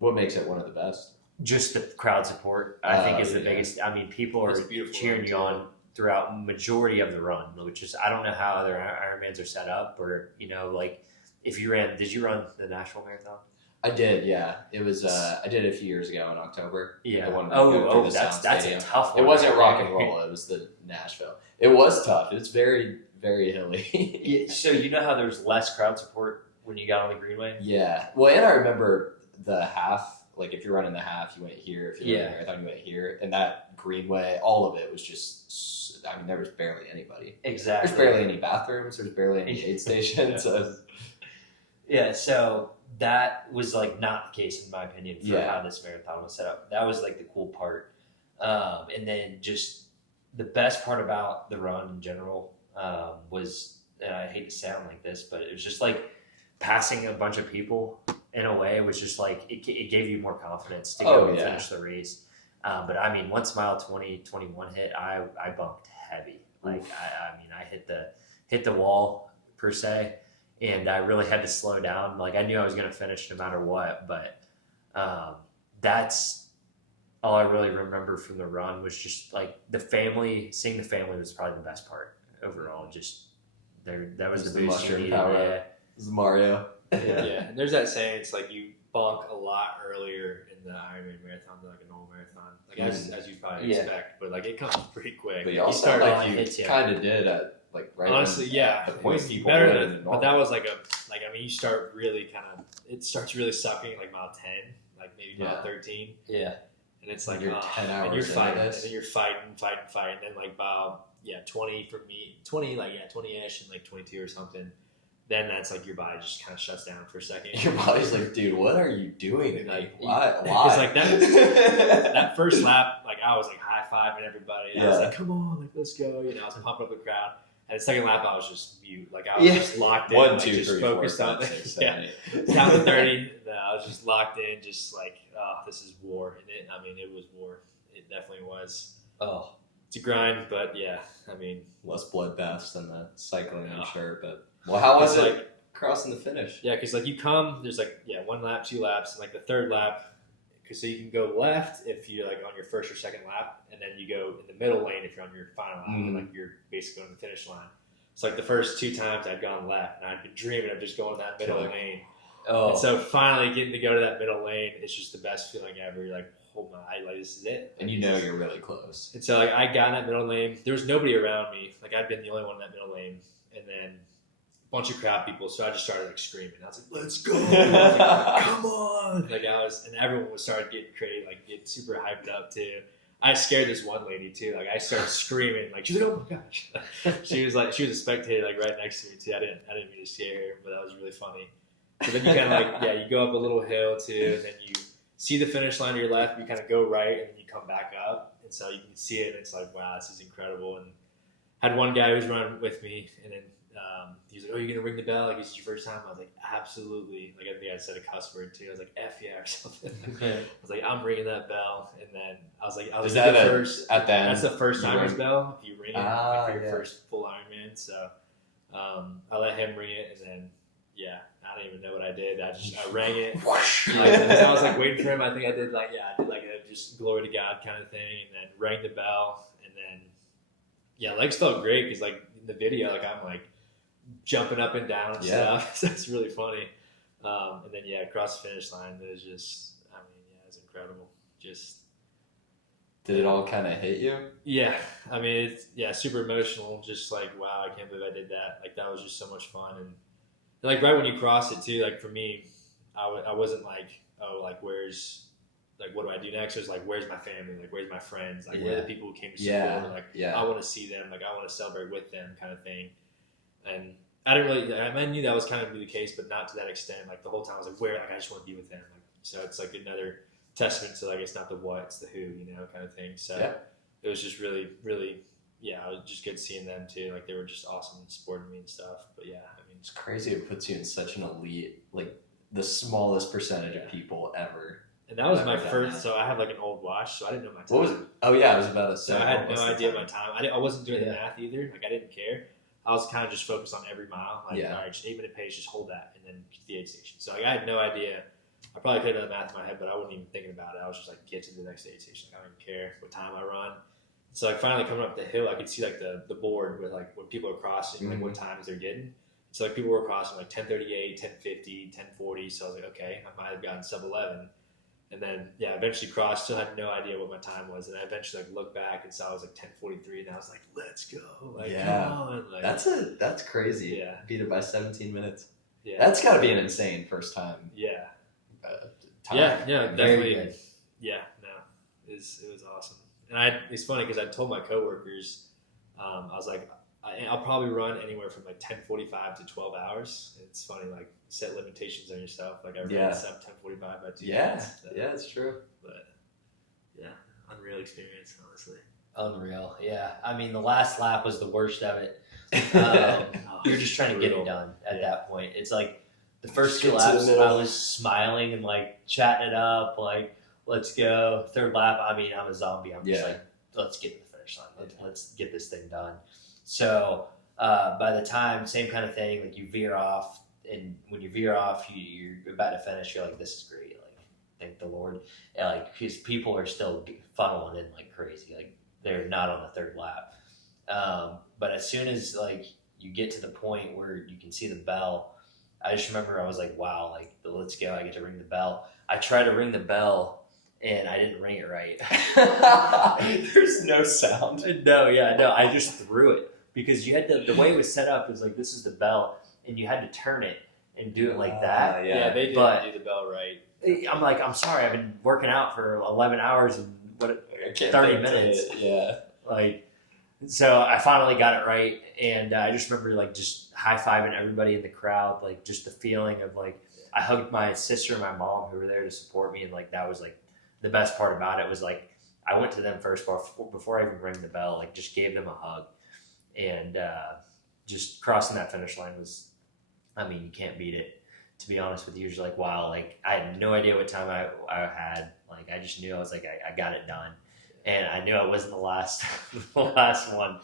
what makes it one of the best? Just the crowd support, I think, is the biggest. I mean, people are cheering you on throughout majority of the run, which is, I don't know how other Ironmans are set up, or like if you did you run the Nashville Marathon? I did, yeah. It was I did it a few years ago in October. Yeah. The one that That's a tough one. It wasn't rock and roll. It was the Nashville. It was tough. It's very, very hilly. Yeah, so you know how there's less crowd support when you got on the Greenway? Yeah. Well, and I remember the half. Like if you're running the half, you went here. If you're running the marathon, you went here. And that Greenway, all of it was just. I mean, there was barely anybody. Exactly. There's barely any bathrooms. There's barely any aid stations. Yeah. So that was like not the case in my opinion for how this marathon was set up. That was like the cool part. And then just the best part about the run in general was, and I hate to sound like this, but it was just like passing a bunch of people in a way was just like, it gave you more confidence to go and finish the race. But I mean, once mile 20, 21 hit, I bumped heavy. Like, I mean, I hit the wall per se, and I really had to slow down. Like, I knew I was going to finish no matter what, but that's all I really remember from the run was just like seeing the family was probably the best part overall. Just that was the boost you needed. It was Mario. Yeah. And there's that saying, it's like you bunk a lot earlier in the Ironman marathon than like a normal marathon. Like as you probably expect, but like it comes pretty quick. But you also you kind of did at like right. Honestly, the point it was people better would than. in But that was like I mean, you start really it starts really sucking like mile 10, like maybe mile 13. Yeah. And it's like you're 10 hours and you're fighting, into this. and then you're fighting, and then like about 20 for me, 20 20ish and like 22 or something. Then that's like your body just kind of shuts down for a second. Your body's like, dude, what are you doing? Like, why? Because like that first lap, like I was like high fiving everybody. I was like, come on, like let's go. You know, I was pumping up the crowd. And the second lap, I was just mute. Like I was just locked in. 1, 2, just 3, focused 4, on 5, 6, 7, 8. Down to 30. No, I was just locked in, just like, oh, this is war. And it was war. It definitely was. Oh, it's a grind, but yeah, I mean, less bloodbaths than the cycling, I'm sure. But how was it crossing the finish? Yeah, because like you come, there's like 1 lap, 2 laps, and like the third lap, because so you can go left if you're like on your first or second lap, and then you go in the middle lane if you're on your final lap, and like you're basically on the finish line. So like the first 2 times I'd gone left, and I'd been dreaming of just going that middle lane. Oh. And so finally getting to go to that middle lane, it's just the best feeling ever. You're like, oh my, like this is it. And you know you're really close. And so like I got in that middle lane. There was nobody around me. Like I'd been the only one in that middle lane, and then a bunch of crowd people, so I just started like screaming. I was like, "Let's go! I was like, come on!" Like and everyone was started getting crazy, like getting super hyped up too. I scared this one lady too. Like I started screaming, like she's like, "Oh my gosh!" she was a spectator, like right next to me too. I didn't mean to scare her, but that was really funny. But then you kind of like, you go up a little hill too, and then you see the finish line to your left. You kind of go right, and then you come back up, and so you can see it. And it's like, wow, this is incredible. And I had one guy who was running with me, and then he was like, "Oh, you're gonna ring the bell? Like, this is your first time?" I was like, "Absolutely!" Like, I think I said a cuss word too. I was like, "F yeah" or something. I was like, "I'm ringing that bell," and then I was like, Is that the first at the end? That's the first timer's bell. If you ring it like, for your yeah. first full Ironman, so I let him ring it, and then I don't even know what I did. I rang it. I was like waiting for him. I think I did like a just glory to God kind of thing, and then rang the bell, and then legs felt great because like in the video, like I'm like jumping up and down and stuff. So it's really funny. And then across the finish line, it was just, I mean, it was incredible. Just did it all kind of hit you? Yeah, I mean, it's super emotional. Just like, wow, I can't believe I did that. Like that was just so much fun, and like right when you cross it too. Like for me, I wasn't like, oh, like where's, like what do I do next? It was like, where's my family? Like where's my friends? Like where are the people who came to support? Like I want to see them. Like I want to celebrate with them, kind of thing. And I didn't really. I knew that was kind of the case, but not to that extent. Like the whole time, I was like, where? Like I just want to be with them. Like so, it's like another testament to like it's not the what, it's the who, kind of thing. So it was just really, really, it was just good seeing them too. Like they were just awesome and supporting me and stuff. But I mean, it's crazy. It puts you in such an elite, like the smallest percentage of people ever. And that was my first. So I have like an old watch, so I didn't know my time. What was it? Oh yeah, I was about to say. So I had no idea my time. I wasn't doing the math either. Like I didn't care. I was kind of just focused on every mile. Like, all right, just 8-minute pace, just hold that, and then get to the aid station. So like, I had no idea. I probably could have done the math in my head, but I wasn't even thinking about it. I was just like, get to the next aid station. Like, I don't even care what time I run. So like finally coming up the hill, I could see like the board with like when people are crossing, like what times they're getting. So like people were crossing like 10:38, 10:50, 10:40. So I was like, okay, I might have gotten sub 11. And then eventually crossed. Still had no idea what my time was, and I eventually like looked back and saw it was like 10:43, and I was like, "Let's go!" Like, come on! Like, that's crazy. Yeah, beat it by 17 minutes. Yeah, that's got to be an insane first time. Yeah, time. Yeah, definitely. Yeah, no, it was awesome. And it's funny because I told my coworkers, I was like, I'll probably run anywhere from like 10:45 to 12 hours. And it's funny, like set limitations on yourself. Like I ran sub 10:45 by 2 minutes. So, it's true. But unreal experience, honestly. Unreal, yeah. I mean, the last lap was the worst of it. You're just trying to get it done at that point. It's like the first 2 laps, I was smiling and like chatting it up, like let's go. Third lap, I mean, I'm a zombie. I'm just like, let's get to the finish line. Let's get this thing done. So by the time, same kind of thing, like you veer off, and when you veer off, you're about to finish, you're like, this is great. Like, thank the Lord. And like, because people are still funneling in like crazy. Like, they're not on the third lap. But as soon as like you get to the point where you can see the bell, I just remember I was like, wow, like, let's go. I get to ring the bell. I tried to ring the bell, and I didn't ring it right. There's no sound. No, I just threw it. Because you had the way it was set up is like, this is the bell, and you had to turn it and do it like that. Yeah, they didn't do the bell right. I'm like, I'm sorry, I've been working out for 11 hours and 30 minutes. Yeah. Like, so I finally got it right, and I just remember like just high-fiving everybody in the crowd, like just the feeling of like, I hugged my sister and my mom who were there to support me, and like that was like the best part about it was like I went to them first before I even rang the bell, like just gave them a hug. And just crossing that finish line was, I mean, you can't beat it. To be honest with you, you're like, wow, like I had no idea what time I had. Like I just knew I was like, I got it done, and I knew I wasn't the last one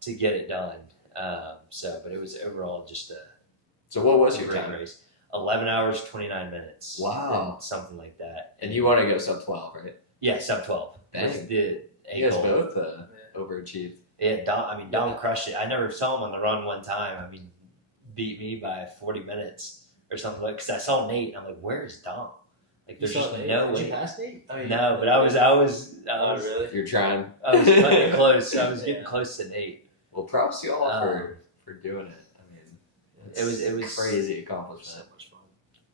to get it done. But it was overall just a. So what was your great time? Race? 11 hours 29 minutes. Wow, something like that. And you want to go sub 12, right? Yeah, sub 12. Dang. The you guys both overachieved. Yeah, Dom crushed it. I never saw him on the run one time. I mean, beat me by 40 minutes or something. Because I saw Nate, and I'm like, where's Dom? Like, there's just no way. Did you pass Nate? No, but I was. Really? You're trying. I was getting close. I was getting close to Nate. Well, props to y'all for doing it. I mean, It was crazy accomplishment. So much fun.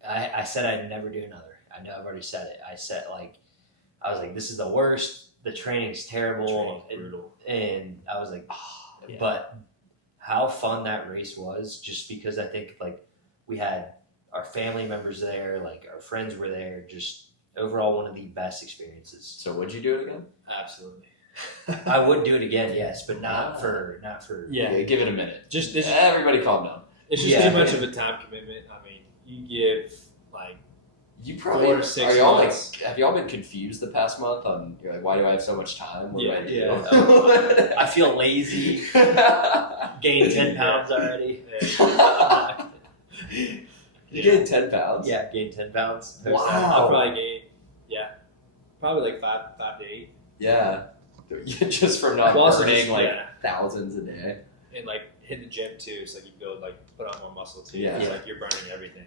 I said I'd never do another. I know I've already said it. I said I was like, this is the worst. The training's terrible, Brutal. and I was like, oh. Yeah. But how fun that race was! Just because I think like we had our family members there, like our friends were there. Just overall, one of the best experiences. So would you do it again? Absolutely. I would do it again, yes, but not for. Yeah. Give it a minute. Just Everybody calm down. it's just too much of a time commitment. I mean, you give like You probably 4 to 6 are y'all months. have y'all been confused the past month on you're like, why do I have so much time? What do I do? I feel lazy. Gained 10 pounds already. You gained 10 pounds? Yeah, gained 10 pounds. Wow. I'll probably gain, probably like 5 to 8. Yeah. Just from not Well, also burning just- like yeah. thousands a day. And like hit the gym too, so like you build like put on more muscle too. Yeah. It's like you're burning everything.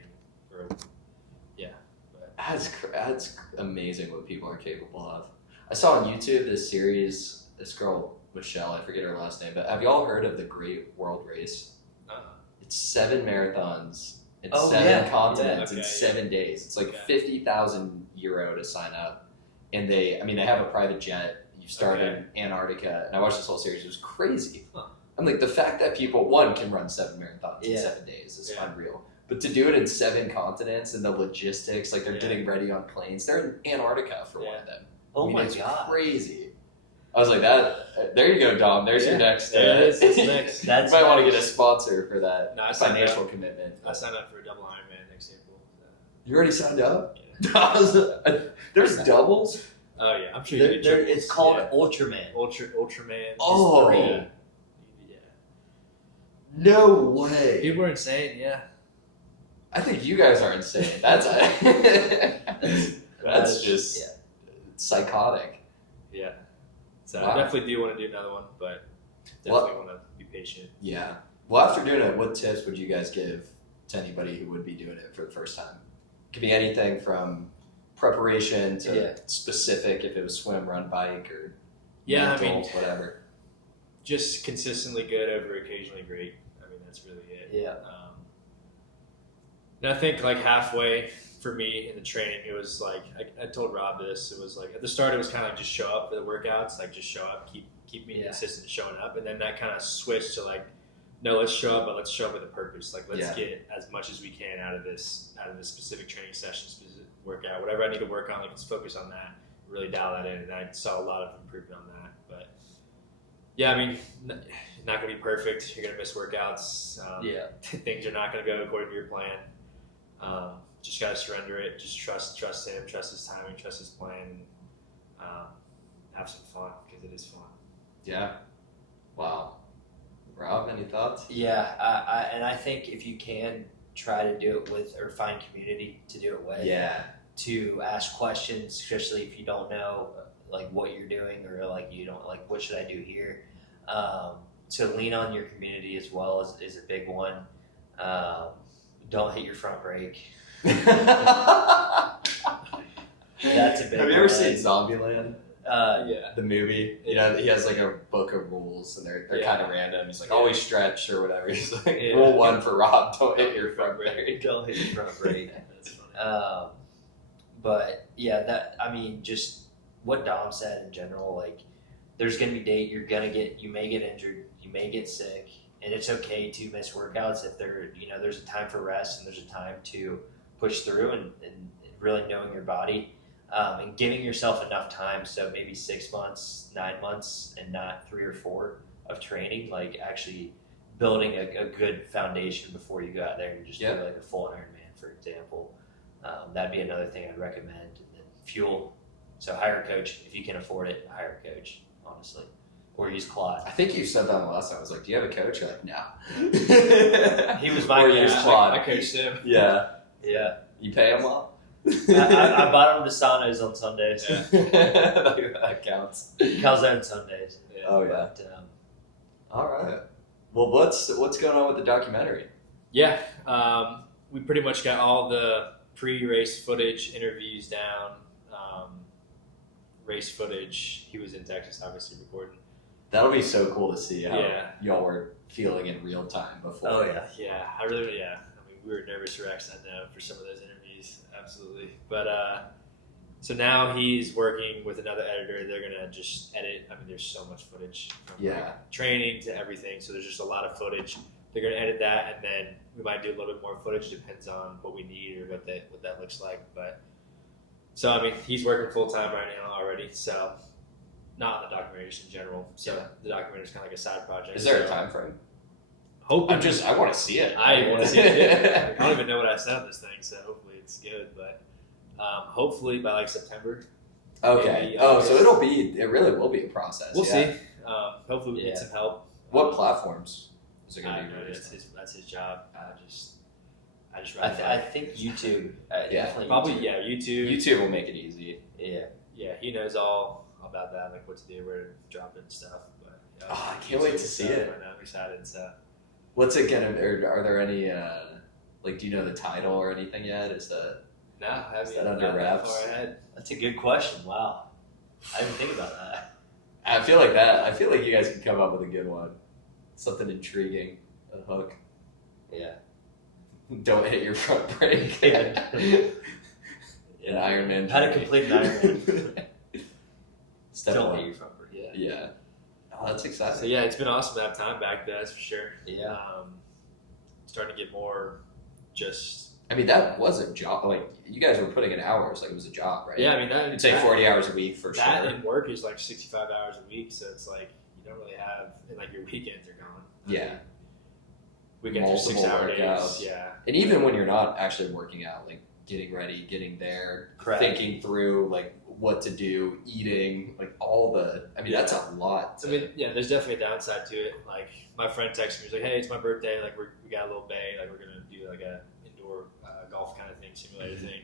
That's amazing what people are capable of. I saw on YouTube this series, this girl, Michelle, I forget her last name, but have y'all heard of the Great World Race? It's 7 marathons in 7 continents in 7 days. It's like 50,000 euro to sign up. And they have a private jet. You start in Antarctica. And I watched this whole series. It was crazy. Huh. I'm like, the fact that people, one, can run 7 marathons in 7 days is unreal. But to do it in 7 continents and the logistics, like they're getting ready on planes. They're in Antarctica for one of them. Oh my it's God. crazy. I was like, that. There you go, Dom. There's your next. There it is. That's next. You might want to get a sponsor for that financial commitment. I signed up for a double Ironman next April. You already signed up? Yeah. There's doubles? Oh yeah, I'm sure you can. It's called Ultraman. Ultraman. Oh. Yeah. No way. People are insane. Yeah. I think you guys are insane. That's just psychotic. Yeah. So Wow. I definitely do want to do another one, but definitely want to be patient. Yeah. Well, after doing it, what tips would you guys give to anybody who would be doing it for the first time? It could be anything from preparation to specific, if it was swim, run, bike, or mental, whatever. Just consistently good over occasionally great. I mean, that's really it. Yeah. And I think like halfway for me in the training, it was like I told Rob this. It was like at the start, it was kind of like just show up for the workouts, like just show up, keep me consistent showing up, and then that kind of switched to like, no, let's show up, but let's show up with a purpose. Like let's get as much as we can out of this specific training session, specific workout, whatever I need to work on. Like let's focus on that, really dial that in, and I saw a lot of improvement on that. But yeah, I mean, not gonna be perfect. You're gonna miss workouts. Things are not gonna go according to your plan. Just gotta surrender it. Just trust him, trust his timing, trust his plan. Have some fun because it is fun. Yeah. Wow. Rob, any thoughts? Yeah, I think if you can try to do it with, or find community to do it with. Yeah. To ask questions, especially if you don't know like what you're doing, or like you don't like what should I do here. To lean on your community as well is a big one. Don't hit your front brake. That's a big one. Have you ever seen Zombieland? Yeah. The movie? You know, he has like a book of rules and they're kind of random. He's like, always stretch or whatever. He's like, rule 1 for Rob, don't hit your front brake. Don't hit your front brake. That's funny. But yeah, just what Dom said in general, like there's going to be days you may get injured, you may get sick, and it's okay to miss workouts if there's a time for rest and there's a time to push through and really knowing your body, and giving yourself enough time. So maybe 6 months, 9 months, and not 3 or 4 of training, like actually building a good foundation before you go out there and just do like a full Ironman, for example. That'd be another thing I'd recommend. And then fuel. So hire a coach. If you can afford it, hire a coach, honestly. Or use Claude. I think you said that the last time. I was like, do you have a coach? You're like, no. He was my coach. Use Claude. I coached him. Yeah. Yeah. You pay him well? I bought him Desanos on Sundays. Yeah. That counts. Calzone Sundays. Yeah. Oh, yeah. But, All right. Well, what's going on with the documentary? Yeah. We pretty much got all the pre-race footage, interviews down, race footage. He was in Texas, obviously, recording. That'll be so cool to see how Yeah. y'all were feeling in real time before. Oh yeah. Yeah, I really, yeah. I mean, we were nervous wrecks, I know, for some of those interviews, absolutely. But so now he's working with another editor. They're gonna just edit. I mean, there's so much footage from like, training to everything. So there's just a lot of footage. They're gonna edit that, and then we might do a little bit more footage. Depends on what we need or what that looks like. But so I mean, he's working full time right now already. So. Not on the documentary, just in general. So the documentary is kind of like a side project. Is there a time frame? Hopefully, I want to see it. I want to see it. I don't even know what I said on this thing, so hopefully it's good. But hopefully by like September. Okay. Maybe, So it really will be a process. We'll see. Hopefully we get some help. What platforms is it going I to be? don't know. That's his job. I just I think YouTube. Definitely. Probably YouTube. YouTube. YouTube will make it easy. Yeah, he knows all about that, like what to do, where to drop it and stuff. But I can't wait to see it. I'm excited. So. What's it gonna? Are there any? Do you know the title or anything yet? Is that? No, I haven't that under wraps? Far ahead. That's a good question. Wow, I didn't think about that. I feel like you guys can come up with a good one. Something intriguing, a hook. Yeah. Don't hit your front brake. An Ironman. How to complete an Ironman. Step Don't one. hit your front brake. Yeah. Oh, that's exciting. So yeah, it's been awesome to have time back, that's for sure. Yeah. Starting to get more just. I mean, that was a job. Like, you guys were putting in hours. Like, it was a job, right? Yeah, I mean, that. You'd say 40 hours a week for that sure. and work is like 65 hours a week, so it's like you don't really have, and like your weekends are gone. Yeah. Weekends are 6 hour workouts. days. Yeah. And even when you're not actually working out, like getting ready, getting there, Correct. thinking through like what to do, eating, like all the. I mean, that's a lot. I mean, yeah, there's definitely a downside to it. Like my friend texted me, he's like, "Hey, it's my birthday. Like we got a little bay. Like we're gonna do like a indoor golf kind of thing, simulator thing."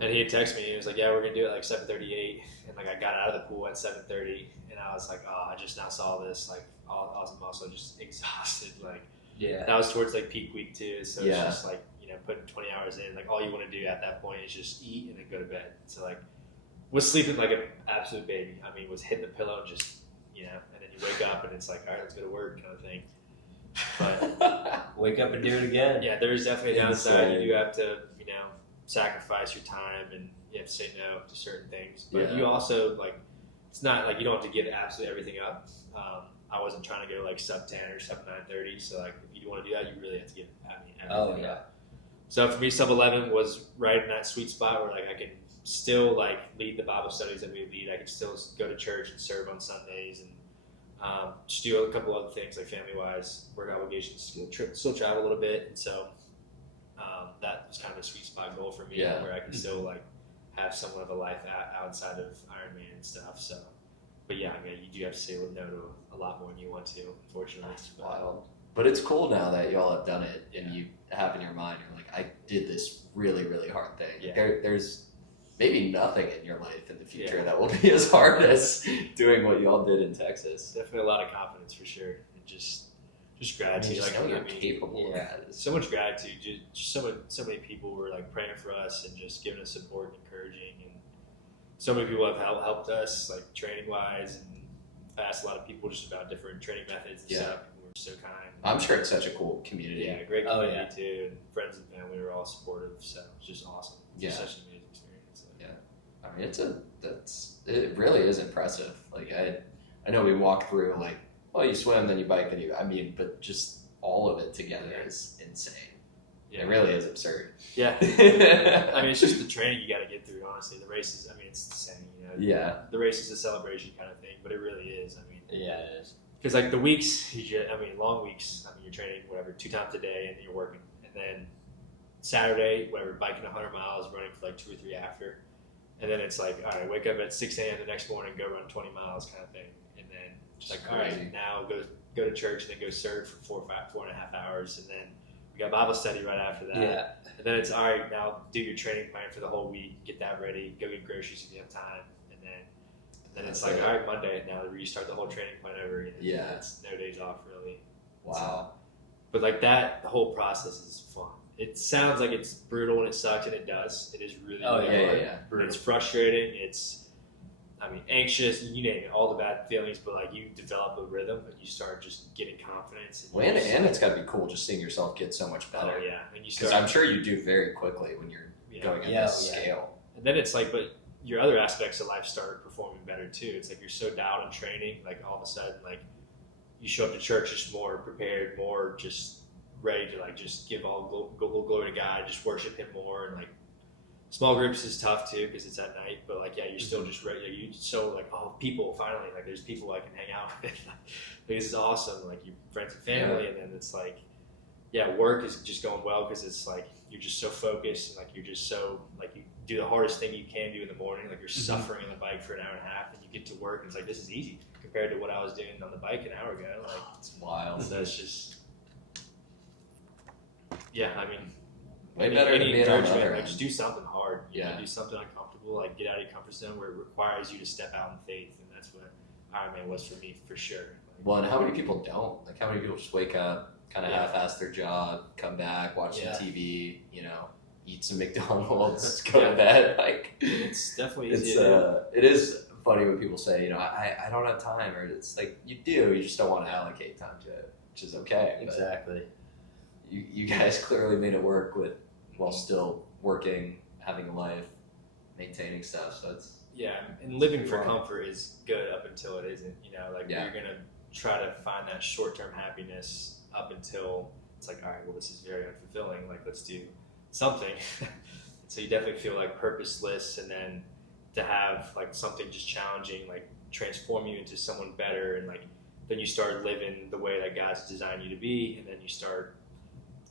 And he had texted me. He was like, "Yeah, we're gonna do it like 7:38." And like I got out of the pool at 7:30, and I was like, "Oh, I just now saw this. Like I'm also just exhausted. Like Yeah. that was towards like peak week too. So Yeah. it's just like putting 20 hours in. Like all you want to do at that point is just eat and then go to bed. So like was sleeping like an absolute baby. I mean, was hitting the pillow and just and then you wake up and it's like, all right, let's go to work kind of thing. But Wake up and do it again. yeah, there's definitely a downside. Insane. You do have to, sacrifice your time and you have to say no to certain things. But Yeah. you also it's not like you don't have to give absolutely everything up. I wasn't trying to go like sub 10 or sub 9:30. So like if you want to do that, you really have to give everything Oh yeah. up. So for me, sub 11 was right in that sweet spot where like I can still like lead the Bible studies that we lead. I can still go to church and serve on Sundays and just do a couple other things like family wise, work obligations, still travel a little bit. And so that was kind of a sweet spot goal for me where I can still like have somewhat of a life outside of Ironman and stuff. So, but yeah, I mean, you do have to say no to a lot more than you want to, unfortunately. That's wild. But it's cool now that y'all have done it and you have in your mind, you're like, I did this really, really hard thing. Yeah. There's maybe nothing in your life in the future that will be as hard as doing what y'all did in Texas. Definitely a lot of confidence for sure. And just gratitude. Just like know you're I mean, capable of that. so much gratitude. Just so many people were like praying for us and just giving us support and encouraging. And so many people have helped us like training wise. And I asked a lot of people just about different training methods and stuff. People were so kind. I'm sure it's such a cool community. Yeah, great community too. And friends and family were all supportive. So it's just awesome. It's such an amazing experience. So. Yeah. I mean, it really is impressive. Like I know we walk through like, well, you swim, then you bike, then but just all of it together is insane. Yeah. It really is absurd. Yeah. I mean, it's just the training you got to get through, honestly. The races, I mean, it's the same, Yeah. The race is a celebration kind of thing, but it really is. I mean, yeah, it is. Because like the weeks, long weeks, I mean, you're training, whatever, 2 times a day and then you're working. And then Saturday, whatever, biking 100 miles, running for like 2 or 3 after. And then it's like, all right, wake up at 6 a.m. the next morning, go run 20 miles kind of thing. And then just like, all right, now go to church and then go serve for 4.5 hours. And then we got Bible study right after that. Yeah. And then it's, all right, now do your training plan for the whole week, get that ready, go get groceries if you have time. And then it's like, all right, Monday, now restart the whole training plan over again. Yeah. It's no days off really. Wow. But like that, the whole process is fun. It sounds like it's brutal and it sucks, and it does. It is really, really hard. Yeah. It's frustrating. It's I mean, anxious, you name it, all the bad feelings, but like you develop a rhythm and you start just getting confidence. And it's got to be cool just seeing yourself get so much better. Oh, yeah. And you Because start, I'm sure you do very quickly when you're going at this scale. And then it's like, but your other aspects of life start performing better too. It's like you're so dialed on training, like all of a sudden, like you show up to church just more prepared, more just ready to like just give all glory to God, just worship Him more, and like small groups is tough too because it's at night. But like you're still just ready. Like, you so like people finally like there's people I can hang out with. Like, this is awesome. Like your friends and family, and then it's like work is just going well because it's like you're just so focused and like you're just so like you do the hardest thing you can do in the morning. Like you're suffering on the bike for an hour and a half, and you get to work and it's like this is easy compared to what I was doing on the bike an hour ago. Like it's wild. So it's just I mean. Way better than being on the other like just do something hard. You know, Yeah. do something uncomfortable. Like get out of your comfort zone where it requires you to step out in faith, and that's what Ironman was for me for sure. Like, Well, and how many people don't? Like, how many people just wake up, kind of half-ass their job, come back, watch some TV, eat some McDonald's, go to bed. Like, it's definitely easy. It is funny when people say, I don't have time, or it's like you do, you just don't want to allocate time to it, which is okay. Exactly. But you guys clearly made it work while still working, having a life, maintaining stuff. So it's and living for comfort is good up until it isn't. You're gonna try to find that short-term happiness up until it's like, all right, well, this is very unfulfilling. Like, let's do something. So you definitely feel like purposeless, and then to have like something just challenging, like transform you into someone better, and like then you start living the way that God's designed you to be, and then you start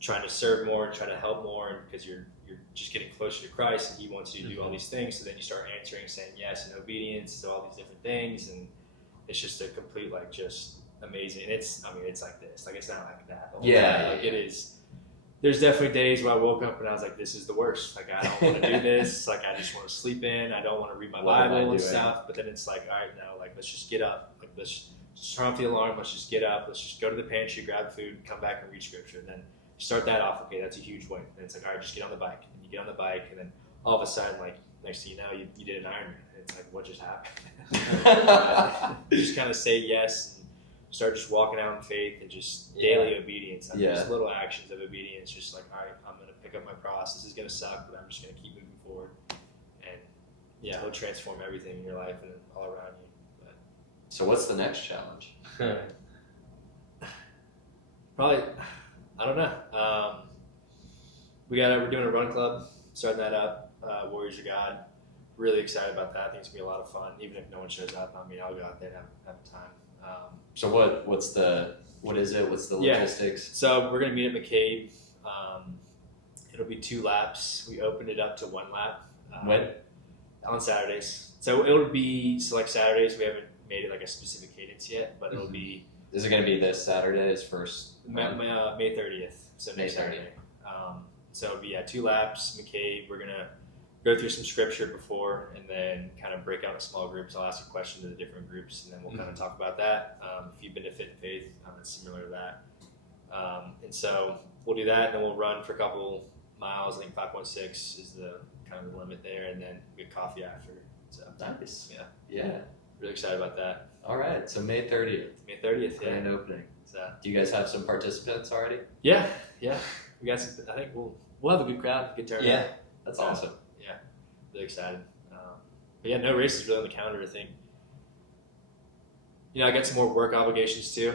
trying to serve more and try to help more, and because you're just getting closer to Christ, and He wants you to do all these things. So then you start answering, saying yes and obedience to all these different things, and it's just a complete like just amazing. And it's like this, like it's not like that. It is. There's definitely days where I woke up and I was like, this is the worst. Like I don't want to do this. Like I just want to sleep in. I don't want to read my Bible and stuff. But then it's like, all right, now like let's just get up. Like let's just turn off the alarm. Let's just get up. Let's just go to the pantry, grab food, come back and read scripture. And then start that off. Okay, that's a huge win. And it's like, all right, just get on the bike. And you get on the bike, and then all of a sudden, like next thing you know, you did an Ironman. And it's like, what just happened? You just kind of say yes and start just walking out in faith and just daily obedience. Just little actions of obedience. Just like, all right, I'm gonna pick up my cross. This is gonna suck, but I'm just gonna keep moving forward. And He'll transform everything in your life and all around you. But, so what's the next challenge? Probably. I don't know. We're doing a run club, starting that up. Warriors of God. Really excited about that. I think it's gonna be a lot of fun. Even if no one shows up, I'll go out there and have a time. So what is it? What's the logistics? So we're gonna meet at McCabe. It'll be 2 laps. We opened it up to 1 lap. When? On Saturdays. So it'll be like Saturdays. We haven't made it like a specific cadence yet, but it'll be. Is it going to be this Saturday's first? May 30th, so next Saturday. So it'll be 2 laps, McCabe. We're going to go through some scripture before and then kind of break out in small groups. I'll ask a question to the different groups, and then we'll kind of talk about that. If you've been to Fit and Faith, it's similar to that. And so we'll do that, and then we'll run for a couple miles. I think 5.6 is the kind of the limit there, and then get coffee after. So nice. Yeah. Really excited about that. All right, so May 30th. May 30th, Grand opening. So, do you guys have some participants already? Yeah. We got some. I think we'll have a good crowd, good turnout. Yeah, that's awesome. Yeah, really excited. But no races really on the calendar. I think. I got some more work obligations too.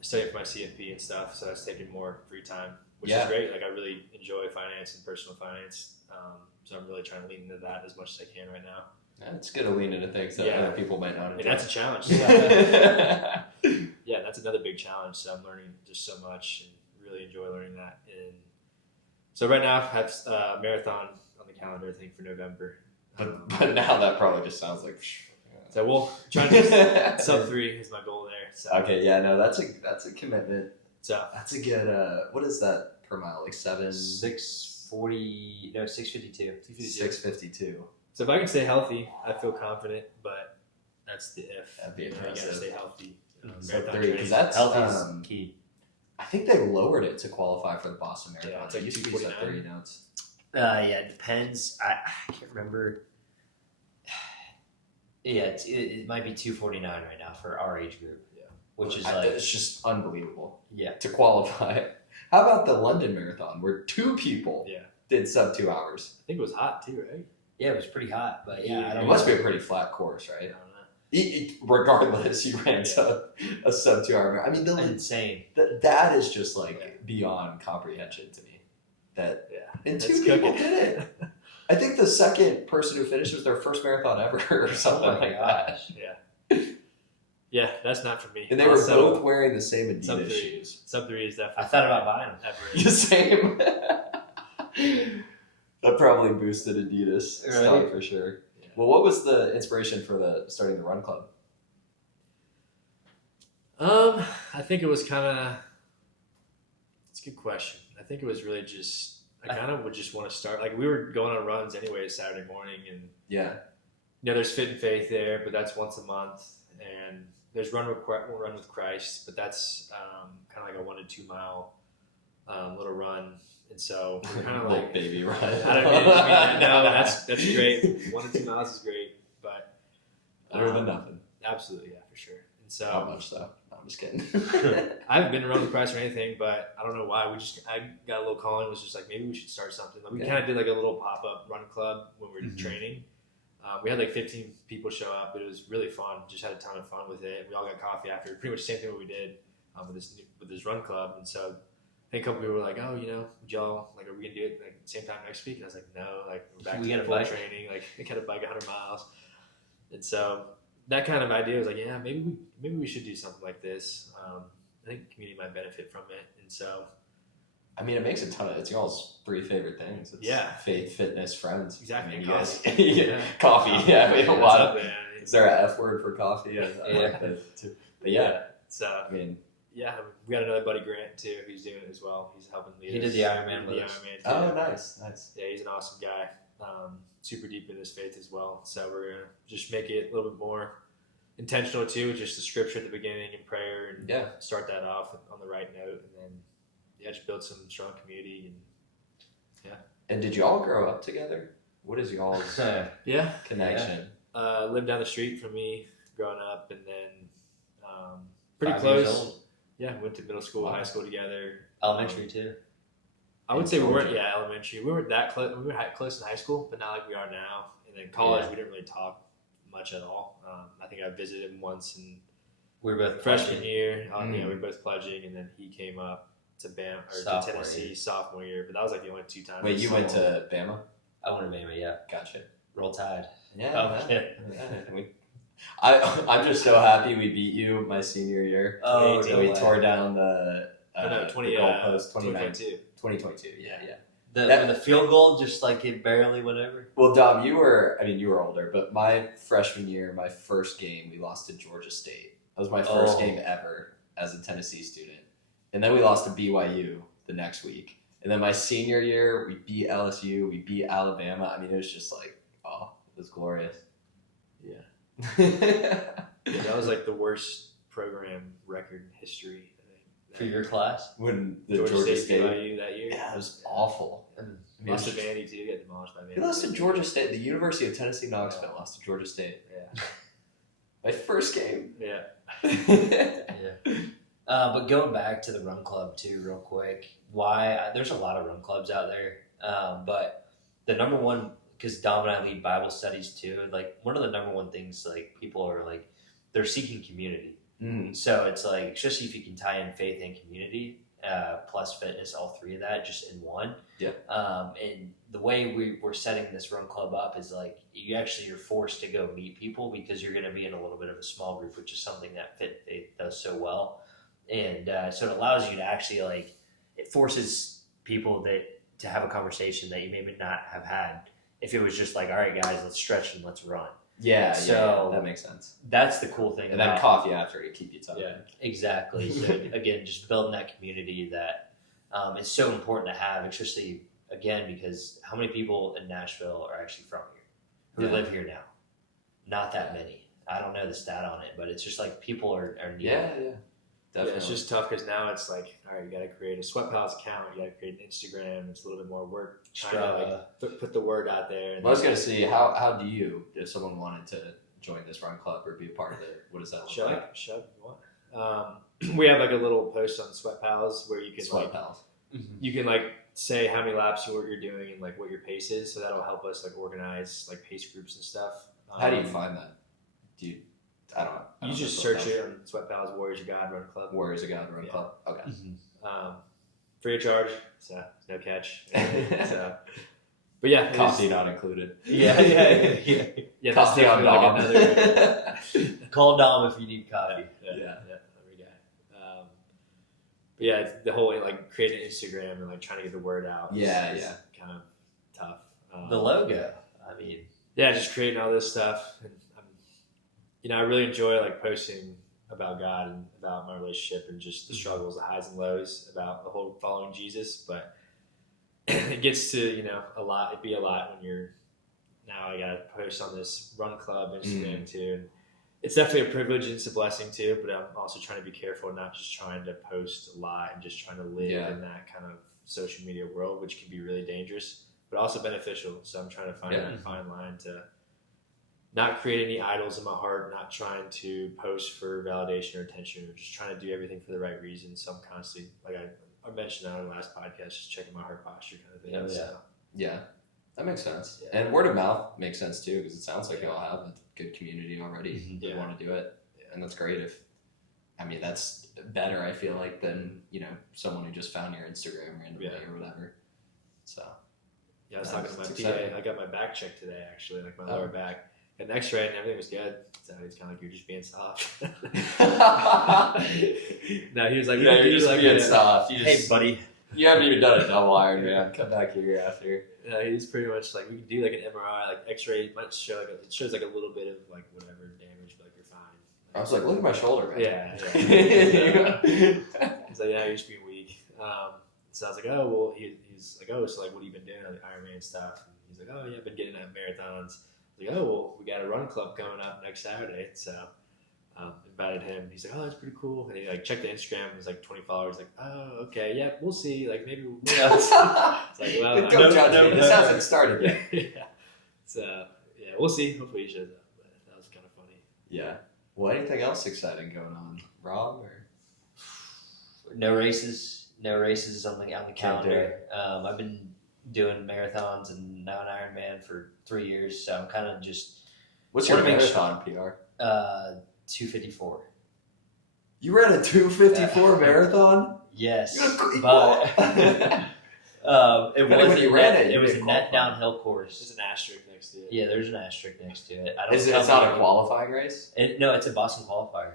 Studying for my CFP and stuff, so that's taking more free time, which is great. Like I really enjoy finance and personal finance, so I'm really trying to lean into that as much as I can right now. Yeah, it's good to lean into things that other people might not enjoy. And that's a challenge. That's another big challenge. So I'm learning just so much and really enjoy learning that. And so right now I have a marathon on the calendar, I think, for November. But now that probably just sounds like. So we'll try to do sub 3 is my goal there. So. Okay, that's a commitment. So that's a good. What is that per mile? Like 6:40? No, 6:52. 6:52. So if I can stay healthy, I feel confident, but that's the if. That'd be you impressive. gotta stay healthy. Sub 3, because that's healthy is key. I think they lowered it to qualify for the Boston Marathon. Yeah, it's like it used to be sub 3 now. It depends. I can't remember. Yeah, it might be 249 right now for our age group. Yeah. Which is it's just unbelievable. Yeah. To qualify. How about the London Marathon where 2 people Yeah. did sub 2 hours? I think it was hot too, right? Yeah, it was pretty hot, but yeah, I don't It know. must be a pretty flat course, right? I don't know. Regardless, you ran a sub 2 hour. I mean, Insane. that is just like beyond comprehension to me. That and 2 people did it. I think the second person who finished was their first marathon ever, or something like that. Yeah. Yeah, that's not for me. And they were both wearing the same Adidas shoes. Sub 3 is definitely. I thought about buying them. The same. That probably boosted Adidas stock for sure. Yeah. Well, what was the inspiration for starting the run club? I think it was kind of. It's a good question. I think it was really just. I kind of would just want to start. Like we were going on runs anyway Saturday morning, and there's Fit and Faith there, but that's once a month, and there's Run with Christ, but that's kind of like a 1 to 2 mile little run, and so we're kind of like baby run. I don't mean no, that's great. 1 to 2 miles is great, but better than nothing. Absolutely, yeah, for sure. And so how much so? I'm just kidding. I haven't been to Run with Christ or anything, but I don't know why. I got a little calling. Was just like maybe we should start something. Like, we kind of did like a little pop up run club when we were training. We had like 15 people show up, but it was really fun. Just had a ton of fun with it. We all got coffee after. Pretty much the same thing what we did with this run club. And so I think a couple people were like, "Oh, would y'all like, are we gonna do it like same time next week?" And I was like, "No, like we're back to full training. Like I got a bike 100 miles." And so that kind of idea was like, yeah, maybe we should do something like this. I think the community might benefit from it, and so. I mean, it makes a ton of. It's y'all's 3 favorite things. It's faith, fitness, friends. Exactly. I mean, coffee. Yeah, we have a lot of. Is there an F word for coffee? I like that too. But so I mean. Yeah, we got another buddy Grant too, who's doing it as well. He's helping lead. He did the Ironman with us. Oh, nice. Yeah, he's an awesome guy. Super deep in his faith as well. So we're gonna just make it a little bit more intentional too, with just the scripture at the beginning and prayer, and start that off on the right note, and then just build some strong community and And did you all grow up together? What is y'all's connection? Lived down the street from me growing up, and then pretty close. Yeah, went to middle school, high school together. Elementary too. I would say we weren't. Yeah, elementary. We weren't that close. We were close in high school, but not like we are now. And then college, we didn't really talk much at all. I think I visited him once, and we were both freshman year. We were both pledging, and then he came up to Bama or to Tennessee sophomore year. But that was like the only 2 times. Wait, you went to Bama? I went to Bama. Yeah, gotcha. Roll Tide. I'm just so happy we beat you my senior year. Oh, we tore down the goalpost 2022. The field goal just like it barely went over. Well, Dom, you were older, but my freshman year, my first game, we lost to Georgia State. That was my first game ever as a Tennessee student. And then we lost to BYU the next week. And then my senior year, we beat LSU, we beat Alabama. I mean, it was just like, it was glorious. Yeah. That was like the worst program record in history, I think. For your class? When the Georgia State BYU that year? Yeah, it was awful. Lost to Vandy too, got demolished by Vandy. We lost to Georgia State. The University of Tennessee Knoxville lost to Georgia State. Yeah. My first game. Yeah. But going back to the run club too, real quick. There's a lot of run clubs out there, but the number one, because Dom and I lead Bible studies too. Like one of the number one things, like people are like, they're seeking community. Mm-hmm. So it's like, especially if you can tie in faith and community, plus fitness, all 3 of that just in one. Yeah. And the way we're setting this run club up is like you're forced to go meet people because you're going to be in a little bit of a small group, which is something that Fit Faith does so well. And so it allows you to actually it forces people to have a conversation that you maybe not have had if it was just like, all right, guys, let's stretch and let's run. Yeah, so that makes sense. That's the cool thing. And then coffee after to keep you talking. Yeah, exactly. So again, just building that community that is so important to have, especially again because how many people in Nashville are actually from here who live here now? Not that many. I don't know the stat on it, but it's just like people are near. Yeah. Definitely. Yeah, it's just tough because now it's like, all right, you got to create a Sweat Pals account, you got to create an Instagram. It's a little bit more work trying to like put the word out there. And I was gonna see how do you, if someone wanted to join this run club or be a part of it, what does that look like? We have like a little post on Sweat Pals where you can Sweat Pals. You can like say how many laps you're doing and like what your pace is, so that'll help us like organize like pace groups and stuff. How do you find that? I don't know. You just search it on Sweat Pals Warriors of God Run Club. Warriors of God Run Club. Okay. Free of charge, so no catch. So, but yeah, coffee not included. Yeah. Coffee on Dom. Call Dom if you need coffee. Every guy. But yeah, it's the whole like creating Instagram and like trying to get the word out. Is kind of tough. The logo. I mean, just creating all this stuff. And, I really enjoy like posting about God and about my relationship and just the struggles, the highs and lows about the whole following Jesus. But it gets to, a lot. It'd be a lot when now I got to post on this run club Instagram too. And it's definitely a privilege and it's a blessing too, but I'm also trying to be careful, not just trying to post a lot and just trying to live in that kind of social media world, which can be really dangerous, but also beneficial. So I'm trying to find that fine line to not create any idols in my heart, not trying to post for validation or attention, or just trying to do everything for the right reason. So I'm constantly, like I mentioned on the last podcast, just checking my heart posture kind of thing. Yeah, that makes sense. Yeah. And word of mouth makes sense too, because it sounds like y'all have a good community already that want to do it. And that's great that's better, I feel like, than, someone who just found your Instagram randomly or whatever. So. Yeah, I was talking to my PA. I got my back checked today, actually, like my lower back. Got an x-ray and everything was good. So he's kind of like, you're just being soft. No, he was like, you're just like being soft. Hey, buddy. You haven't even done a double Ironman. Come back here after. Yeah, he's pretty much like, we can do like an MRI, like x-ray. It might show it shows like a little bit of like whatever damage, but like you're fine. I was like, look at my shoulder, man. Yeah. He's like, you're just being weak. So I was like, oh, well, he's like, oh, so like, what have you been doing? Like Ironman stuff. And he's like, oh, yeah, I've been getting at marathons. Like, oh, well, we got a run club coming up next Saturday, so invited him. He's like, oh, that's pretty cool. And he like checked the Instagram. It was like 20 followers. Like, oh, okay, yeah, we'll see. Like maybe we'll. It's like, well, don't judge me. This hasn't started yet. So we'll see. Hopefully he shows up. But that was kind of funny. Yeah. Well, anything else exciting going on, Rob? Or no races on the calendar. I've been doing marathons and now an Ironman for 3 years, so I'm kind of just. What's your marathon PR? 2:54. You ran a 2:54 marathon? Yes, but it was when you ran it. It was a net downhill course. There's an asterisk next to it. Yeah, there's an asterisk next to it. It's not a qualifying race? No, it's a Boston qualifier.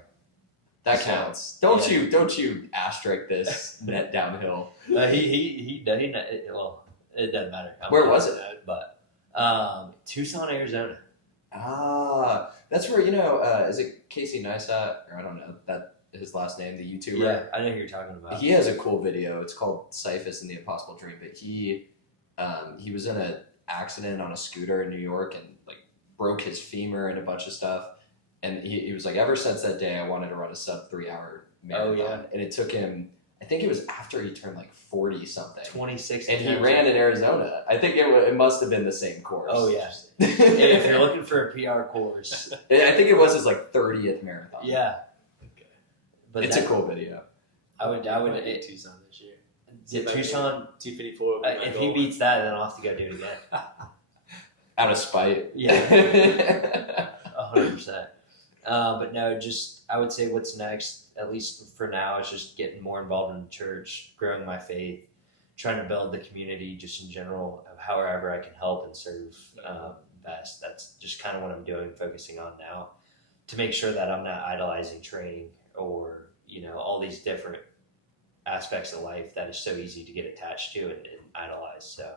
That counts. Don't you asterisk this net downhill? Well, it doesn't matter. Where was it? But Tucson, Arizona. That's where, is it Casey Neistat, or I don't know, that his last name, the YouTuber? Yeah, I know who you're talking about. He has a cool video. It's called Cyphus and the Impossible Dream, but he was in an accident on a scooter in New York and like broke his femur and a bunch of stuff. And he was like, ever since that day, I wanted to run a sub 3 hour marathon. Oh, yeah. And it took him, I think it was after he turned like 40 something. 26. And he ran in Arizona. I think it must have been the same course. Oh, yeah. If you're looking for a PR course. I think it was his like 30th marathon. Yeah. Okay. But it's a cool video. I would do Tucson this year. Tucson 2:54. If he beats that, then I'll have to go do it again. Out of spite. Yeah. 100%. But no, I would say what's next, at least for now, is just getting more involved in the church, growing my faith, trying to build the community just in general, however I can help and serve best. That's just kind of what I'm doing, focusing on now, to make sure that I'm not idolizing training or, all these different aspects of life that is so easy to get attached to and idolize. So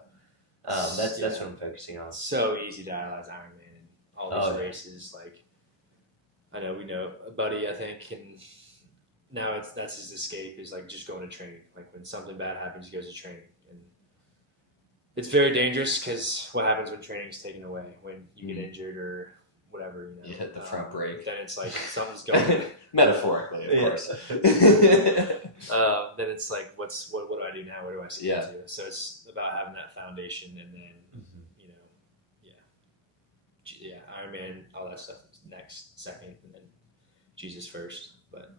that's what I'm focusing on. So easy to idolize Ironman and all these races, like. I know we know a buddy, I think, and now that's his escape is like just going to training. Like when something bad happens, he goes to training, and it's very dangerous because what happens when training is taken away, when you get injured or whatever, You hit the front brake. Then it's like something's going. Metaphorically, of course. Then it's like, what do I do now? Where do I step to? So it's about having that foundation, and then Ironman, all that stuff is next, second, and then Jesus first. But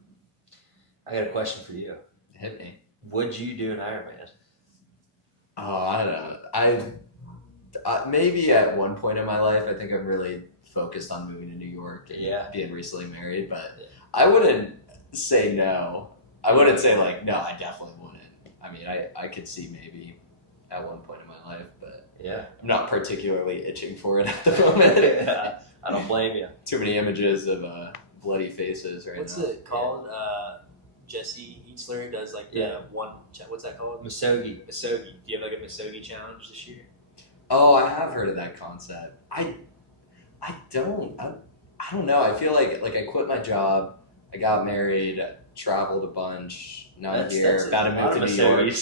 I got a question for you. Hit me. Would you do an Ironman? Oh, I don't know. I maybe at one point in my life, I think I'm really focused on moving to New York and being recently married, but I wouldn't say no. I wouldn't say like, no, I definitely wouldn't. I mean, I could see maybe at one point in my life, but I'm not particularly itching for it at the moment. I don't blame you. Too many images of bloody faces right now. What's it called? Jesse Eatsler does like the one. What's that called? Misogi. Do you have like a Misogi challenge this year? Oh, I have heard of that concept. I don't know. I feel like I quit my job. I got married. Traveled a bunch. Now I'm here. About to move to New York.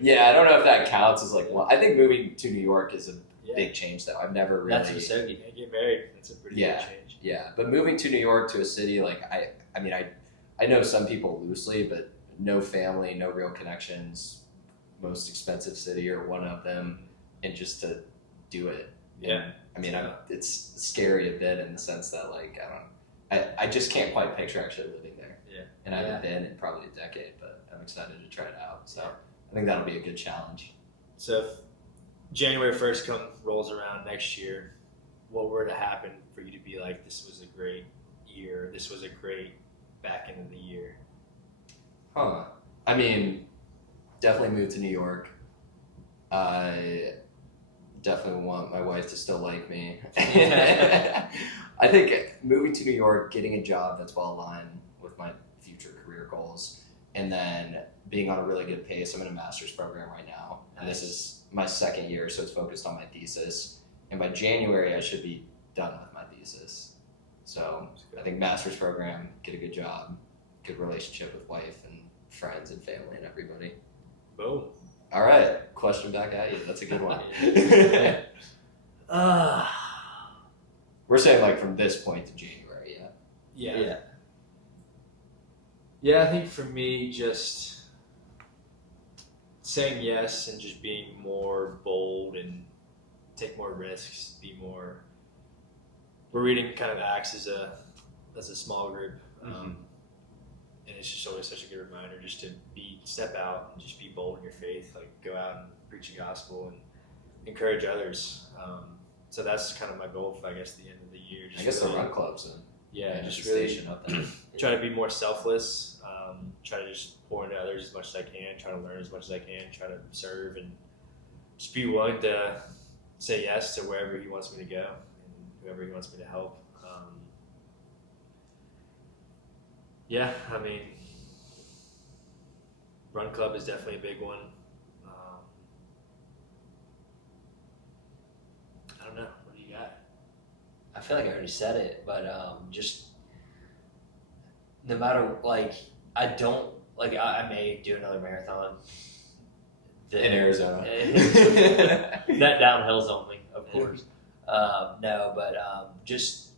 Yeah, I don't know if that counts as like. Well, I think moving to New York is a big change, though. I've never really. That's Misogi. Get married. That's a pretty big change. Yeah, but moving to New York, to a city like I know some people loosely, but no family, no real connections, most expensive city or one of them, and just to do it. Yeah. I mean, it's scary a bit in the sense that like I just can't quite picture actually living there. Yeah. And I haven't been in probably a decade, but I'm excited to try it out. So I think that'll be a good challenge. So if January 1st rolls around next year, what were to happen for you to be like, this was a great year, this was a great back end of the year? I mean, definitely move to New York. I definitely want my wife to still like me. I think moving to New York, getting a job that's well aligned with my future career goals, and then being on a really good pace. I'm in a master's program right now, and this is my second year, so it's focused on my thesis. And by January, I should be done with my thesis. So I think master's program, get a good job, good relationship with wife and friends and family and everybody. Boom. All right, question back at you. That's a good one. We're saying like from this point to January, Yeah, I think for me, just saying yes and just being more bold and take more risks, be more. We're reading kind of Acts as a small group, and it's just always such a good reminder just to step out and just be bold in your faith, like go out and preach the gospel and encourage others. So that's kind of my goal for, I guess, the end of the year. I guess really, the run clubs and just really up there. Try to be more selfless. Try to just pour into others as much as I can. Try to learn as much as I can. Try to serve and just be willing to say yes to wherever He wants me to go and whoever He wants me to help. I mean, run club is definitely a big one. I don't know. What do you got? I feel like I already said it, but just no matter, like, I don't, like, I may do another marathon. In Arizona. That downhill's only, of course. No, but just,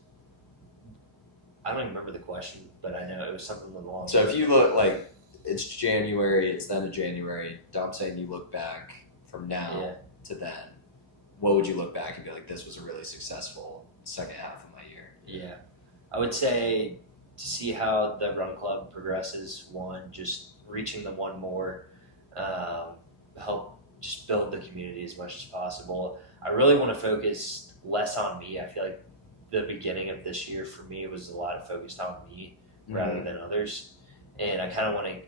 I don't even remember the question, but I know it was something along. So if you look, like, it's January, it's the end of January, I'm saying you look back from now to then, what would you look back and be like, this was a really successful second half of my year? Yeah. I would say to see how the run club progresses, one, just reaching the one more, help just build the community as much as possible. I really want to focus less on me. I feel like the beginning of this year for me was a lot of focused on me rather than others. And I kind of want to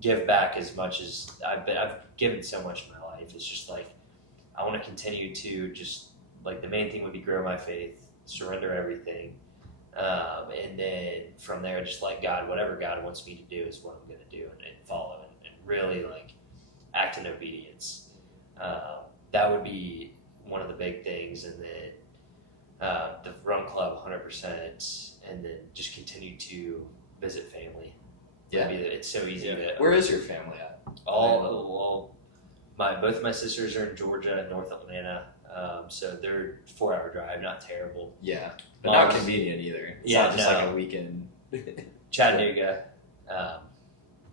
give back as much as I've given so much in my life. It's just like, I want to continue to just, like, the main thing would be grow my faith, surrender everything. And then from there, just like God, whatever God wants me to do is what I'm going to do and follow and really like act in obedience. That would be one of the big things. And then the run club 100%, and then just continue to visit family. Yeah. It's so easy to. Where is your family at? Both of my sisters are in Georgia and North Atlanta. So they're 4-hour drive, not terrible. Yeah, but not convenient either. It's not just like a weekend. Chattanooga,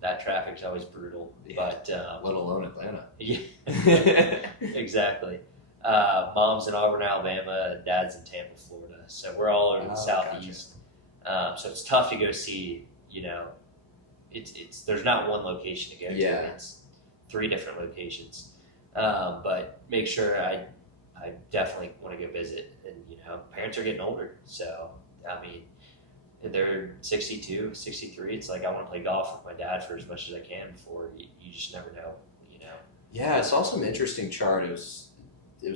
that traffic's always brutal, but let alone Atlanta. Yeah, exactly. Mom's in Auburn, Alabama, and Dad's in Tampa, Florida. So we're all over the southeast. Gotcha. So it's tough to go see. It's there's not one location to go to. It's 3 different locations. But make sure I definitely want to go visit. And parents are getting older, so I mean, they're 62, 63. It's like I want to play golf with my dad for as much as I can before you just never know. Yeah, I saw some interesting chart. It was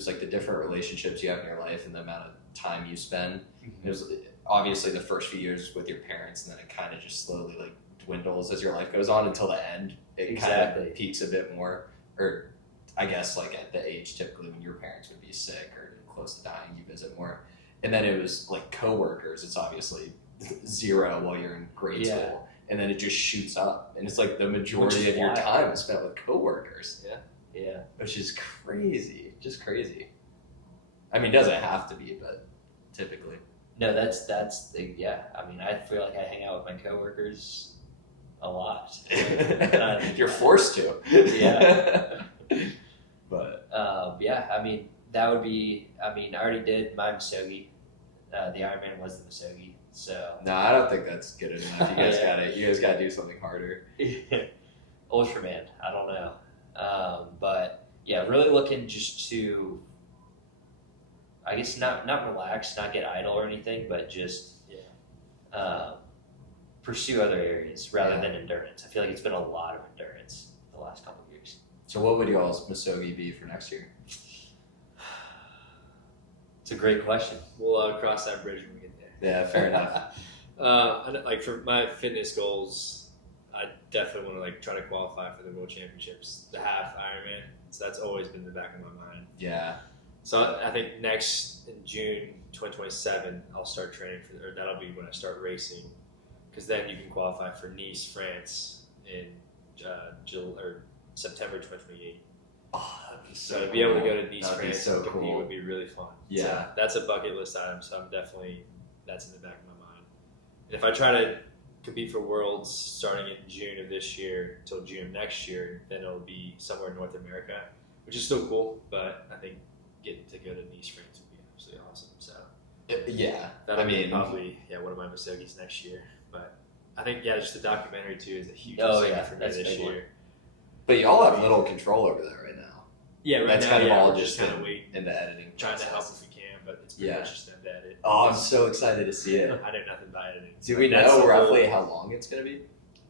like the different relationships you have in your life and the amount of time you spend. Mm-hmm. It was obviously the first few years with your parents, and then it kind of just slowly like dwindles as your life goes on until the end. It kind of peaks a bit more, or I guess like at the age typically when your parents would be sick or close to dying, you visit more. And then it was like coworkers. It's obviously 0 while you're in grade school, and then it just shoots up, and it's like the majority of your time is spent with coworkers. Yeah, which is crazy, just crazy. I mean, it doesn't have to be, but typically. No, that's the I mean, I feel like I hang out with my coworkers a lot. You're forced to. Yeah. But I mean, that would be. I mean, I already did my Muskogee. The Ironman was the Muskogee, so. No, I don't think that's good enough. You guys got to do something harder. Ultraman, I don't know, but yeah, really looking just to. I guess not relax, not get idle or anything, but just pursue other areas rather than endurance. I feel like it's been a lot of endurance the last couple of years. So what would y'all's Muskogee be for next year? It's a great question. We'll cross that bridge when we get there. Yeah, fair enough. Like for my fitness goals, I definitely want to like try to qualify for the World Championships, the half Ironman. So that's always been in the back of my mind. Yeah. So I think next in June 2027, I'll start training or that'll be when I start racing, because then you can qualify for Nice, France in September 2028. Oh, that'd be so to be able to go to Nice, that'd France, so and compete cool. would be really fun. Yeah, so that's a bucket list item. So that's in the back of my mind. And if I try to compete for Worlds starting in June of this year till June next year, then it'll be somewhere in North America, which is still cool. But I think getting to go to Nice, France would be absolutely awesome. So yeah, that'll be probably one of my Muskogees next year. But I think just the documentary too is a huge thing for me this year. But y'all have little control over that right now. Yeah, right that's now, kind of all we're just kind of waiting, in the editing, trying to help if we can, but it's pretty much just them to edit. Oh, I'm so excited to see it. I know nothing about editing. Do we know roughly how long it's gonna be?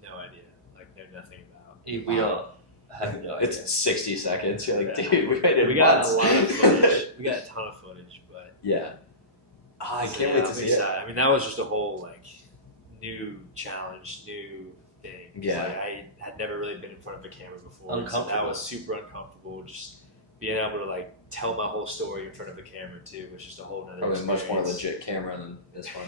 No idea. Like, know nothing about. We don't have no idea. It's 60 seconds. You're like, dude, we made it. We got a lot of footage. We got a ton of footage, but I can't wait to see it. I mean, that was just a whole like new challenge, new thing. Yeah, like, I had never really been in front of a camera before. So that was super uncomfortable. Just being able to like tell my whole story in front of a camera too was just a whole nother. Probably much more legit camera than this one.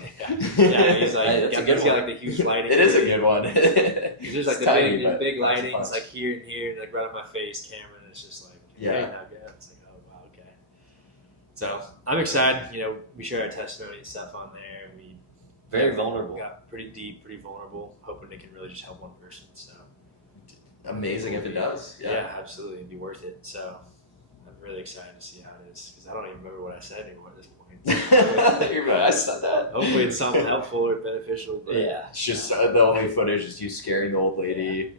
He's like, he's got like the huge lighting. It is a good one. There's like the big lighting. It's like here and here, and like right on my face, camera, and it's just like hey, now go. It's like, oh wow, okay. So I'm excited. We share our testimony and stuff on there. We very vulnerable. Got pretty deep, pretty vulnerable. Hoping it can really just help one person. So amazing if it does. Yeah, absolutely, it'd be worth it. So I'm really excited to see how it is, because I don't even remember what I said anymore at this point. I said that. Hopefully it's something helpful or beneficial. But it's just the only footage is you scaring the old lady,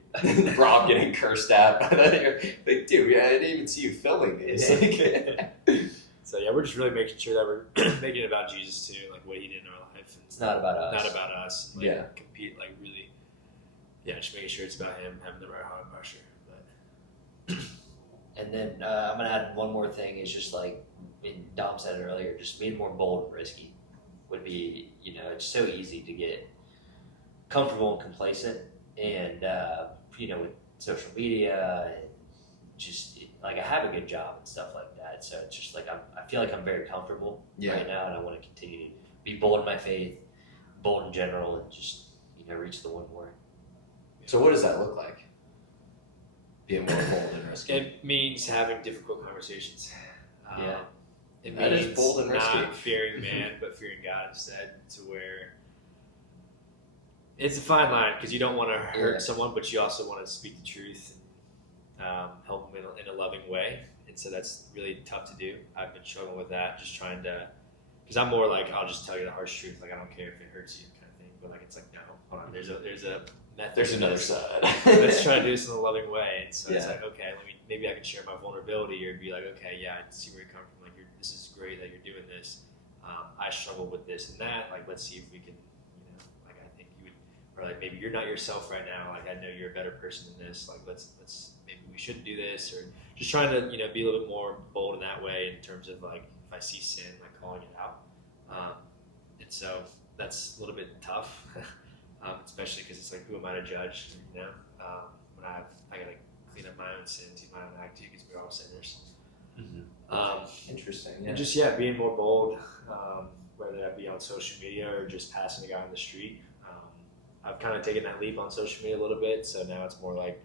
Rob getting cursed at. You're like, dude, I didn't even see you filming these. So we're just really making sure that we're making it about Jesus too, like what he did in our life. And it's not about us. Not about us. Like, compete, like really. Just making sure it's about him having the right heart posture. But. And then I'm gonna add one more thing. Is just like Dom said it earlier, just being more bold and risky would be. It's so easy to get comfortable and complacent, and with social media and just like I have a good job and stuff like that. So it's just like I feel like I'm very comfortable right now, and I want to continue to be bold in my faith, bold in general, and just reach the one more. So what does that look like? Being more bold and risky. It means having difficult conversations. it That is means bold and risky. not fearing man, but fearing God instead. To where it's a fine line because you don't want to hurt someone, but you also want to speak the truth and help them in a loving way. And so that's really tough to do. I've been struggling with that, just trying to, because I'm more like, I'll just tell you the harsh truth. Like, I don't care if it hurts you kind of thing. But like, it's like, no, hold on. There's a method. There's another side. Let's try to do this in a loving way. And so Yeah. it's like, okay, maybe I can share my vulnerability or be like, okay, yeah, I see where you're coming from. Like, this is great that you're doing this. I struggle with this and that. Like, let's see if we can, like, I think you would, or like, maybe you're not yourself right now. Like, I know you're a better person than this. Like, let's maybe we shouldn't do this, or just trying to, be a little bit more bold in that way in terms of like, if I see sin, like calling it out. And so that's a little bit tough, especially because it's like, who am I to judge? When I gotta clean up my own sins, my own act too, because we're all sinners. Mm-hmm. Interesting. Yeah. And just being more bold, whether that be on social media or just passing a guy on the street. I've kind of taken that leap on social media a little bit, so now it's more like,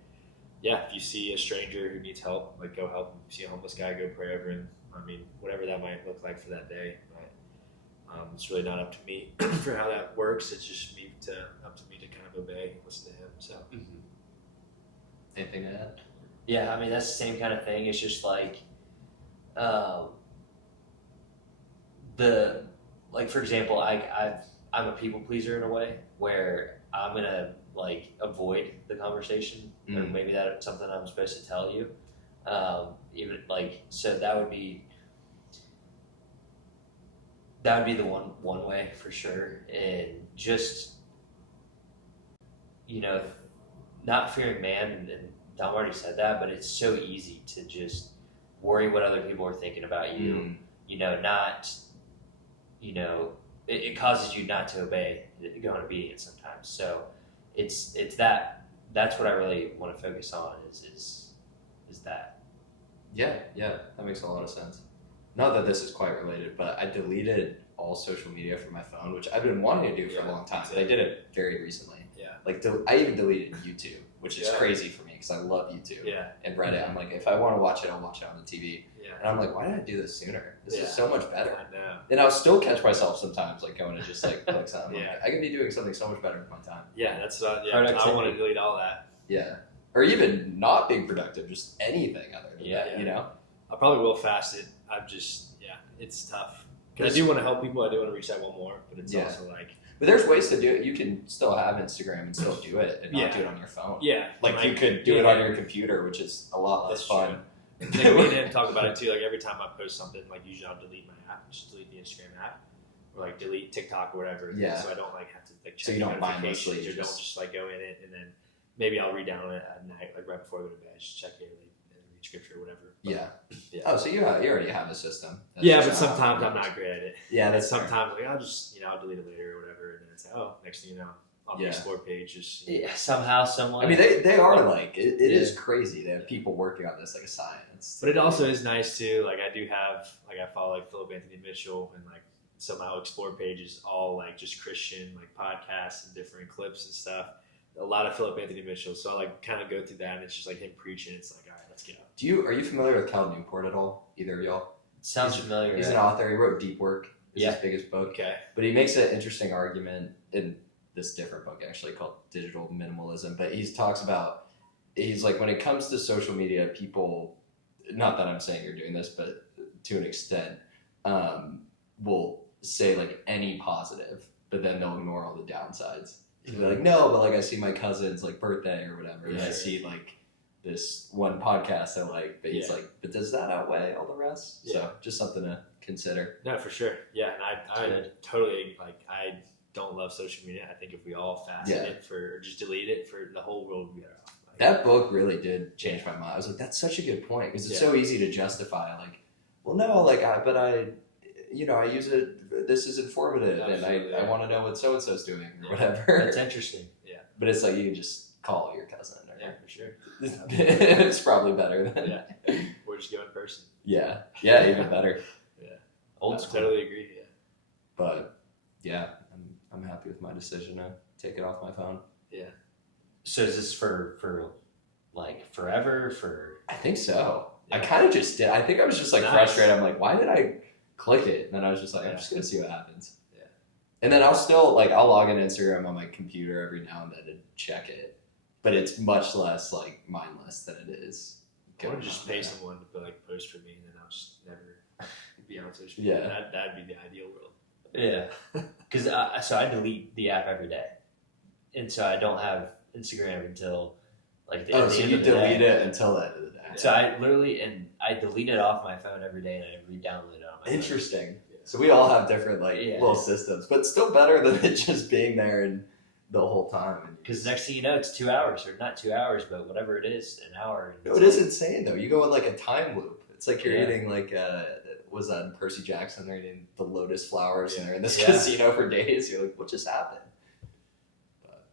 if you see a stranger who needs help, like go help him. If you see a homeless guy, go pray over him. I mean, whatever that might look like for that day. But it's really not up to me for how that works. It's just up to me to kind of obey, listen to him. So. Mm-hmm. Anything to add? Yeah, I mean, that's the same kind of thing. It's just like, for example, I'm a people pleaser in a way where I'm gonna like avoid the conversation, or maybe that's something I'm supposed to tell you. Even like, so that would be the one way for sure, and just not fearing man, and Dom already said that, but it's so easy to just worry what other people are thinking about you. It causes you not to obey, go on obedience sometimes. So it's that's what I really want to focus on is that. Yeah, that makes a lot of sense. Not that this is quite related, but I deleted all social media from my phone, which I've been wanting to do for a long time, but I did it very recently. Yeah. Like, I even deleted YouTube, which is crazy for me because I love YouTube and Reddit. I'm like, if I want to watch it, I'll watch it on the TV. Yeah. And I'm like, why did I do this sooner? This is so much better. I know. And I'll still catch myself sometimes, like, going to just, like, click something. Like, I could be doing something so much better with my time. Yeah, that's what I want to delete all that. Yeah. Or even not being productive, just anything other than that, I probably will fast it. I'm just, it's tough. Because I do want to help people. I do want to reach that one more, but it's also like... But there's ways to do it. You can still have Instagram and still do it and not do it on your phone. Yeah. Like, you could do it on your computer, which is a lot less fun. Like, me and him talk about it too. Like, every time I post something, like, usually I'll delete my app, just delete the Instagram app, or like delete TikTok or whatever. Yeah. So I don't like have to like check so you don't notifications, mindlessly or don't just like go in it and then maybe I'll read down it at night, like right before I go to bed, just check it and read scripture or whatever. But, Oh, so you already have a system. But sometimes I'm not great at it. Yeah, that's sometimes like I'll just I'll delete it later or whatever, and then it's like, next thing you know, on the explore page just somehow, somewhere. I mean, they are like it is crazy. They have people working on this like a science. But it also is nice too. Like, I do have I follow like Philip Anthony Mitchell, and like somehow explore pages all like just Christian like podcasts and different clips and stuff. A lot of Philip Anthony Mitchell. So I like kind of go through that, and it's just like him preaching. It's like, all right, let's get up. Are you familiar with Cal Newport at all? Either of y'all? Sounds familiar. He's an author. He wrote Deep Work. It's his biggest book. Okay. But he makes an interesting argument in this different book actually called Digital Minimalism. But he talks about, he's like, when it comes to social media, people, not that I'm saying you're doing this, but to an extent, will say like any positive, but then they'll ignore all the downsides. He'll be like, no, but like I see my cousin's like birthday or whatever, and I see like this one podcast I like, but he's like, but does that outweigh all the rest? Yeah. So just something to consider. No, for sure. Yeah, and I totally I don't love social media. I think if we all fasted it or just delete it, for the whole world would be better off. Like, that book really did change my mind. I was like, that's such a good point, because it's so easy to justify. Like, well, no, like I use it. This is informative, and I want to know what so and so's doing or whatever. That's interesting. Yeah, but it's like you can just call your cousin. Yeah, for sure. It's probably better than or just go in person. Yeah, even better. Old school. Totally agree. Yeah, but I'm happy with my decision to take it off my phone. Yeah. So is this for like forever? For I think so. I kind of just did. I think I was just like frustrated. I'm like, why did I click it. And then I was just like, I'm just gonna see what happens. Yeah. And then I'll log in Instagram on my computer every now and then and check it, but it's much less like mindless than it is. I want to just pay someone to like post for me, and then I'll just never be on social media. media. That'd be the ideal world. Yeah, because so I delete the app every day, and so I don't have Instagram until like the end so of you the delete day. it until the end of the day. So I delete it off my phone every day, and I re-download it on my phone. Interesting. Yeah. So we all have different little systems, but still better than it just being there and the whole time. Because next thing you know, it's 2 hours, or not 2 hours, but whatever it is, an hour. No, it is insane though. You go in like a time loop. It's like you're eating like was that Percy Jackson? They're eating the lotus flowers and they're in this casino for days. You're like, what just happened? But,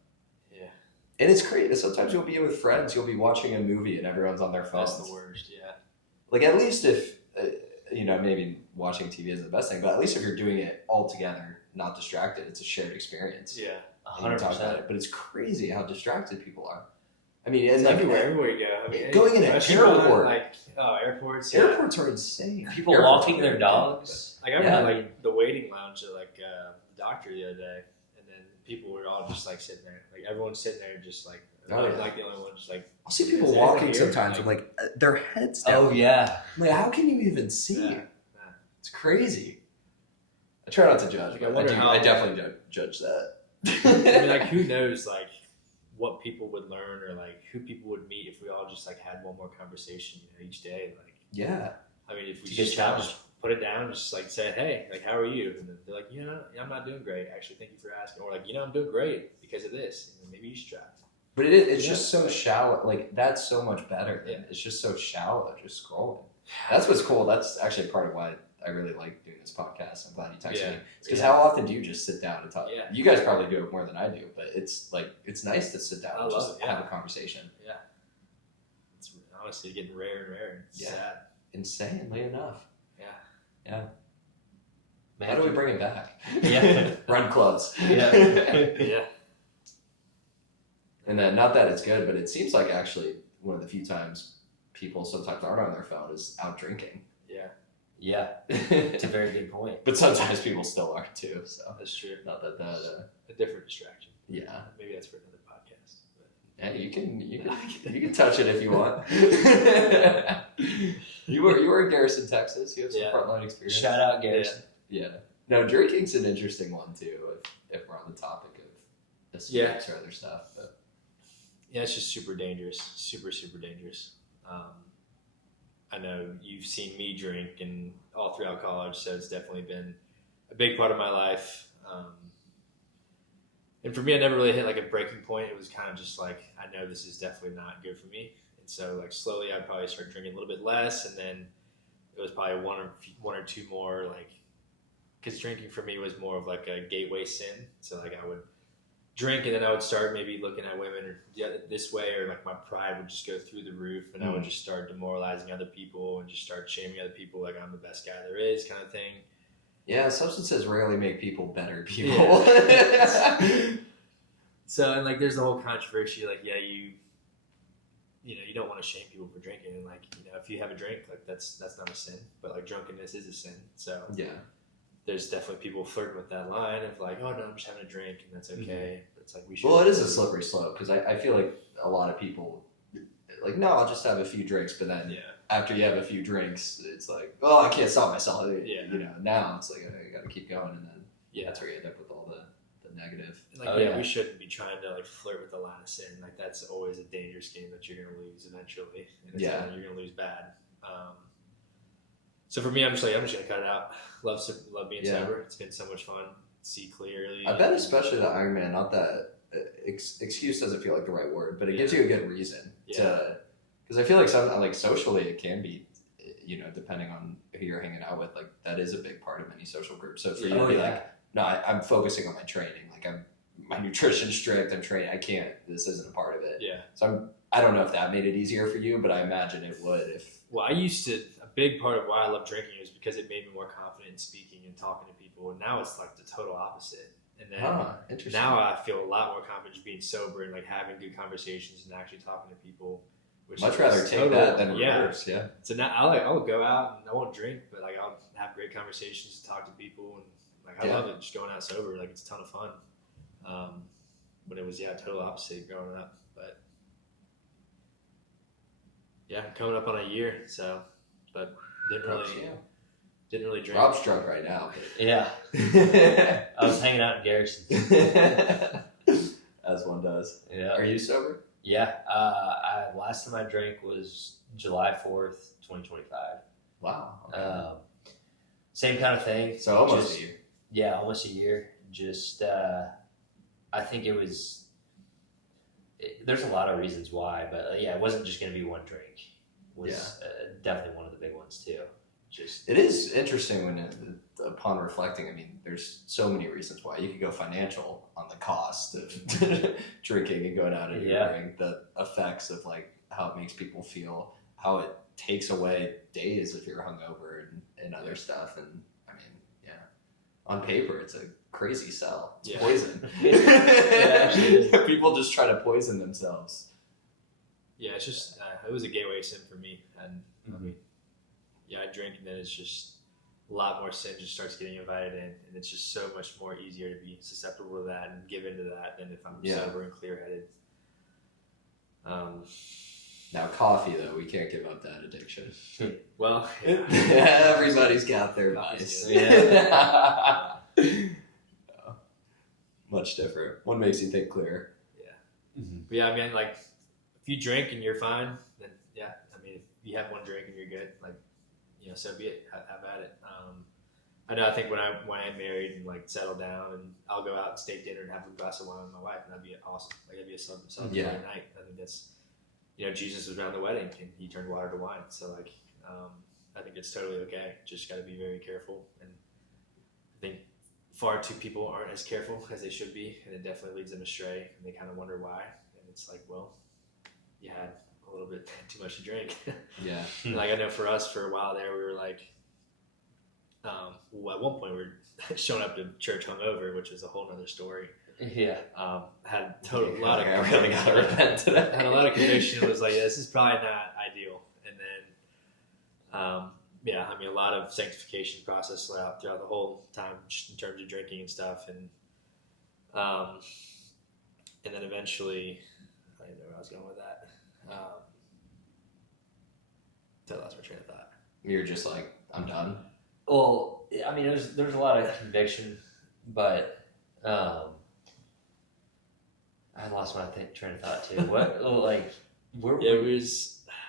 and it's crazy. Sometimes you'll be with friends. You'll be watching a movie and everyone's on their phones. That's the worst. Yeah. Like at least if maybe watching TV isn't the best thing, but at least if you're doing it all together, not distracted, it's a shared experience. Yeah. 100%. But it's crazy how distracted people are. I mean, it's everywhere you go. I mean, going in an airport, airports. Airports are insane. People walking their dogs. Like I remember, the waiting lounge at the doctor the other day, and then people were all just sitting there. Like everyone's sitting there, just like the only one, just I'll see people walking sometimes with their heads down. Oh yeah. Like how can you even see? Yeah. It's crazy. I try not to judge, but I definitely judge that. I mean, who knows, what people would learn or who people would meet if we all just had one more conversation each day. I mean, if we just put it down, just say, hey, how are you? And then they're like, I'm not doing great. Actually, thank you for asking. Or I'm doing great because of this. And maybe you should try. But it's just so shallow. That's so much better. It's just so shallow, just scrolling. That's what's cool. That's actually part of why I really like doing this podcast. I'm glad you texted me. It's because how often do you just sit down and talk? Yeah. You guys probably do it more than I do, but it's nice to sit down and just have a conversation. Yeah. It's honestly getting rarer and rarer. It's sad. Insanely enough. Yeah. Yeah. How do we bring it back? Yeah. Run clubs. Yeah. Yeah. And then, not that it's good, but it seems like actually one of the few times people sometimes aren't on their phone is out drinking. Yeah. Yeah, it's a very good point. But sometimes people still are too. So that's true. Not that a different distraction. Yeah, maybe that's for another podcast. But. Yeah, you can touch it if you want. you were in Garrison, Texas. You have some frontline experience. Shout out Garrison. Yeah. No, drinking's an interesting one too. If we're on the topic of escapes or other stuff, but. Yeah, it's just super dangerous. Super, super dangerous. I know you've seen me drink and all throughout college, so it's definitely been a big part of my life. And for me, I never really hit a breaking point. It was kind of just I know this is definitely not good for me. And so slowly I'd probably start drinking a little bit less. And then it was probably one or two more, because drinking for me was more of a gateway sin. So I would drink and then I would start maybe looking at women this way, or my pride would just go through the roof, and I would just start demoralizing other people and just start shaming other people I'm the best guy there is, kind of thing. Yeah, substances rarely make people better people. Yeah. So and there's the whole controversy you don't want to shame people for drinking, and if you have a drink that's not a sin, but drunkenness is a sin. So yeah. There's definitely people flirting with that line of oh no, I'm just having a drink and that's okay. Mm-hmm. It's we should. Well, it is a slippery slope because I feel like a lot of people no, I'll just have a few drinks, but then after you have a few drinks, it's I can't stop myself. Now it's I got to keep going, and then that's where you end up with all the negative. And we shouldn't be trying to flirt with the line of sin. That's always a dangerous game that you're gonna lose eventually, and you're gonna lose bad. So for me, I'm just gonna cut it out. Love being sober. It's been so much fun. See clearly. I bet especially the Ironman. Not that excuse doesn't feel like the right word, but it gives you a good reason to. Because I feel like socially it can be, depending on who you're hanging out with, that is a big part of any social group. So for you to be no, I'm focusing on my training. My nutrition's strict. I'm training. I can't. This isn't a part of it. Yeah. So I don't know if that made it easier for you, but I imagine it would if. Well, a big part of why I love drinking is because it made me more confident in speaking and talking to people. And now it's the total opposite. And then now I feel a lot more confident being sober and having good conversations and actually talking to people. Which Much is rather take that than reverse. Yeah. So now I'll go out and I won't drink, but like I'll have great conversations, talk to people, and like I love it. Just going out sober, like it's a ton of fun. When it was total opposite growing up, but coming up on a year, so but didn't really drink. Rob's drunk right now. Yeah. I was hanging out in Garrison. As one does. Yeah. Are you sober? Yeah. Last time I drank was July 4th, 2025. Wow. Okay. Same kind of thing. So almost a year. Yeah, almost a year. Just, I think it was, there's a lot of reasons why, but it wasn't just going to be one drink. It was definitely one of the big ones too. It is interesting when, upon reflecting, I mean, there's so many reasons why. You could go financial on the cost of drinking and going out and hearing the effects of like how it makes people feel, how it takes away days if you're hungover and other stuff. And I mean, on paper, it's a crazy sell. It's poison. People just try to poison themselves. Yeah, it's just, it was a gateway sin for me. And I mean, I drink, and then it's just a lot more sin just starts getting invited in, and it's just so much more easier to be susceptible to that and give into that than if I'm sober and clear-headed. Now coffee, though, we can't give up that addiction. Well, everybody's got their vice. Much different. One makes you think clearer. Yeah. Mm-hmm. But I mean, like, if you drink and you're fine, then I mean, if you have one drink and you're good, like, so be it. Have at it. I know. I think when I'm married and like settle down, and I'll go out and steak dinner and have a glass of wine with my wife, and that'd be awesome. Like that'd be a celebratory night. I think that's, Jesus was around the wedding and he turned water to wine. So like, I think it's totally okay. Just got to be very careful. And I think far too people aren't as careful as they should be, and it definitely leads them astray. And they kind of wonder why. And it's like, well, you had a little bit too much to drink. Yeah. Like I know for us, for a while there, we were like, at one point we were showing up to church hungover, which was a whole other story. Yeah. Had a lot of I really gotta repent to that. Had a lot of conviction. Was like, this is probably not ideal. And then, I mean, a lot of sanctification process throughout the whole time, just in terms of drinking and stuff. And then eventually, I didn't know where I was going with that. So I lost my train of thought. You're just like, I'm done. Well, I mean, there's a lot of conviction, but I lost my train of thought too. What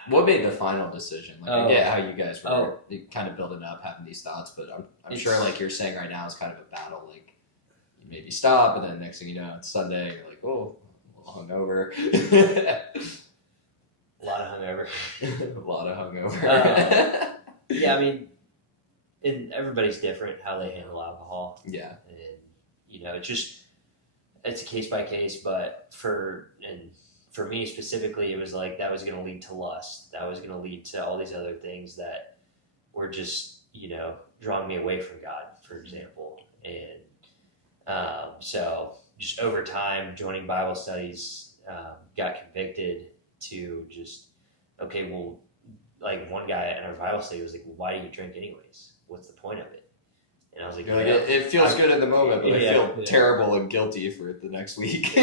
What made the final decision? Like, I get how you guys were kind of building up, having these thoughts, but I'm sure, like you're saying right now, it's kind of a battle. Like, you maybe stop, and then next thing you know, it's Sunday. You're like, oh, a little hungover. A lot of hungover. A lot of hungover. Yeah, I mean, and everybody's different how they handle alcohol. Yeah, and it's a case by case. But for me specifically, it was like that was going to lead to lust. That was going to lead to all these other things that were just drawing me away from God, for example. And so just over time, joining Bible studies, got convicted to just like one guy in our Bible study was like, well, why do you drink anyways? What's the point of it? And I was like, it feels good in the moment, but I feel terrible and guilty for the next week.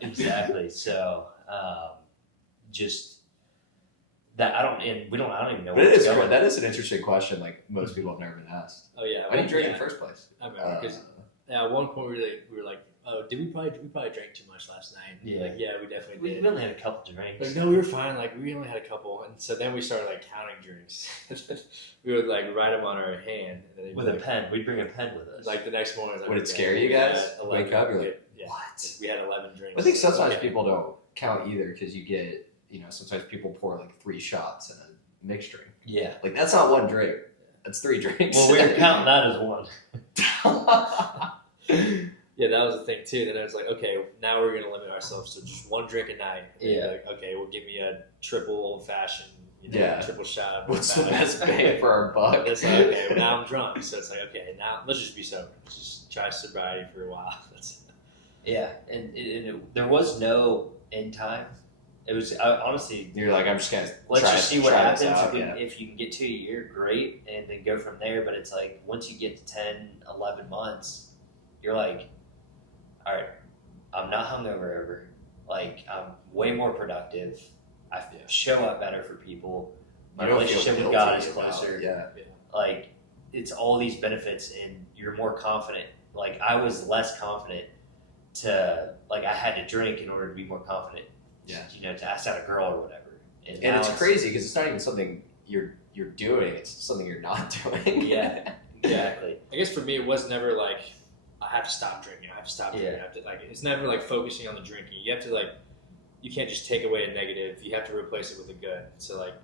Exactly. So, just that I don't even know. But it is going. That is an interesting question. Like most people have never been asked. Oh yeah. Why did you drink in the first place? I remember because at one point we were like, oh, we probably drank too much last night. Yeah. Like, we definitely did. We only had a couple drinks. Like, no, we were fine. Like, we only had a couple. And so then we started, like, counting drinks. We would, like, write them on our hand. And then with a pen. We'd bring a pen with us. Like, the next morning. Like, would it scare you guys? Wake up, you're like, what? We had 11 drinks. I think sometimes people don't count either because you get, sometimes people pour, like, 3 shots in a mixed drink. Yeah. Like, that's not one drink. That's 3 drinks. Well, we were counting that as one. Yeah, that was the thing too. Then I was like, okay, now we're gonna limit ourselves to just 1 drink a night. And like, okay, well, give me a triple old fashioned, triple shot. What's the best bang for our buck? It's like, okay, well, now I'm drunk, so it's like, okay, now let's just be sober. Let's just try sobriety for a while. Yeah, and there was no end time It was honestly. You're like, I'm just gonna Let's just see what happens. Out, If you can get to a year, great, and then go from there. But it's like once you get to 10, 11 months, you're like, all right, I'm not hungover ever. Like I'm way more productive. I show up better for people. My relationship with God is closer. Yeah. Like it's all these benefits, and you're more confident. Like I was less confident I had to drink in order to be more confident. Yeah. To ask out a girl or whatever. And it's crazy because it's not even something you're doing; it's something you're not doing. Yeah, exactly. I guess for me, it was never like I have to stop drinking. I have to stop drinking. I have to, like it's never like focusing on the drinking. You have to like you can't just take away a negative. You have to replace it with a good. So like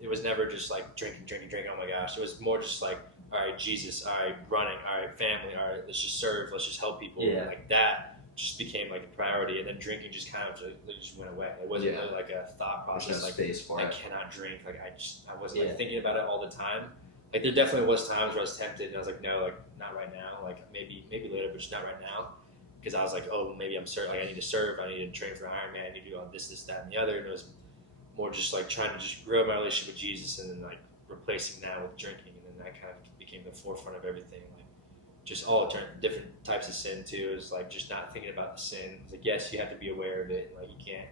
it was never just like drinking. Oh my gosh! It was more just like all right, Jesus. All right, running. All right, family. All right, let's just serve. Let's just help people. Yeah. Like that just became like a priority, and then drinking just kind of just went away. It wasn't really like a thought process. There's no like space for I it. cannot drink. Like I wasn't like thinking about it all the time. Like there definitely was times where I was tempted, and I was like, no, like not right now. Like maybe later, but just not right now. Because I was like, oh, maybe I'm like I need to serve. I need to train for Ironman. I need to do all this, that, and the other. And it was more just like trying to just grow my relationship with Jesus, and then like replacing that with drinking, and then that kind of became the forefront of everything. Like just all different types of sin too. It was like just not thinking about the sin. It's like yes, you have to be aware of it. Like you can't.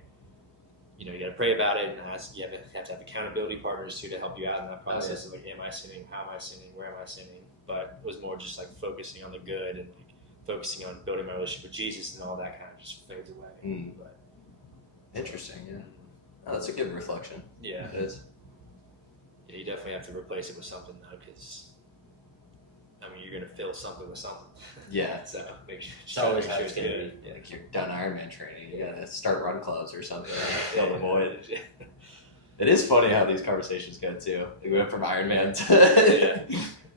You got to pray about it, and you have to have accountability partners too to help you out in that process of like, am I sinning? How am I sinning? Where am I sinning? But it was more just like focusing on the good and like focusing on building my relationship with Jesus, and all that kind of just fades away. But interesting, yeah. Oh, that's a good reflection. Yeah, it is. Yeah, you definitely have to replace it with something though, because you're gonna fill something with something. Yeah. So make sure it's always how it's gonna be. Yeah, like you're done Ironman training, you gotta start run clubs or something. Fill the void. It is funny how these conversations go too. We went from Ironman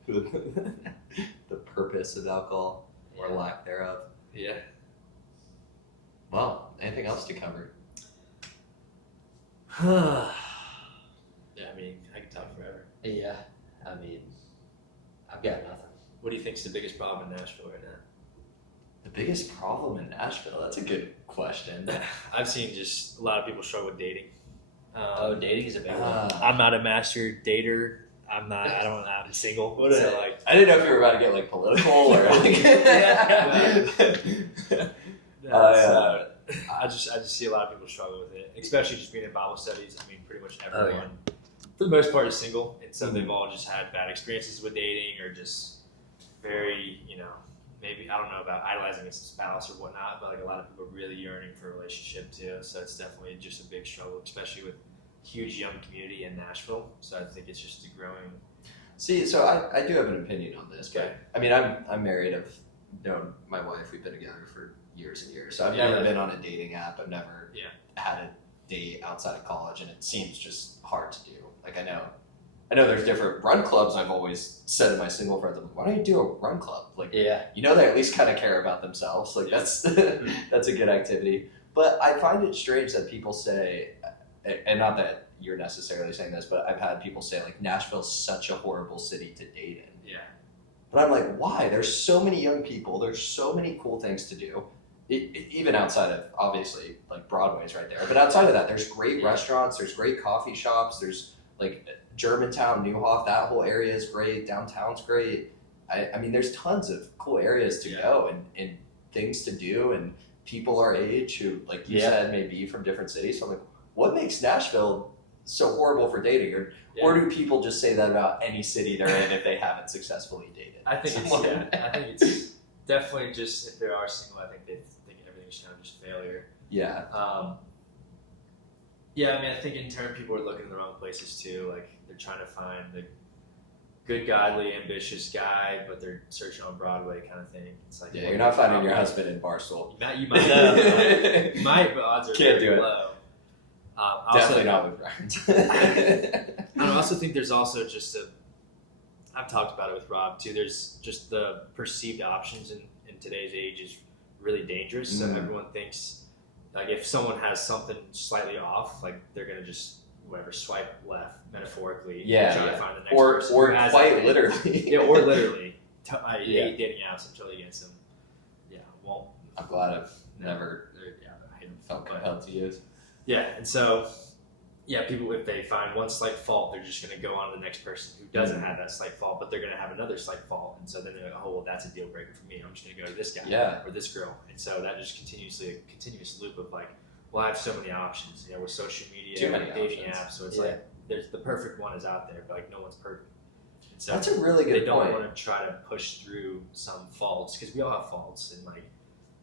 to the purpose of alcohol or lack thereof. Yeah. Well, anything else to cover? Yeah, I can talk forever. Yeah, I've got nothing. What do you think is the biggest problem in Nashville right now? The biggest problem in Nashville? That's a good question. I've seen just a lot of people struggle with dating. Dating is a big one. I'm not a master dater. I'm single. So like, I didn't know if you were about to get like political or like. I just see a lot of people struggle with it, especially just being in Bible studies. Pretty much everyone, for the most part, is single, and so they've all just had bad experiences with dating, or just very, maybe I don't know about idolizing a spouse or whatnot, but like a lot of people are really yearning for a relationship too. So it's definitely just a big struggle, especially with huge young community in Nashville. So I think it's just a growing. See, so I do have an opinion on this, but I'm married. I've known my wife. We've been together for years and years. So I've never been on a dating app. I've never had a date outside of college, and it seems just hard to do. Like I know there's different run clubs. I've always said to my single friends, I'm like, why don't you do a run club? Like, they at least kind of care about themselves. Like that's that's a good activity. But I find it strange that people say, and not that you're necessarily saying this, but I've had people say like Nashville's such a horrible city to date in. Yeah. But I'm like, why? There's so many young people. There's so many cool things to do. Even outside of, obviously, like Broadway's right there. But outside of that, there's great restaurants. There's great coffee shops. There's like Germantown, Neuhoff. That whole area is great. Downtown's great. There's tons of cool areas to go and things to do. And people our age who, like you said, may be from different cities. So I'm like, what makes Nashville so horrible for dating? Or do people just say that about any city they're in if they haven't successfitly dated? I think it's definitely just if they are single, I think they think everything's kind of just failure. Yeah. I think in turn people are looking in the wrong places too. Like they're trying to find the good, godly, ambitious guy, but they're searching on Broadway kind of thing. It's like you're not finding your husband in Barstool. You might, you might, but odds are Can't very do it. low. Definitely not with Brian. I also think there's also just I've talked about it with Rob too. There's just the perceived options in today's age is really dangerous. So everyone thinks like if someone has something slightly off, like they're gonna just swipe left metaphorically. Try to find the next person. Or quite literally. Or literally. I hate dating apps. I'm totally against them. Yeah, well, I'm glad I've never felt compelled to use. Yeah, and so, people, if they find one slight fault, they're just going to go on to the next person who doesn't have that slight fault, but they're going to have another slight fault. And so then they're like, oh, well, that's a deal breaker for me. I'm just going to go to this guy or this girl. And so that just a continuous loop of like, well, I have so many options, with social media, Too many dating options. apps. So it's like, there's the perfect one is out there, but like no one's perfect. And so that's a really good They don't point. want to try to push through some faults because we all have faults and like.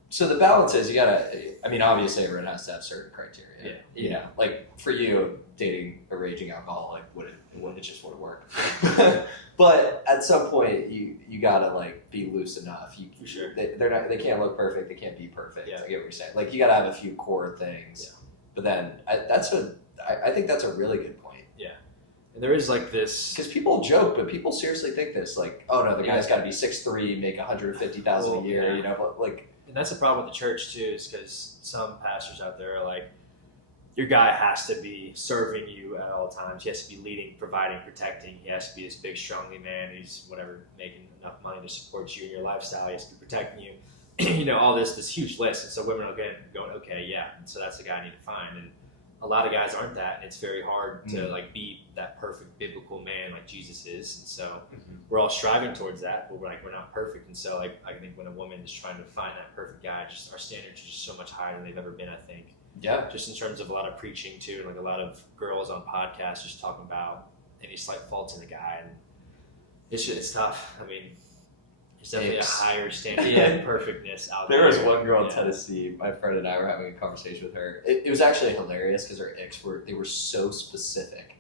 So the balance is you gotta. I mean, obviously, everyone has to have certain criteria. Yeah. Like for you, dating a raging alcoholic it just wouldn't work. But at some point, you gotta like be loose enough. For sure. They can't look perfect. They can't be perfect. Yeah. I get what you're saying. Like you gotta have a few core things. Yeah. But then I think that's a really good point. And there is like this Because people joke, but people seriously think this. Like, oh no, the guy's got to be 6'3", make $150,000 a year. Yeah. But like. And that's the problem with the church too, is because some pastors out there are like, your guy has to be serving you at all times. He has to be leading, providing, protecting. He has to be this big, strongly man who's making enough money to support you in your lifestyle. He has to be protecting you. All this huge list. And so women are going, okay, yeah. And so that's the guy I need to find. And a lot of guys aren't that, and it's very hard to like be that perfect biblical man like Jesus is. And so we're all striving towards that, but we're not perfect. And so like I think when a woman is trying to find that perfect guy, just our standards are just so much higher than they've ever been, I think. Yeah. Just in terms of a lot of preaching too, and like a lot of girls on podcasts just talking about any slight faults in the guy, and it's tough. I mean, there's definitely a higher standard of perfectness out there. There was one girl in Tennessee, my friend and I were having a conversation with her. It was actually hilarious because her icks were so specific.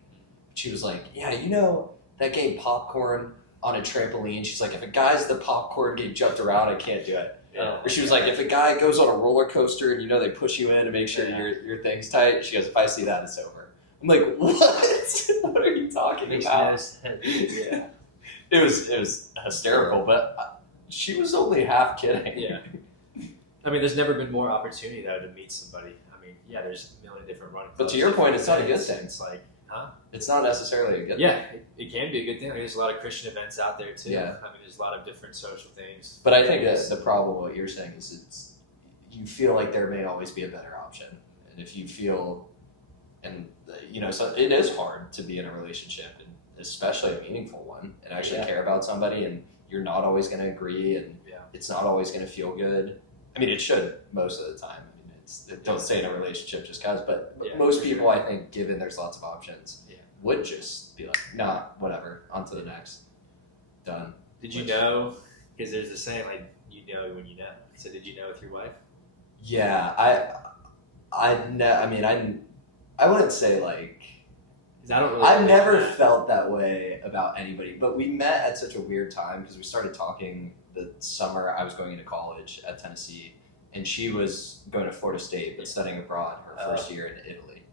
She was like, yeah, that game popcorn on a trampoline? She's like, if a guy's the popcorn getting jumped around, I can't do it. Yeah. Or she was like, if a guy goes on a roller coaster and they push you in to make sure your thing's tight, she goes, if I see that, it's over. I'm like, what? What are you talking about? Yeah. It was hysterical, but she was only half kidding. Yeah. I mean, there's never been more opportunity though to meet somebody. I mean, there's a million different running But clubs. to your point, it's not a good thing. It's like, It's not necessarily a good thing. Yeah, it can be a good thing. I mean, there's a lot of Christian events out there too. Yeah. I mean, there's a lot of different social things. But I think that the problem, what you're saying, is you feel like there may always be a better option. And if you feel, so it is hard to be in a relationship, and especially a meaningful one, and actually care about somebody, and you're not always going to agree, and it's not always going to feel good. I mean, it should most of the time. I mean, don't stay in a relationship just because, but most people, I think, given there's lots of options, would just be like, nah, whatever, on to the next. Done. Did you know, because there's a saying, like, you know when you know. So did you know with your wife? Yeah, I wouldn't say like, I've never felt that way about anybody, but we met at such a weird time because we started talking the summer I was going into college at Tennessee, and she was going to Florida State but studying abroad her first year in Italy.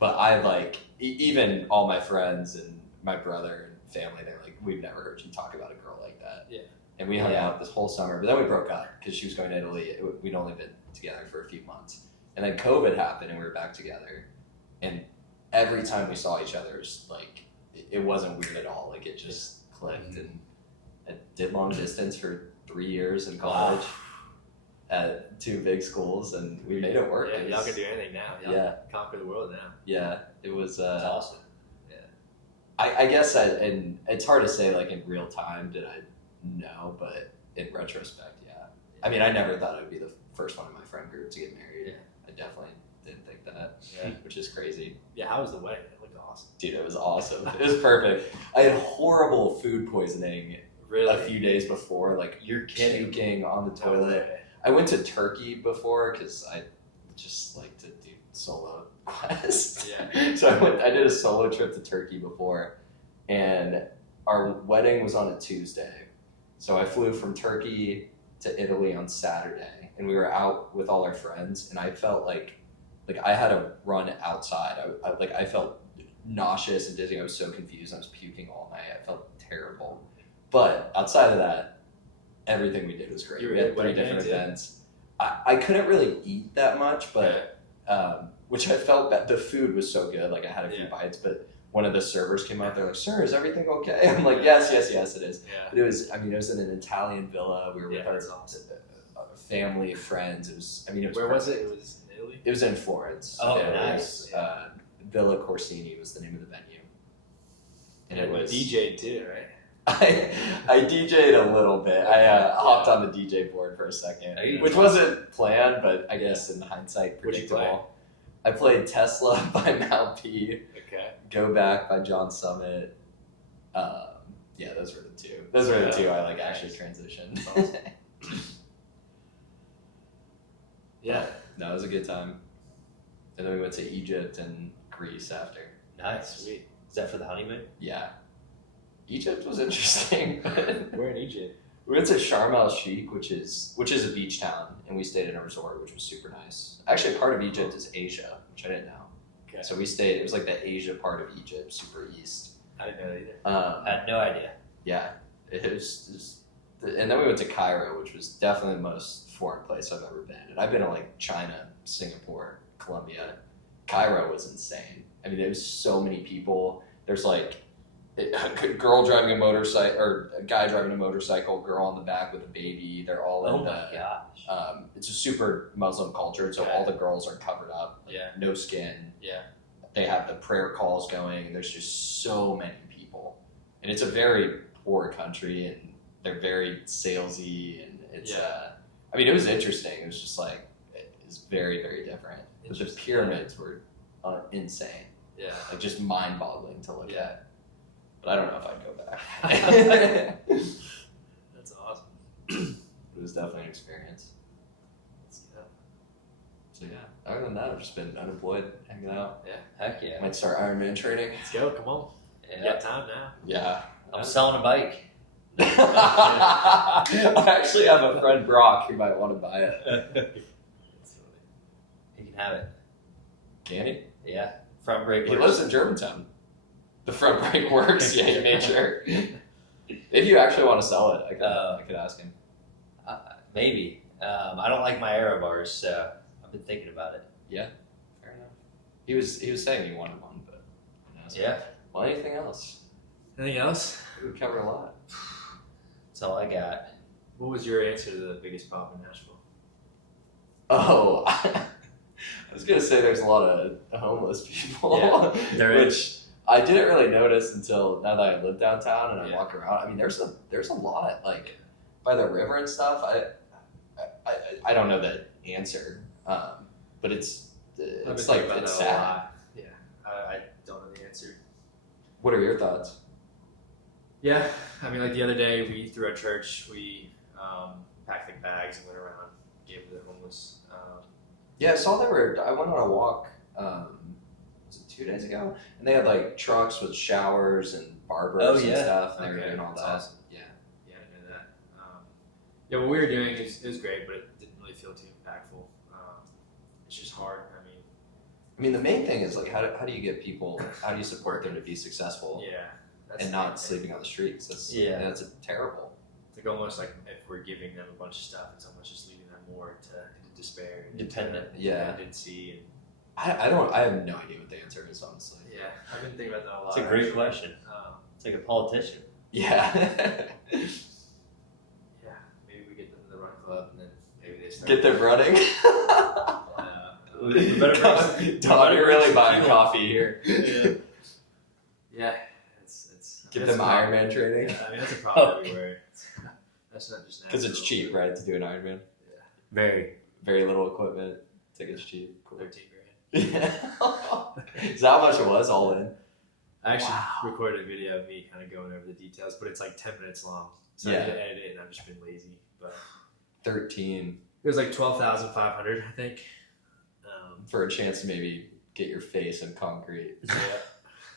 But I even all my friends and my brother and family, they're like, we've never heard you talk about a girl like that. Yeah. And we hung out this whole summer, but then we broke up because she was going to Italy. We'd only been together for a few months. And then COVID happened and we were back together. And every time we saw each other, it wasn't weird at all. Like, it just clicked. And I did long distance for 3 years in college at 2 big schools, and we made it work. Yeah, y'all can do anything now. Y'all conquer the world now. Yeah, it was. That's awesome. Yeah, I guess, and it's hard to say like in real time did I know, but in retrospect, I mean, I never thought I would be the first one in my friend group to get married. Yeah. I definitely didn't think that. Yeah. Which is crazy. Yeah, how was the wedding? It looked awesome. Dude, it was awesome. It was perfect. I had horrible food poisoning Really? a few days before, like You're kidding. puking on the No toilet. way. I went to Turkey before because I just like to do solo quests. Yeah. So I did a solo trip to Turkey before, and our wedding was on a Tuesday. So I flew from Turkey to Italy on Saturday, and we were out with all our friends, and I felt like I had to run outside. I felt nauseous and dizzy. I was so confused. I was puking all night. I felt terrible. But outside of that, everything we did was great. We had 3 different events. I couldn't really eat that much, but which I felt that the food was so good. Like, I had a few bites, but one of the servers came out. They're like, "Sir, is everything okay?" I'm like, "Yes, it is." Yeah. But it was in an Italian villa. We were with our that's awesome. family, friends. It was Where was perfect. it? It was in Italy? Italy? It was in Florence. Oh, It nice. was, Villa Corsini was the name of the venue. And it was DJ too, right? I DJ'd a little bit. I hopped on the DJ board for a second, which wasn't planned, but I guess in hindsight, What'd you play? predictable. I played Tesla by Mount P. Okay. Go Back by John Summit. Yeah, those were the two. Those were the two I like actually transitioned. Awesome. Yeah. No, it was a good time. And then we went to Egypt and Greece after. Nice. Sweet. Is that for the honeymoon? Yeah. Egypt was interesting. We're in Egypt. We went to Sharm el Sheikh, which is a beach town, and we stayed in a resort, which was super nice. Actually, part of Egypt is Asia, which I didn't know. Okay. So we stayed. It was like the Asia part of Egypt, super east. I didn't know that either. I had no idea. Yeah, it was and then we went to Cairo, which was definitely the most foreign place I've ever been. And I've been to like China, Singapore, Colombia. Cairo was insane. I mean, there was so many people. There's like a girl driving a motorcycle, or a guy driving a motorcycle, girl on the back with a baby. They're all in Oh my gosh. it's a super Muslim culture, so all the girls are covered up, Yeah. no skin. Yeah. They have the prayer calls going. There's just so many people, and it's a very poor country, and they're very salesy, and it's. I mean, it was interesting. It was just like it was very, very different. But the pyramids were insane. Yeah. Like just mind-boggling to look at. But I don't know if I'd go back. That's awesome. It was definitely an experience. So yeah, other than that, I've just been unemployed, hanging out. Yeah. Heck yeah. Might start Ironman training. Let's go. Come on. You got time now. Yeah. I'm selling a bike. I actually have a friend, Brock, who might want to buy it. That's funny. You can have it. Can he? Yeah. Front brake. He works. lives in Germantown. The front brake works. Yeah, he made sure. If you actually want to sell it, I could ask him. Maybe. I don't like my aero bars, so I've been thinking about it. Yeah, fair enough. He was saying he wanted one, but Yeah. Well, anything else? Anything else? We covered a lot. That's all I got. What was your answer to the biggest problem in Nashville? Oh, I was gonna say there's a lot of homeless people, There which I didn't really notice until now that I live downtown and I Yeah. walk around. I mean, there's a lot like by the river and stuff. I don't know the answer, but it's like it's sad. Yeah, I don't know the answer. What are your thoughts? Yeah, I mean, like the other day, through our church, we packed like bags and went around, gave to the homeless. Yeah, I saw I went on a walk. Was it 2 days ago? And they had like trucks with showers and barbers and stuff. And they were doing all that's that. awesome. Yeah. Yeah, I didn't know that. Yeah, what we were doing it was great, but it didn't really feel too impactful. It's just hard. I mean, the main thing is like, how do you get people? How do you support them to be successful That's and the not main thing. sleeping on the streets? That's a terrible. It's like almost like if we're giving them a bunch of stuff, it's almost just leaving them more into despair, and Dependent. dependency, and I have no idea what the answer is, honestly. yeah, I've been thinking about that a lot. It's a great actually. question. It's like a politician. Yeah. Yeah, maybe we get them in the run club, and then maybe they start Get them running. we better Don, you're really buying coffee here. Yeah, it's Give that's them a problem. Ironman training. Yeah, I mean that's a problem everywhere. That's not just Because it's Nashville. cheap, right, to do an Ironman? Very. Very little equipment. Tickets cheap. Cool. 13 grand. Yeah. Is that how much it was all in? I actually recorded a video of me kind of going over the details, but it's like 10 minutes long. So I had to edit it, and I've just been lazy. But 13 it was like 12,500, I think. for a chance to maybe get your face in concrete.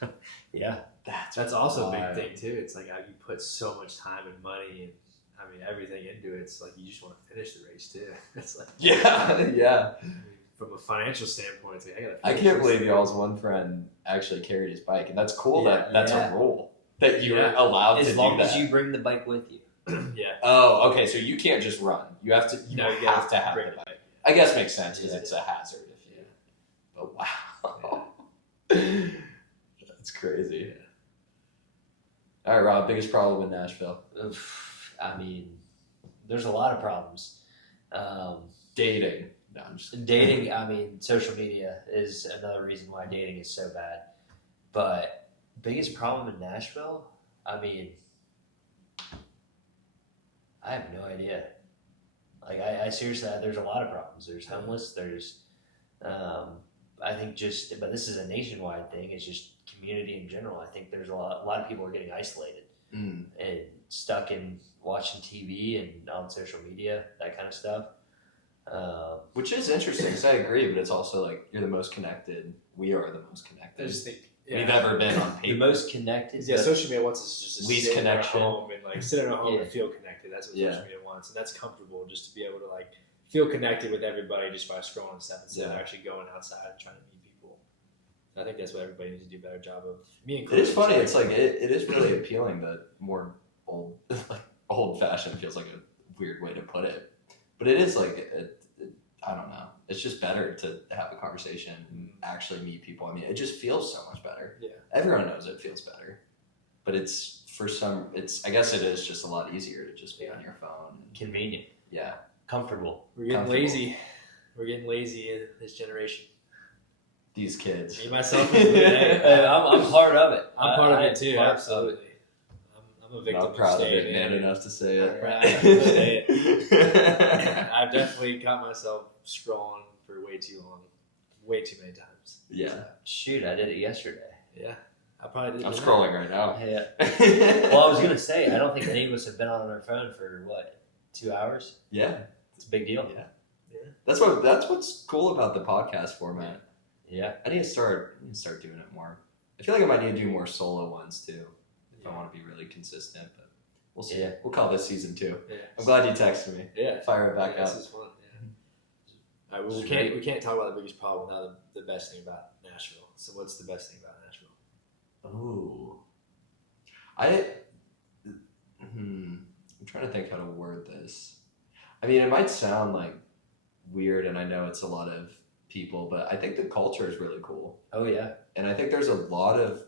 Yeah, Yeah. that's also a wild. big thing too. It's like you put so much time and money and I mean everything into it. It's like you just want to finish the race too. It's like Yeah. I mean, from a financial standpoint, it's like I gotta. I finish can't this believe thing. y'all's one friend actually carried his bike, and that's cool. That's Yeah. a rule that you're Yeah. allowed to As do long that. as you bring the bike with you. Yeah. Oh, okay. So you can't just run. You have to. You No, you have to have bring the it bike. back. I guess makes sense because Yeah. it's a hazard. If you. But wow, that's crazy. All right, Rob. Biggest problem in Nashville? I mean, there's a lot of problems. Dating. No, I'm just Dating, I mean, social media is another reason why dating is so bad. But biggest problem in Nashville, I mean, I have no idea. Like, I seriously, there's a lot of problems. There's homeless, there's, I think but this is a nationwide thing. It's just community in general. I think there's a lot of people are getting isolated and stuck in watching TV and on social media, that kind of stuff. Which is interesting because I agree, but it's also like you're the most connected. We are the most connected I just think we've ever been on The paper. most connected. Yeah, social media wants us just to Least sit connection. in our home and like sit in our home Yeah. and feel connected. That's what Yeah. social media wants, and that's comfortable just to be able to like feel connected with everybody just by scrolling and stuff instead of actually going outside and trying to meet people. And I think that's what everybody needs to do a better job of. Me It included. is funny. It's like it is really appealing that more old fashioned feels like a weird way to put it, but it is like I don't know. It's just better to have a conversation and actually meet people. I mean, it just feels so much better. Yeah. Everyone knows it feels better, but it's I guess it is just a lot easier to just be on your phone. Convenient. Yeah. Comfortable. We're getting Comfortable. lazy. We're getting lazy in this generation. These kids. Me myself included. I'm part of it. I'm part of it too. part of Absolutely. I'm a victim Not proud of staying it, man in. enough to say it. I'm proud to say it. I've definitely caught myself scrolling for way too long, way too many times. Yeah. Shoot, I did it yesterday. Yeah, I probably did. I'm tonight. scrolling right now. Yeah. Well, I was gonna say, I don't think any of us have been on our phone for 2 hours. Yeah. It's a big deal. Yeah. That's what's cool about the podcast format. Yeah. I need to start doing it more. I feel like I might need to do more solo ones too if I want to be really consistent. But we'll see. Yeah. We'll call this season 2. Yeah. I'm glad you texted me. Yeah. Fire it back This up. is fun. Yeah. All right, we can't talk about the biggest problem without the best thing about Nashville. So what's the best thing about Nashville? Ooh. I'm trying to think how to word this. I mean, it might sound like weird, and I know it's a lot of people, but I think the culture is really cool. Oh yeah. And I think there's a lot of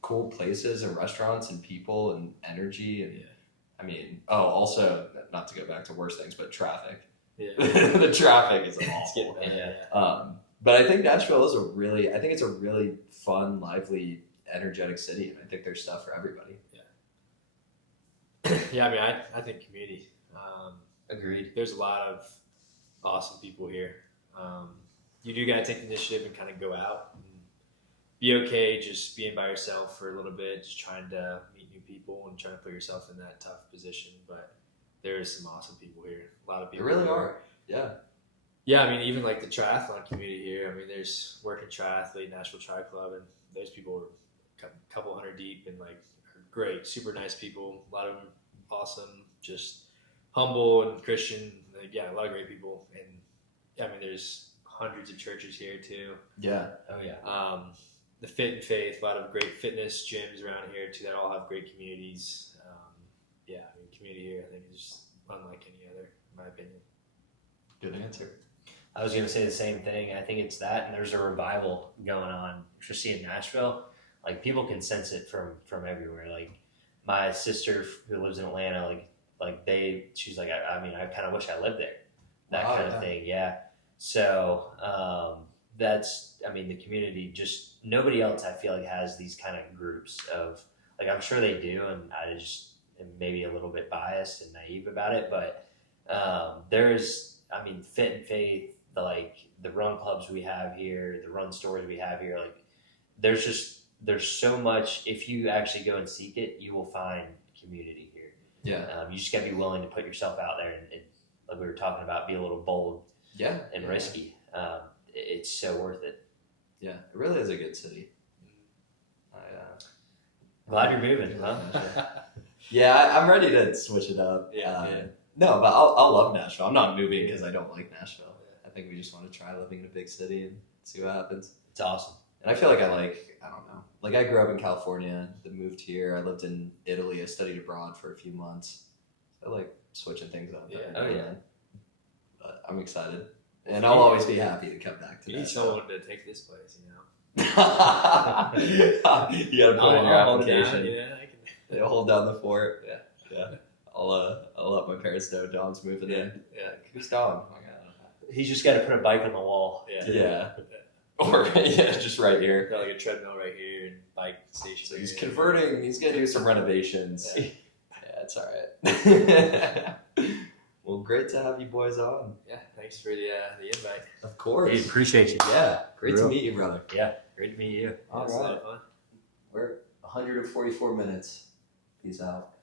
cool places and restaurants and people and energy. And I mean, also, not to go back to worse things, but traffic. Yeah. The traffic is It's awful. getting better. Yeah. But I think Nashville is I think it's a really fun, lively, energetic city, and I think there's stuff for everybody. Yeah, I mean, I think community. Agreed. There's a lot of awesome people here. You do got to take the initiative and kind of go out and be okay just being by yourself for a little bit, just trying to meet new people and trying to put yourself in that tough position. But there's some awesome people here. A lot of people. There really who are. Yeah. Yeah, I mean, even like the triathlon community here. I mean, there's Working Triathlete, Nashville Tri Club, and those people are a couple hundred deep and like are great, super nice people. A lot of them awesome, just humble and Christian. Like, yeah, a lot of great people. And I mean, there's hundreds of churches here too. Yeah. Oh yeah. The Fit and Faith, a lot of great fitness gyms around here too that all have great communities. Yeah, I mean, community here I think is just unlike any other, in my opinion. Good answer. I was gonna say the same thing. I think it's that, and there's a revival going on, especially in Nashville. Like people can sense it from everywhere. Like my sister who lives in Atlanta, she's like, I mean, I kind of wish I lived there. That Wow, kind of yeah. thing, yeah. So that's, I mean, the community. Just nobody else, I feel like, has these kind of groups of like. I'm sure they do, and I just am maybe a little bit biased and naive about it, but there's, I mean, Fit and Faith. The run clubs we have here, the run stores we have here, like there's so much. If you actually go and seek it, you will find community here. Yeah. You just gotta be willing to put yourself out there and like we were talking about, be a little bold Yeah. and risky. It's so worth it. Yeah. It really is a good city. Glad you're moving, huh? Yeah, I'm ready to switch it up. Yeah. No, but I'll love Nashville. I'm not moving because I don't like Nashville. I think we just want to try living in a big city and see what happens. It's awesome. And I feel like I don't know. Like I grew up in California, then moved here. I lived in Italy. I studied abroad for a few months. So I like switching things up. Yeah. every Oh, now and yeah. then. But I'm excited. And I'll always be happy to come back to You need Nashville. someone to take this place, you know. You gotta put in your I'll hold it down, application. yeah, I can. They'll hold down the fort. Yeah. I'll let my parents know Dom's moving in. Yeah. Who's Dom? Oh my He's just got to put a bike on the wall. Yeah. Or just right here. Got like a treadmill right here and bike station. So he's converting. He's gonna do some renovations. Yeah, it's all right. Well, great to have you boys on. Yeah, thanks for the invite. Of course. Hey, appreciate you. Yeah, great to meet you, brother. Yeah, great to meet you. All It was a lot right. of fun. We're 144 minutes. Peace out.